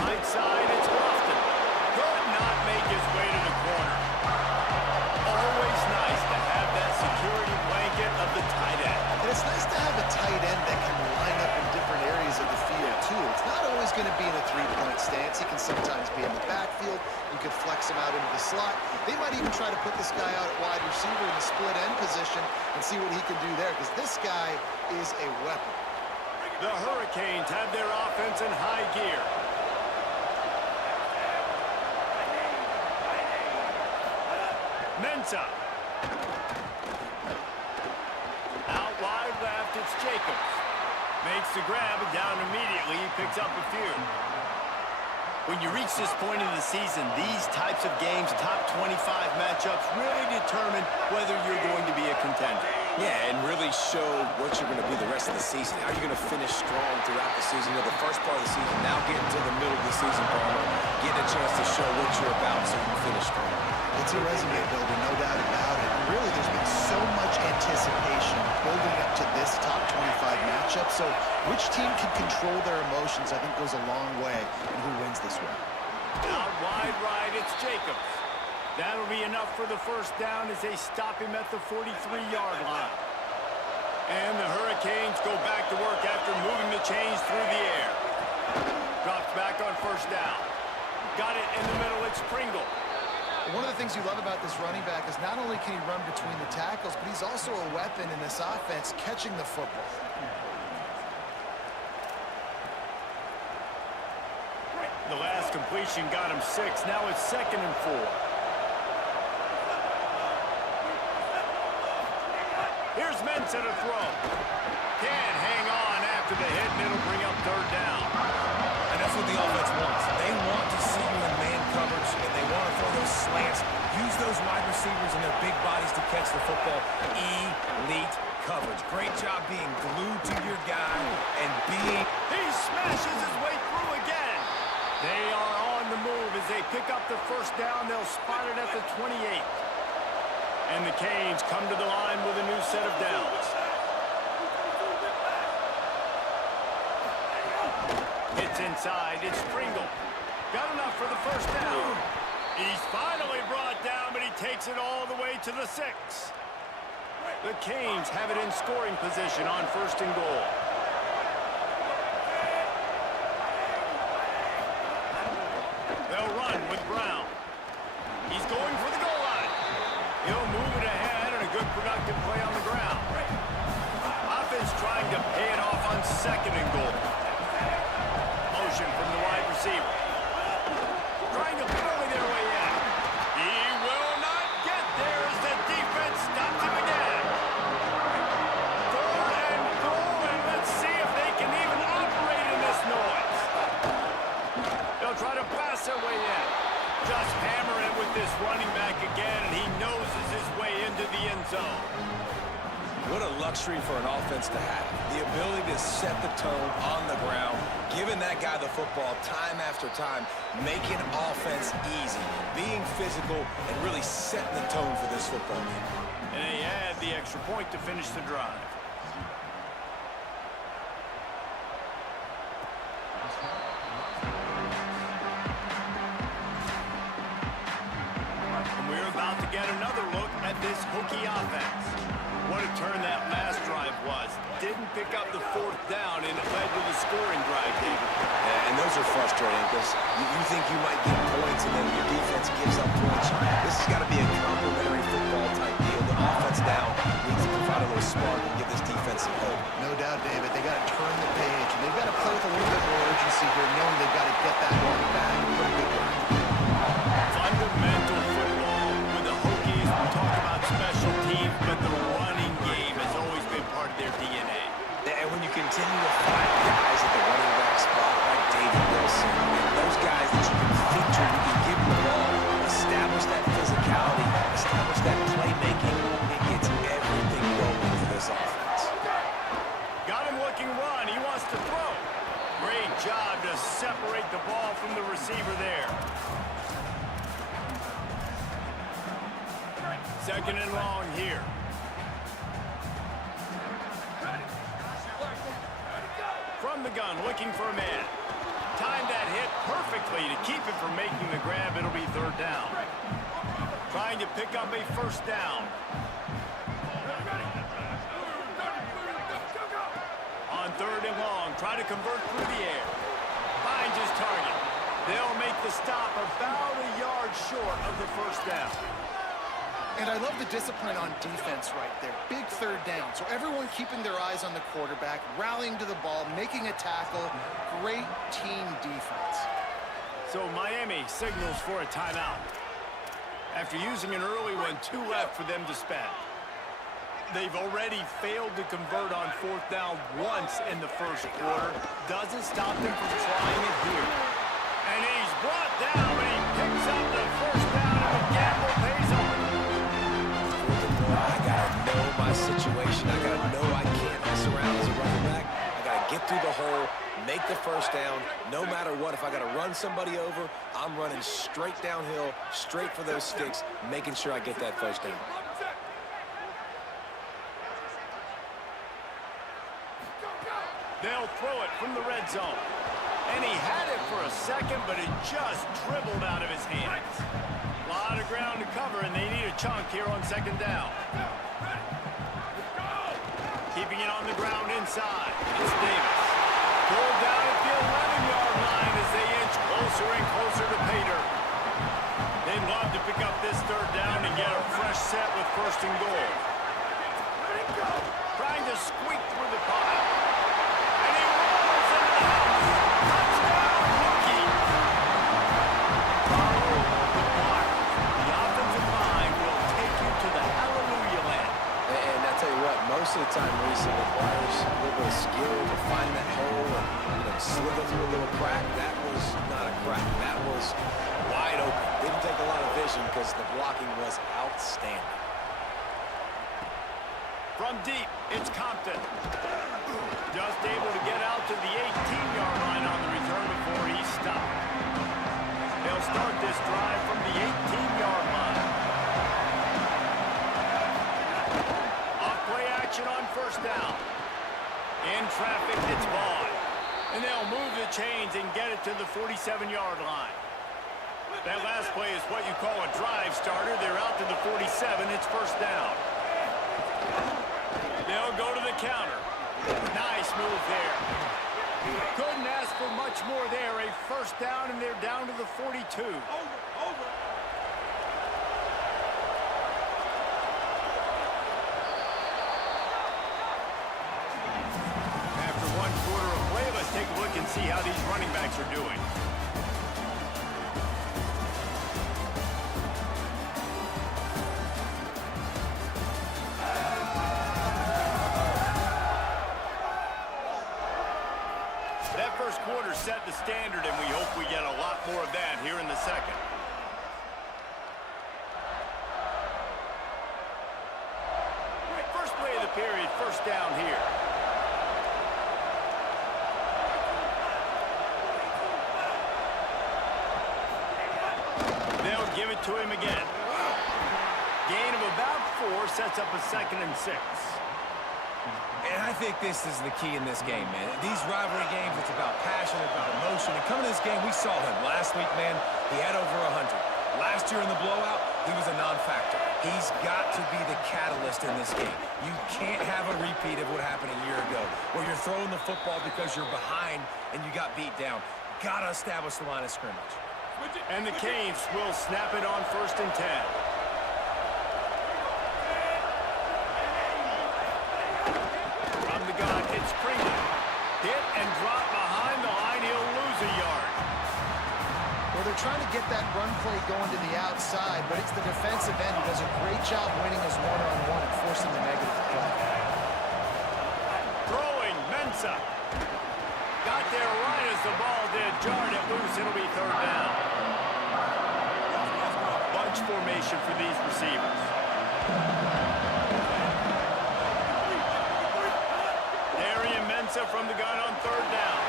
Right side, it's Lofton. Could not make his way to the corner. Always nice to have that security blanket of the tight end. And it's nice to have a tight end that can line up in different areas of the field, too. It's not always going to be in a three-point stance. He can sometimes be in the backfield. You could flex him out into the slot. They might even try to put this guy out at wide receiver in the split end position and see what he can do there, because this guy is a weapon. The Hurricanes have their offense in high gear. Mensah. Out wide left, it's Jacobs. Makes the grab and down immediately. He picks up a few. When you reach this point in the season, these types of games, top 25 matchups, really determine whether you're going to be a contender. Yeah, and really show what you're going to be the rest of the season. How you're going to finish strong throughout the season. You know, the first part of the season, now getting to the middle of the season, Palmer, getting a chance to show what you're about so you can finish strong. It's a resume builder, no doubt about it. And really, there's been so much anticipation building up to this top 25 matchup. So which team can control their emotions, I think, goes a long way in who wins this one. Out wide right, it's Jacobs. That'll be enough for the first down as they stop him at the 43-yard line. And the Hurricanes go back to work after moving the chains through the air. Drops back on first down. Got it in the middle, it's Pringle. One of the things you love about this running back is not only can he run between the tackles, but he's also a weapon in this offense catching the football. The last completion got him 6. Now it's 2nd and 4. Here's Mensah to throw. Can't hang on after the hit, and it'll bring up 3rd down. And that's what the offense wants. They want to see you in man coverage, and they want to throw those slants. Use those wide receivers and their big bodies to catch the football. Elite coverage. Great job being glued to your guy and being... He smashes his way through again. They are on the move as they pick up the first down. They'll spot it at the 28. And the Canes come to the line with a new set of downs. It's inside. It's Pringle. Got enough for the first down. He's finally brought down, but he takes it all the way to the 6. The Canes have it in scoring position on 1st and goal. They'll run with Brown. He's going for the goal line. He'll move it ahead and a good productive play on the ground. Offense trying to pay it off on 2nd and goal. Motion from the wide receiver. Trying to bully their way in. He will not get there as the defense stops own zone. What a luxury for an offense to have. The ability to set the tone on the ground, giving that guy the football time after time, making offense easy, being physical, and really setting the tone for this football game. And they add the extra point to finish the drive. And we're about to get another look at this Hokie offense. What a turn that last drive was. Didn't pick up the fourth down, and it led to the scoring drive, David. Yeah, and those are frustrating because you think you might get points and then your defense gives up points. This has got to be a complementary football type deal. The offense now needs to provide a little spark and give this defense some hope. No doubt, David. They got to turn the page, and they've got to play with a little bit more urgency here, knowing they've got to get that one back. Put a good work. Fundamental football with the Hokies. We talk about special teams, but the running game has always been part of their DNA. And when you continue to find guys at the running back spot like David Wilson, and those guys that you can feature, you can give them the ball, establish that physicality, establish that playmaking, it gets everything rolling for this offense. Got him looking run. He wants to throw. Great job to separate the ball from the receiver there. Second and long here. From the gun, looking for a man. Timed that hit perfectly to keep it from making the grab. It'll be third down. Trying to pick up a first down. On third and long, try to convert through the air. Finds his target. They'll make the stop about a yard short of the first down. And I love the discipline on defense right there. Big third down. So everyone keeping their eyes on the quarterback, rallying to the ball, making a tackle. Great team defense. So Miami signals for a timeout. After using an early one, 2 left for them to spend. They've already failed to convert on fourth down once in the first quarter. Doesn't stop them from trying it here. And he's brought down, but he picks up the first down, and the gamble pays off. I gotta know my situation. I gotta know I can't mess around as a running back. I gotta get through the hole, make the first down, no matter what. If I gotta run somebody over, I'm running straight downhill, straight for those sticks, making sure I get that first down. They'll throw it from the red zone. And he had it for a second, but it just dribbled out of his hands. A lot of ground to cover, and they need a chunk here on second down. Keeping it on the ground inside. It's Davis. Pulled down at the 11-yard line as they inch closer and closer to pay dirt. They'd love to pick up this third down and get a fresh set with first and goal. Trying to squeak through the pile. And he rolls into the house. Touchdown, Hokie. Follow the block. The offensive line will take you to the hallelujah land. And I tell you what, most of the time, Reese, it requires a little bit of skill to find that hole and slither through a little crack. That was not a crack. That was wide open. Didn't take a lot of vision because the blocking was outstanding. From deep, it's Compton. Just able to get out to the 18-yard line on the return before he's stopped. They'll start this drive from the 18-yard line. Off-play action on first down. In traffic, it's Vaughn. And they'll move the chains and get it to the 47-yard line. That last play is what you call a drive starter. They're out to the 47. It's first down. They'll go to the counter. Nice move there. Couldn't ask for much more there. A first down, and they're down to the 42. After one quarter of play, let's take a look and see how these running backs are doing. That first quarter set the standard, and we hope we get a lot more of that here in the second. period. First down here. They'll give it to him again. Gain of about 4 sets up a 2nd and 6. And I think this is the key in this game, man. These rivalry games, it's about passion, about emotion. And coming to this game, we saw him last week, man. He had over 100. Last year in the blowout, he was a non-factor. He's got to be the catalyst in this game. You can't have a repeat of what happened a year ago, where you're throwing the football because you're behind and you got beat down. Got to establish the line of scrimmage. And the Canes will snap it on 1st and 10. From the gun, it's Freeman. Hit and drop behind the line. He'll lose a yard. Well, they're trying to get that run play going to the outside, but it's the defensive end who does a great job winning his one-on-one and forcing the negative play. Throwing, Mensa. Got there right as the ball did. Jarred it loose. It'll be 3rd down. Bunch formation for these receivers. Darian Mensa from the gun on 3rd down.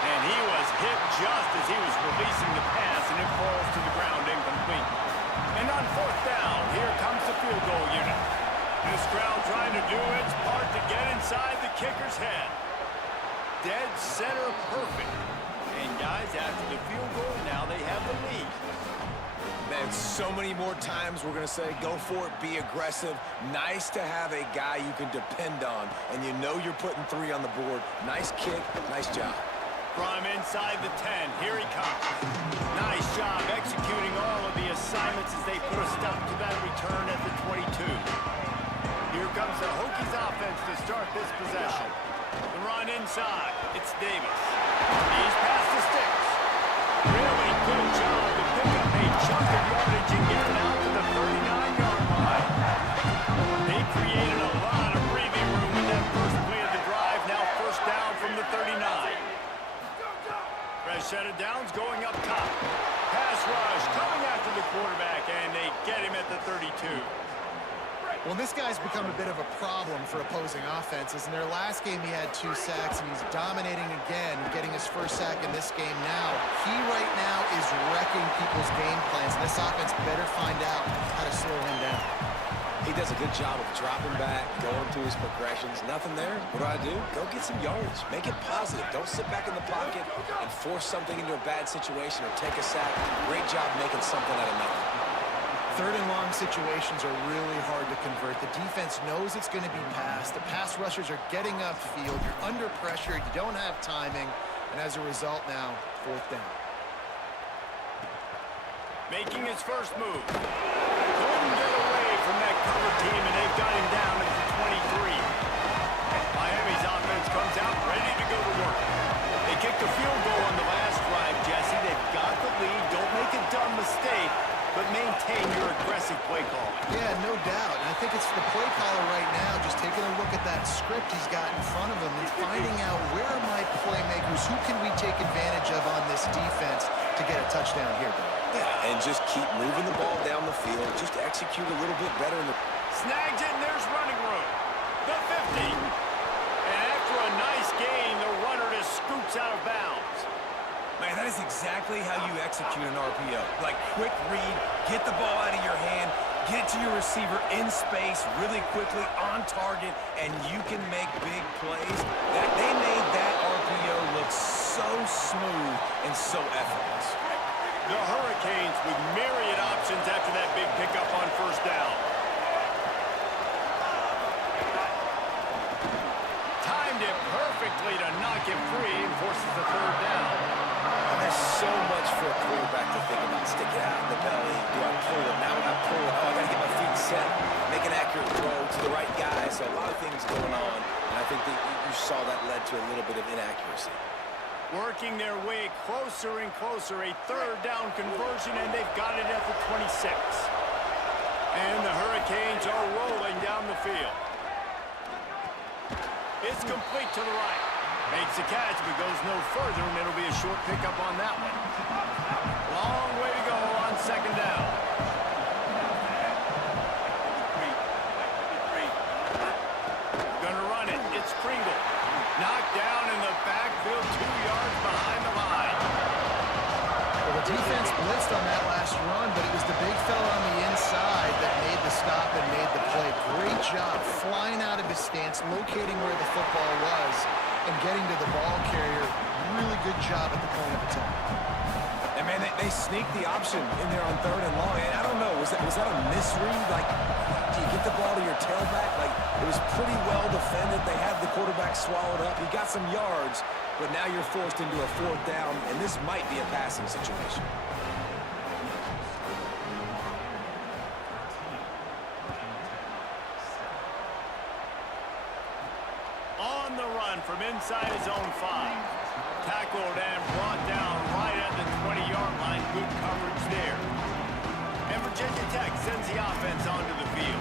And he was hit just as he was releasing the pass, and it falls to the ground incomplete. And on 4th down, here comes the field goal unit. This crowd trying to do its part to get inside the kicker's head. Dead center perfect. And guys, after the field goal, now they have the lead. Man, so many more times we're going to say, go for it, be aggressive. Nice to have a guy you can depend on, and you know you're putting 3 on the board. Nice kick, nice job. From inside the 10, here he comes. Nice job executing all of the assignments as they put a stop to that return at the 22. Here comes the Hokies offense to start this possession. The run inside, it's Davis. He's past the sticks. Really good job to pick up a chunk of yardage and get it out to the 39-yard line. They created a lot of breathing room with that first play of the drive. Now 1st down from the 39. Fresh set of downs going up top. Pass rush coming after the quarterback, and they get him at the 32. Well, this guy's become a bit of a problem for opposing offenses. In their last game, he had 2 sacks, and he's dominating again, getting his 1st sack in this game now. He right now is wrecking people's game plans, and this offense better find out how to slow him down. He does a good job of dropping back, going through his progressions. Nothing there. What do? Go get some yards. Make it positive. Don't sit back in the pocket and force something into a bad situation or take a sack. Great job making something out of nothing. 3rd and long situations are really hard to convert. The defense knows it's going to be passed. The pass rushers are getting upfield. You're under pressure. You don't have timing. And as a result now, 4th down. Making his first move. Couldn't get away from that cover team, and they've got him down at the 23. Miami's offense comes out ready to go to work. They kicked a field goal on the last drive, Jesse. They've got the lead. Don't make a dumb mistake, but maintain your aggressive play calling. Yeah, no doubt. And I think it's the play caller right now just taking a look at that script he's got in front of him and finding out where are my playmakers, who can we take advantage of on this defense to get a touchdown here, Bill. Yeah, and just keep moving the ball down the field. Just execute a little bit better in the... Snags it, and there's running room. The 50. And after a nice gain, the runner just scoots out of bounds. Man, that is exactly how you execute an RPO. Like, quick read, get the ball out of your hand, get to your receiver in space really quickly, on target, and you can make big plays. They made that RPO look so smooth and so effortless. The Hurricanes with myriad options after that big pickup on 1st down. Timed it perfectly to knock him free and forces the 3rd down. And there's so much for a quarterback to think about. Stick it out in the belly. Do I pull it? Now I pull it. Oh, I got to get my feet set. Make an accurate throw to the right guy. So a lot of things going on. And I think that you saw that led to a little bit of inaccuracy. Working their way closer and closer. A 3rd down conversion, and they've got it at the 26. And the Hurricanes are rolling down the field. It's complete to the right. Makes the catch, but goes no further, and it'll be a short pickup on that one. Long way to go on 2nd down. Pringle. Knocked down in the backfield, 2 yards behind the line. Well, the defense blitzed on that last run, but it was the big fella on the inside that made the stop and made the play. Great job flying out of his stance, locating where the football was, and getting to the ball carrier. Really good job at the point of attack. And, man, they sneaked the option in there on 3rd and long. And I don't know, was that a misread? Like, do you get the ball to your tailback? Like, it was pretty well defended. They had the quarterback swallowed up. He got some yards, but now you're forced into a 4th down, and this might be a passing situation. On the run from inside his own 5. Tackled and brought down right at the 20-yard line. Good coverage there. And Virginia Tech sends the offense onto the field.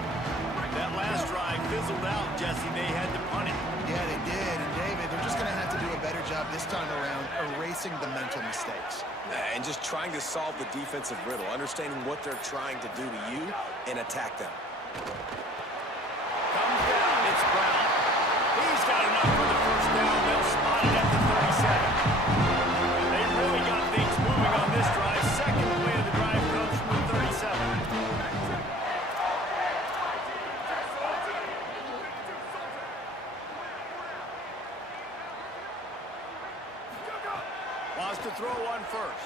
That last drive fizzled out, Jesse. They had to punt it. Yeah, they did. And, David, they're just going to have to do a better job this time around erasing the mental mistakes. And just trying to solve the defensive riddle, understanding what they're trying to do to you and attack them. Comes down. It's Brown. He's got enough for the first down. They'll spot it at the 37. They really got things moving on this drive. Second play of the drive comes from the 37. Wants to throw one first.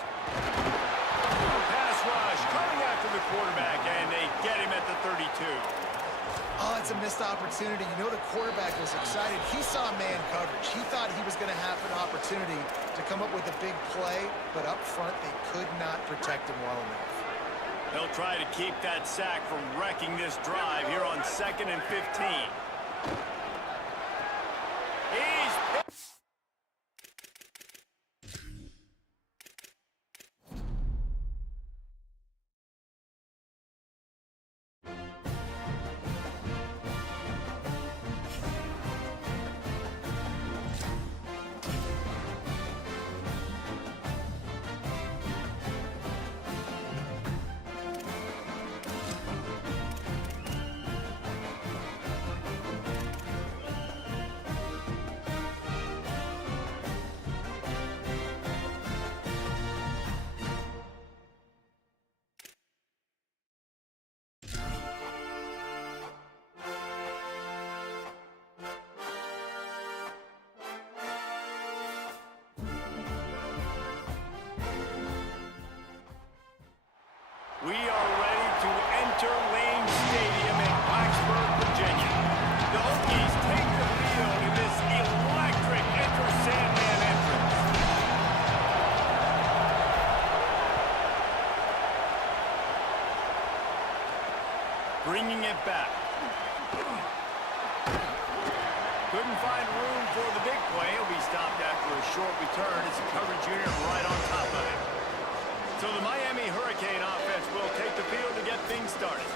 Pass rush coming after the quarterback, and they get him at the 32. Oh, it's a missed opportunity. You know the quarterback was excited. He saw man coverage. He thought he was going to have an opportunity to come up with a big play, but up front they could not protect him well enough. They'll try to keep that sack from wrecking this drive here on 2nd and 15. He's... We are ready to enter Lane Stadium in Blacksburg, Virginia. The Hokies take the field in this electric Enter Sandman entrance. Bringing it back. Couldn't find room for the big play. He'll be stopped after a short return. It's a coverage unit right on top of it. So the Miami Hurricane offense will take the field to get things started.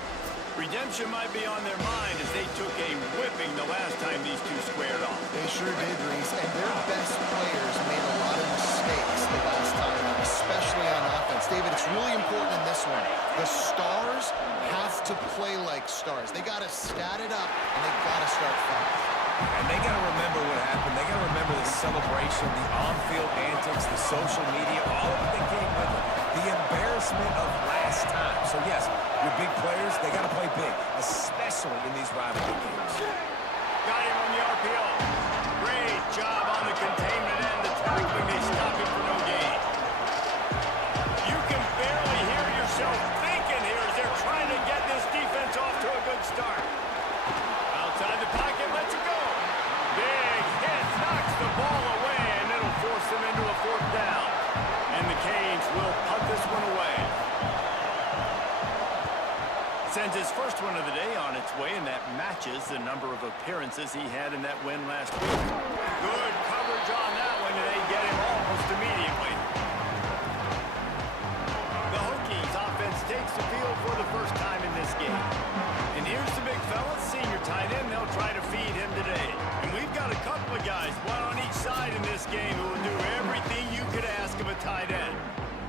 Redemption might be on their mind as they took a whipping the last time these two squared off. They sure did, Reese, and their best players made a lot of mistakes the last time, especially on offense. David, it's really important in this one. The stars have to play like stars. They got to stat it up, and they got to start fast. And they got to remember what happened. They got to remember the celebration, the on-field antics, the social media, all of it that came with it. The embarrassment of last time. So, yes, your big players, they got to play big, especially in these rivalry games. Got him on the RPO. Great job on the containment and the tackling. They stop him for no gain. You can barely hear yourself thinking here as they're trying to get this defense off to a good start. Outside the pocket, lets it go. Big hit, knocks the ball away, and it'll force them into a 4th down. And the Canes will punt this one away. Sends his first one of the day on its way, and that matches the number of appearances he had in that win last week. Good coverage on that one, and they get him almost immediately. The Hokies offense takes the field for the first time in this game. And here's the big fella, senior tight end. They'll try to feed him today. And we've got a couple of guys, one on each side in this game, who will do everything you could ask of a tight end.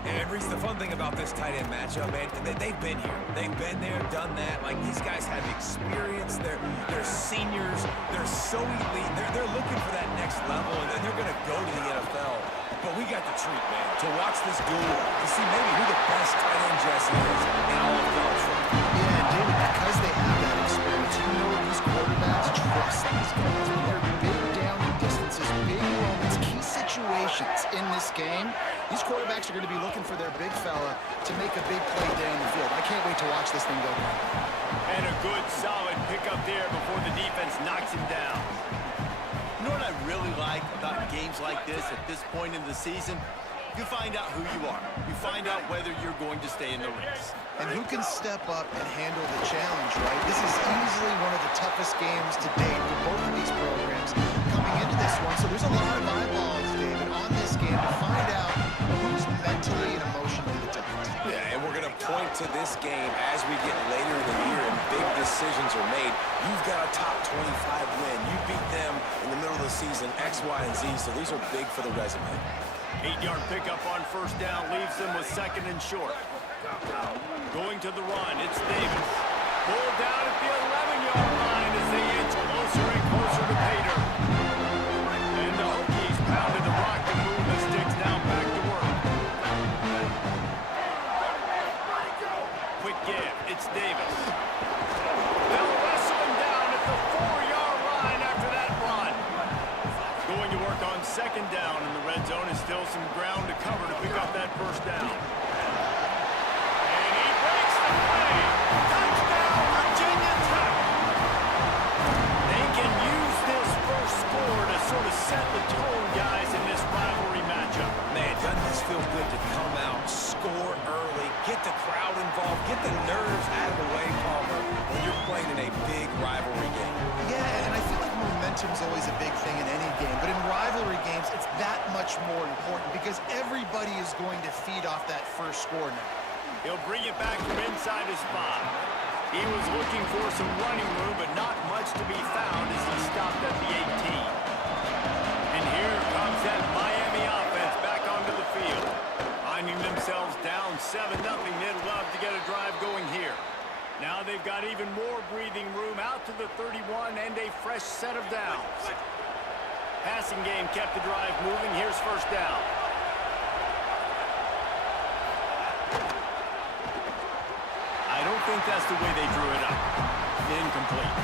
And Reese, the fun thing about this tight end matchup, man, they've been here. They've been there, done that. Like, these guys have experience. guys. They're seniors. They're so elite. They're looking for that next level, and then they're going to go to the NFL. But we got the treat, man, to watch this duel, to see maybe who the best tight end Jesse is in all of college football. Yeah, David, because they have that experience, you know these quarterbacks trust these guys. When they're big down in distances, big moments, key situations in this game, these quarterbacks are going to be looking for their big fella to make a big play down the field. I can't wait to watch this thing go down. And a good, solid pickup there before the defense knocks him down. You know what I really like about games like this at this point in the season? You find out who you are. You find out whether you're going to stay in the race. And who can step up and handle the challenge, right? This is easily one of the toughest games to date for both of these programs coming into this one. So there's a lot of eyeballs, David, on this game to find out who's mentally and emotionally the toughest. Yeah, and we're going to point to this game as we get later in the year and big decisions are made. You've got a top 25 win. You beat them in the middle of the season, X, Y, and Z, so these are big for the resume. 8-yard pickup on first down leaves them with 2nd and short. Going to the run, it's Davis. Pulled down at the 11-yard line as they inch closer and closer to Pater. And the Hokies pounded the rock to move the sticks now back to work. Quick give, it's Davis. They'll wrestle him down at the 4-yard line after that run. Going to work on 2nd down in the red zone is still some ground to cover to pick up that first down. And he breaks the play. Touchdown, Virginia Tech. They can use this first score to sort of set the tone, guys, in this rivalry matchup. Man, doesn't this feel good to come out, score early, get the crowd involved, get the nerves out of the way, Palmer, when you're playing in a big rivalry game. Yeah, and I feel like momentum's always a big thing in any game, but in rivalry games, it's that much more important because everybody is going to feed off that first score now. He'll bring it back from inside his 5. He was looking for some running room, but not much to be found as he stopped at the 18. And here comes that Miami offense back onto the field. Finding themselves down 7-0, they'd love to get a drive going here. Now they've got even more breathing room out to the 31 and a fresh set of downs. Passing game kept the drive moving. Here's first down. I don't think that's the way they drew it up. Incomplete.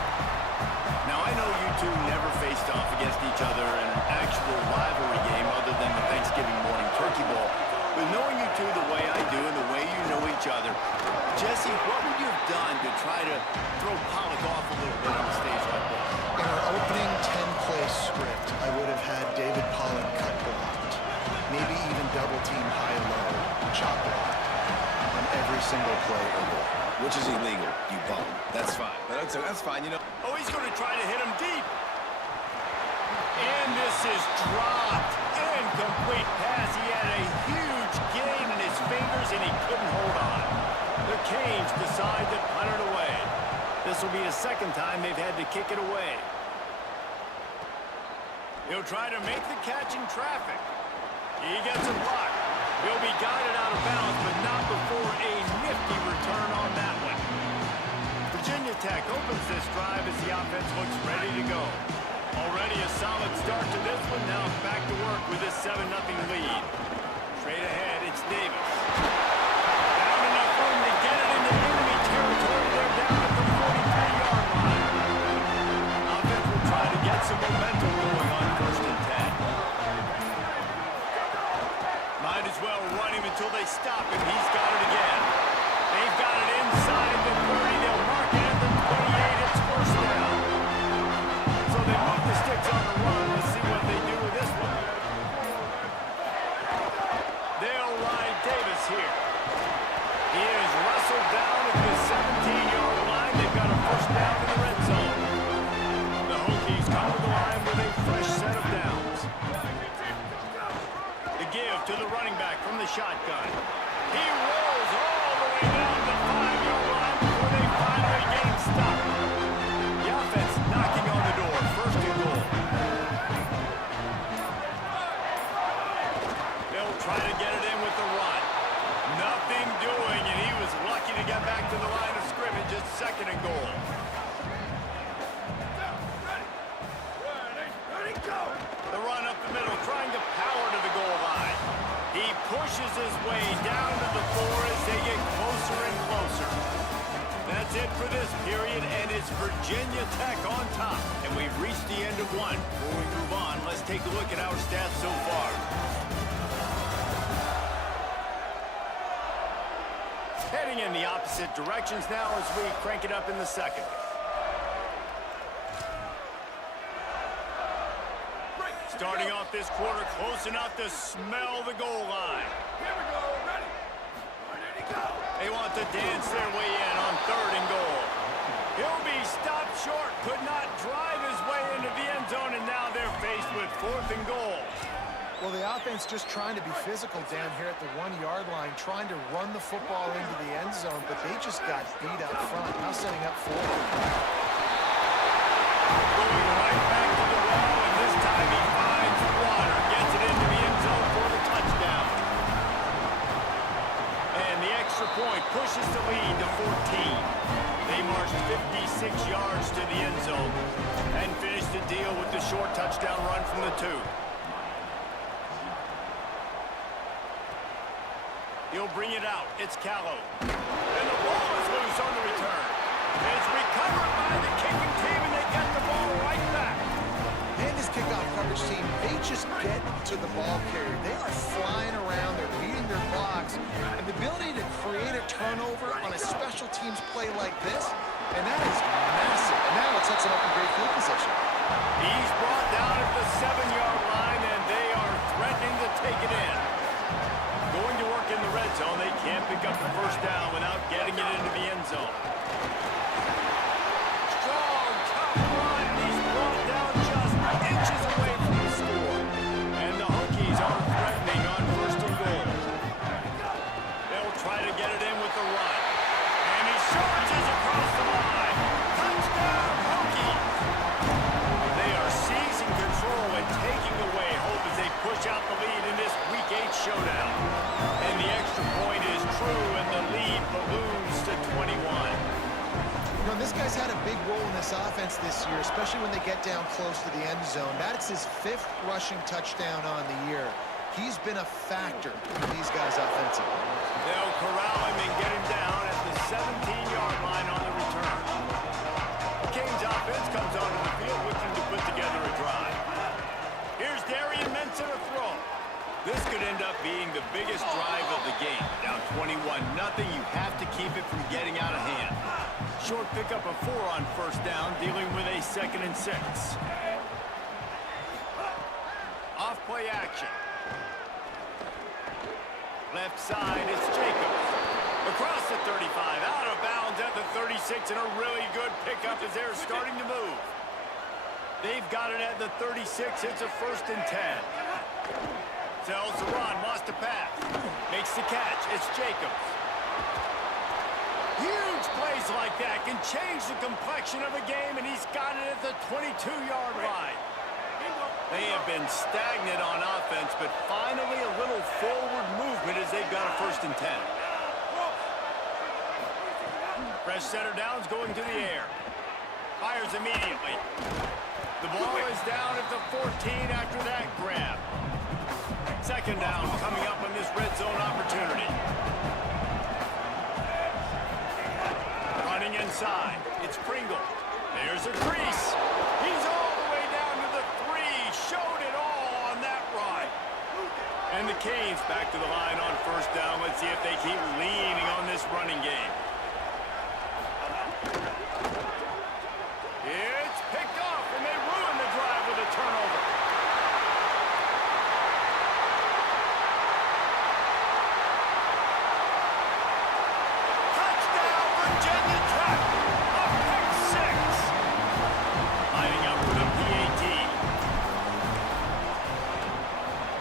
Now I know you two never faced off against each other in an actual rivalry game other than the Thanksgiving morning turkey bowl. But knowing you two the way I do and the way you know each other, Jesse, what would you have done to try to throw Pollock off a little bit on a stage like this? In our opening 10-play script, I would have had David Pollock cut blocked, maybe even double-team high-low, chop blocked on every single play or more. Which is illegal, you bum. That's fine. That's fine, you know. Oh, he's going to try to hit him deep. And this is dropped. Incomplete pass. He had a huge gain in his fingers, and he couldn't hold on. The Canes decide to punt it away. This will be the 2nd time they've had to kick it away. He'll try to make the catch in traffic. He gets a block. He'll be guided out of bounds, but not before a nifty return on that one. Virginia Tech opens this drive as the offense looks ready to go. Already a solid start to this one. Now back to work with this 7-0 lead. Straight ahead, it's Davis. Found enough room to get it into enemy territory. They're down at the 43-yard line. Offense will try to get some momentum going on 1st and 10. Might as well run him until they stop him. He's got it again. They've got it inside the 30. They'll mark it at the 28. It's first down. So they move the sticks on the run. Let's see what they do with this one. They'll ride Davis here. He is wrestled down at the 17-yard line. They've got a first down in the red zone. The Hokies come to the line with a fresh set of downs. The give to the running back from the shotgun. He rolls all the way down the 5-yard line before they finally get him stopped. The offense knocking on the door. 1st and goal. They'll try to get it in with the run. Nothing doing, and he was lucky to get back to the line of scrimmage at 2nd and goal. pushes his way down to the floor as they get closer and closer. That's it for this period, and it's Virginia Tech on top. And we've reached the end of one. Before we move on, let's take a look at our stats so far. Heading in the opposite directions now as we crank it up in the second. Starting off this quarter close enough to smell the goal line. Here we go. Ready? Ready to go. They want to dance their way in on 3rd and goal. He'll be stopped short, could not drive his way into the end zone, and now they're faced with 4th and goal. Well, the offense just trying to be physical down here at the 1-yard line, trying to run the football into the end zone, but they just got beat up front. Now setting up 4. Going right back to the wall, and this time he finds Water. Gets it into the end zone for the touchdown. And the extra point pushes the lead to 14. They marched 56 yards to the end zone and finished the deal with the short touchdown run from the 2. He'll bring it out. It's Callow. And the ball is loose on the return. It's recovered by the kicking team, and they get the ball right back. And this kickoff coverage team, they just get to the ball carrier. They are flying around. They're beating their blocks. And the ability to create a turnover on a special teams play like this, and that is massive. And now it sets them up in great field position. He's brought down at the 7-yard line, and they are threatening to take it in. Going to work in the red zone. They can't pick up the first down without getting it into the end zone. Strong, tough run. He's brought down just inches away from the score. And the Hokies are threatening on 1st and goal. They'll try to get it in with the run. And he charges across the line. Touchdown, Hokies! They are seizing control and taking away hope as they push out the lead in this Week 8 showdown. And the extra point is true, and the lead balloons to 21. You know, this guy's had a big role in this offense this year, especially when they get down close to the end zone. That's his 5th rushing touchdown on the year. He's been a factor for these guys offensively. They'll corral him and get him down at the 17-yard line on the return. The Canes offense comes onto the field looking to put together a drive. Here's Darian Mensa to throw. This could end up being the biggest drive of the game. Down 21-0, you have to keep it from getting out of hand. Short pickup of 4 on 1st down, dealing with a 2nd and 6. Off play action. Left side, it's Jacobs. Across the 35, out of bounds at the 36, and a really good pickup as they're starting to move. They've got it at the 36. It's a 1st and 10. Tells the run, lost a pass. Makes the catch. It's Jacobs. Huge plays like that can change the complexion of a game, and he's got it at the 22-yard line. They have been stagnant on offense, but finally a little forward movement as they've got a 1st and 10. Fresh center downs going to the air. Fires immediately. The ball is down at the 14 after that grab. 2nd down coming up on this red zone opportunity. Running inside. It's Pringle. There's a crease. He's all the way down to the 3. Showed it all on that run. And the Canes back to the line on 1st down. Let's see if they keep leaning on this running game. It's picked off, and they ruin the drive with a turnover. Touchdown, Virginia Tech! A pick 6! Lining up with a PAT.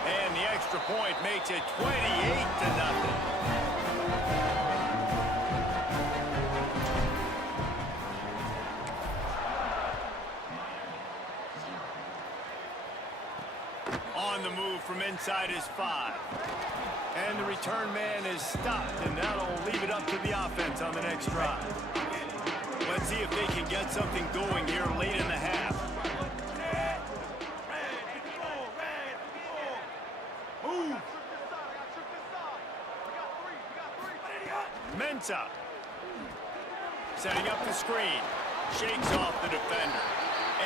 And the extra point makes it 28-0. On the move from inside his 5. And the return man is stopped, and that'll leave it up to the offense on the next drive. Let's see if they can get something going here late in the half. Move. defense up. Setting up the screen. Shakes off the defender.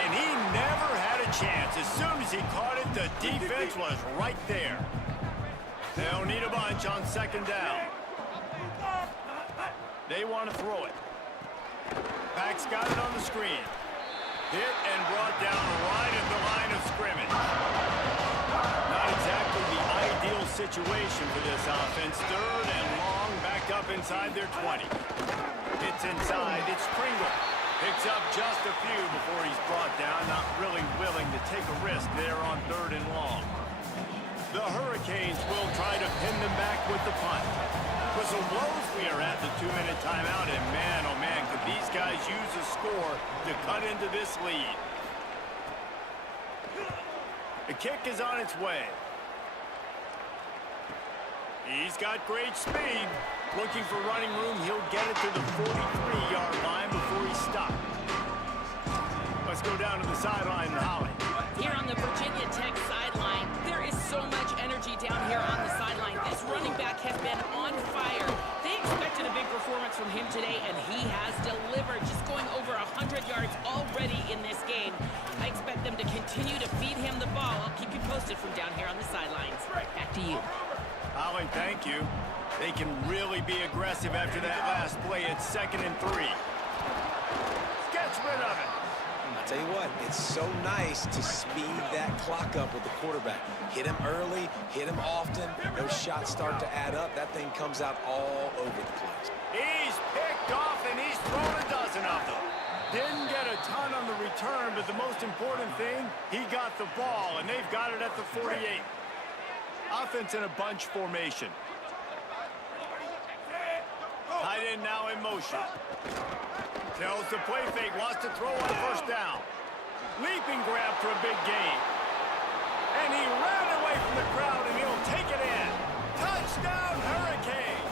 And he never had a chance. As soon as he caught it, the defense was right there. They'll need a bunch on second down. They want to throw it. Pack's got it on the screen. Hit and brought down right at the line of scrimmage. Not exactly the ideal situation for this offense. Third and long, backed up inside their 20. It's inside. It's Pringle. Picks up just a few before he's brought down. Not really willing to take a risk there on third and long. The Hurricanes will try to pin them back with the punt. Whistle blows, we are at the 2-minute timeout, and man, oh man, could these guys use a score to cut into this lead. The kick is on its way. He's got great speed. Looking for running room, he'll get it to the 43-yard line before he stopped. Let's go down to the sideline and Holly. Here on the Virginia Tech sideline, there is so much energy down here on the sideline. This running back has been on fire. They expected a big performance from him today, and he has delivered, just going over 100 yards already in this game. I expect them to continue to feed him the ball. I'll keep you posted from down here on the sidelines. Back to you. Holly, thank you. They can really be aggressive after that last play. It's 2nd and 3. Gets rid of it. I'll tell you what, it's so nice to speed that clock up with the quarterback. Hit him early, hit him often. Those shots start to add up. That thing comes out all over the place. He's picked off, and he's thrown a dozen of them. Didn't get a ton on the return, but the most important thing, he got the ball, and they've got it at the 48. Offense in a bunch formation. Tight end now in motion. Tells the play fake, wants to throw on first down. Leaping grab for a big gain. And he ran away from the crowd, and he'll take it in. Touchdown, Hurricanes!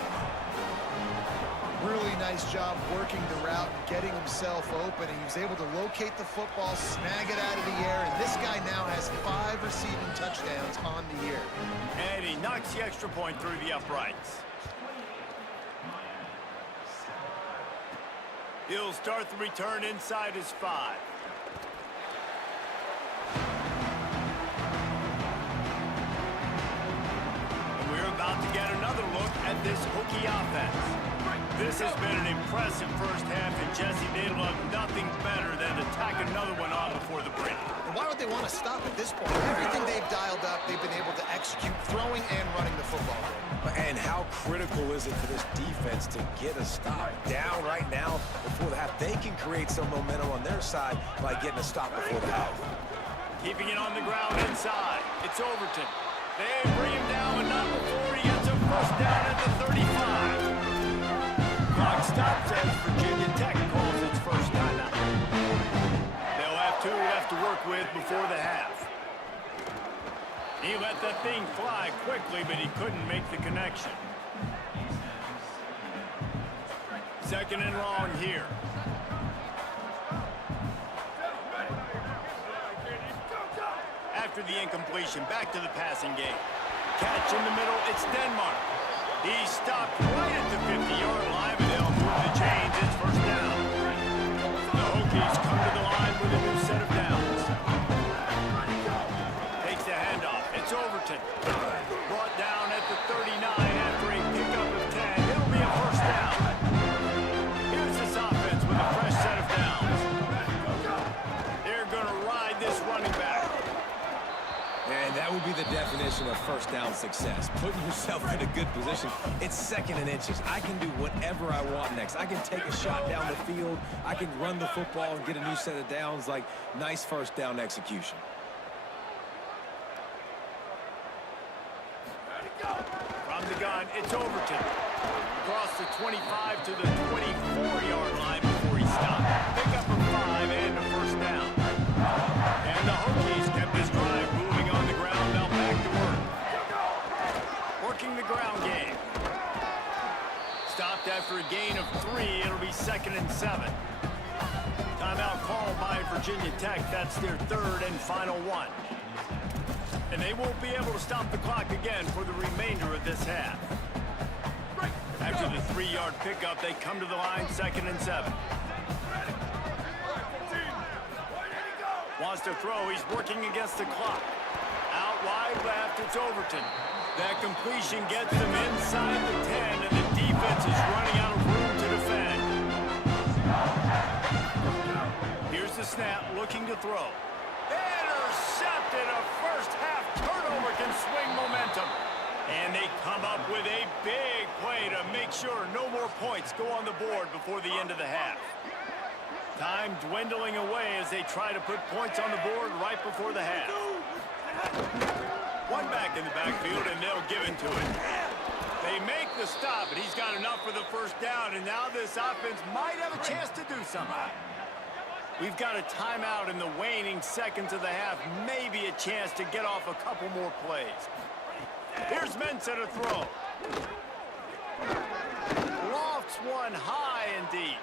Really nice job working the route and getting himself open. He was able to locate the football, snag it out of the air, and this guy now has 5 receiving touchdowns on the year. And he knocks the extra point through the uprights. He'll start the return inside his 5. And we're about to get another look at this Hokie offense. This has been an impressive first half, and Jesse, they love nothing better than to tack another one on before the break. And why would they want to stop at this point? Everything they've dialed up, they've been able to execute throwing and running the football. And how critical is it for this defense to get a stop down right now before the half? They can create some momentum on their side by getting a stop before the half. Keeping it on the ground inside. It's Overton. They bring him down, but not before he gets a first down at the 35. Clock stops as Virginia Tech calls its first timeout. They'll have 2 left to work with before the half. He let that thing fly quickly, but he couldn't make the connection. 2nd and long here. After the incompletion, back to the passing game. Catch in the middle, it's Denmark. He stopped right at the 50-yard line, but they'll move the chains. It's first down. The Hokies come to the line with a new set of downs. Takes the handoff. It's Overton. Brought down at the 39 after a pickup of 10. It'll be a first down. Here's this offense with a fresh set of downs. They're going to ride this running back. And that would be the definition of first down success. Putting yourself in a good position. It's 2nd and inches. I can do whatever I want next. I can take a shot down the field. I can run the football and get a new set of downs. Like, nice first down execution. From the gun, it's Overton. Across the 25 to the 24-yard line before he stopped. Pick up a 5 and a first down. And the Hokies kept this drive moving on the ground. Now back to work. Working the ground game. Stopped after a gain of 3. It'll be 2nd and 7. Timeout called by Virginia Tech. That's their 3rd and final one. And they won't be able to stop the clock again for the remainder of this half. After the 3-yard pickup, they come to the line, 2nd and 7. Wants to throw. He's working against the clock. Out wide left, it's Overton. That completion gets them inside the 10, and the defense is running out of room to defend. Here's the snap, looking to throw. Intercepted. A first-half turnover can swing momentum. And they come up with a big play to make sure no more points go on the board before the end of the half. Time dwindling away as they try to put points on the board right before the half. One back in the backfield, and they'll give into it. They make the stop, and he's got enough for the first down, and now this offense might have a chance to do something. We've got a timeout in the waning seconds of the half, maybe a chance to get off a couple more plays. Here's Mensah to throw. Lofts one high and deep.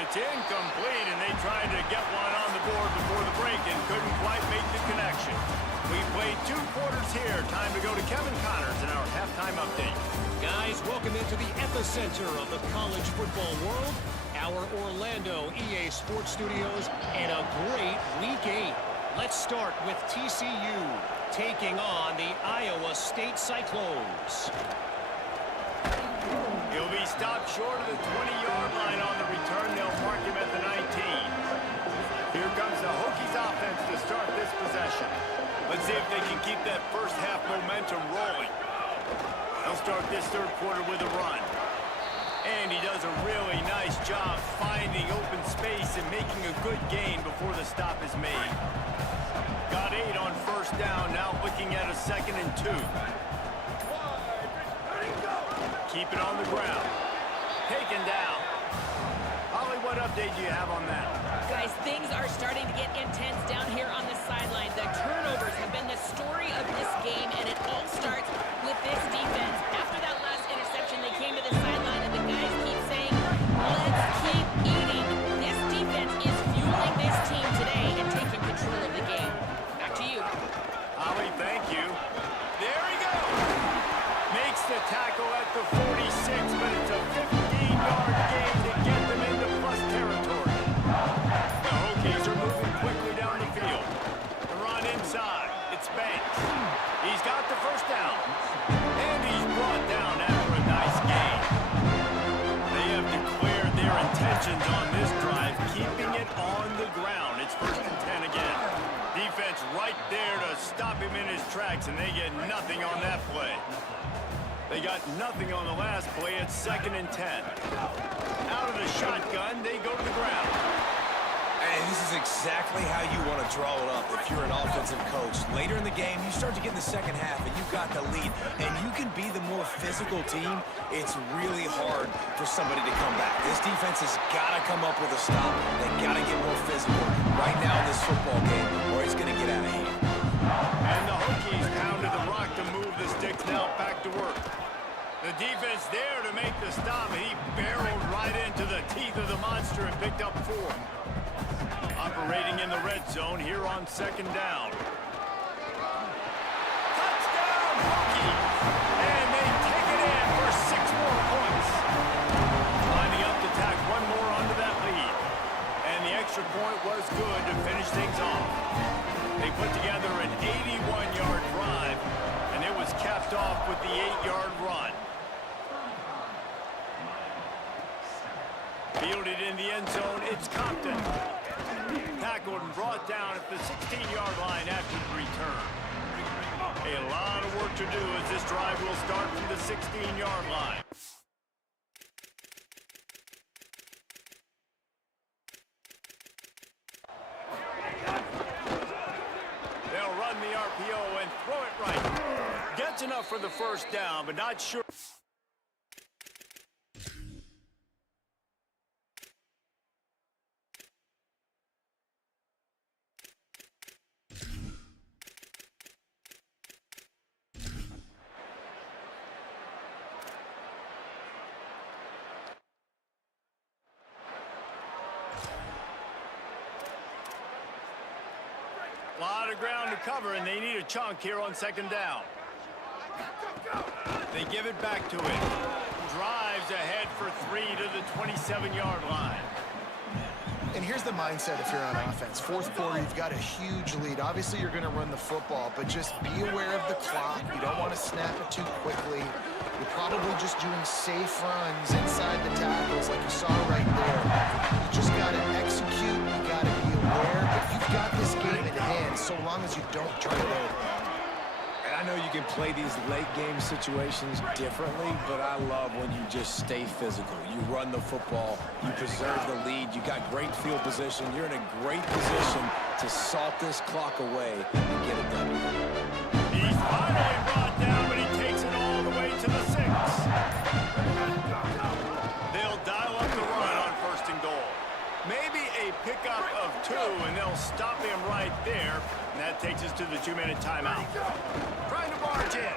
It's incomplete, and they tried to get one on the board before the break and couldn't quite make the connection. We played 2 quarters here. Time to go to Kevin Connors in our halftime update. Guys, welcome into the epicenter of the college football world, our Orlando EA Sports Studios, and a great Week 8. Let's start with TCU taking on the Iowa State Cyclones. He'll be stopped short of the 20-yard line on the return. They'll mark him at the 19. Here comes the Hokies offense to start this possession. Let's see if they can keep that first half momentum rolling. They'll start this 3rd quarter with a run. And he does a really nice job finding open space and making a good gain before the stop is made. Got 8 on first down, now looking at a 2nd and 2. Keep it on the ground. Taken down. Holly, what update do you have on that? Guys, things are starting to get intense down here on the sideline. The turnovers have been the story of this game, and it all starts with this defense. After that last interception, they came to the sideline, and the guys keep saying, let's keep eating. This defense is fueling this team today and taking control of the game. Back to you. Holly, thank you. There he goes. Makes the tackle at the 46, but it's a 15-yard gain to get them into plus territory. The Hokies are moving quickly down the field. The run inside. It's Banks. He's got the first down. And he's brought down after a nice gain. They have declared their intentions on this drive, keeping it on the ground. It's 1st and 10 again. Defense right there to stop him in his tracks, and they get nothing on that play. They got nothing on the last play. It's 2nd and 10. Out of the shotgun, they go to the ground. And this is exactly how you want to draw it up if you're an offensive coach. Later in the game, you start to get in the second half, and you've got the lead, and you can be the more physical team. It's really hard for somebody to come back. This defense has got to come up with a stop. They got to get more physical right now in this football game, or it's going to get out of hand. And the Hokies pounded the rock to move the sticks. Now back to work. The defense there to make the stop. He barreled right into the teeth of the monster and picked up 4. Operating in the red zone here on 2nd down. Touchdown, Hokies! And they take it in for 6 more points. Lining up to tack 1 more onto that lead. And the extra point was good to finish things off. They put together an 81-yard drive, and it was capped off with the 8-yard run. Fielded in the end zone, it's Compton. Tackled and brought down at the 16-yard line after the return. A lot of work to do as this drive will start from the 16-yard line. They'll run the RPO and throw it right. Gets enough for the first down, but not sure. A lot of ground to cover, and they need a chunk here on 2nd down. They give it back to him. Drives ahead for 3 to the 27-yard line. And here's the mindset if you're on offense. Fourth quarter, you've got a huge lead. Obviously, you're going to run the football, but just be aware of the clock. You don't want to snap it too quickly. You're probably just doing safe runs inside the tackles like you saw right there. You just got to execute. You got to be aware, but you've got this game in hand so long as you don't turn it over. And I know you can play these late game situations differently, but I love when you just stay physical. You run the football, you preserve the lead, you got great field position, you're in a great position to salt this clock away and get it done. He's finally brought down, but he takes it all the way to the 6. They'll dial up the run on 1st and goal. Maybe a pickup of 2, and they'll stop him right there. And that takes us to the 2-minute timeout. Trying to barge in.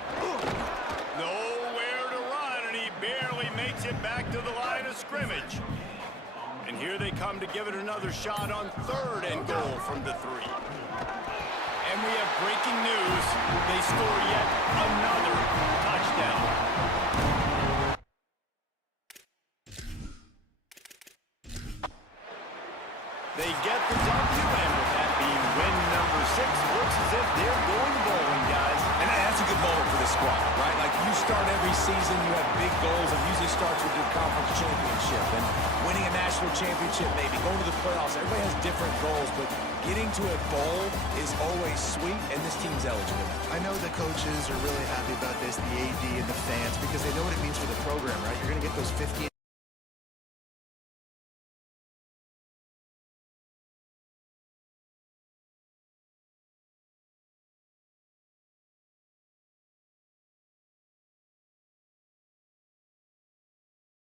Nowhere to run, and he barely makes it back to the line of scrimmage. And here they come to give it another shot on 3rd and goal from the 3. And we have breaking news. They score yet another touchdown. They get the W, and with that being win number 6, looks as if they're going bowling, guys. And that's a good moment for this squad, right? Like, you start every season, you have big goals. It usually starts with your conference championship and winning a national championship, maybe going to the playoffs. Everybody has different goals, but getting to a bowl is always sweet, and this team's eligible. I know the coaches are really happy about this, the AD and the fans, because they know what it means for the program, right? You're going to get those 15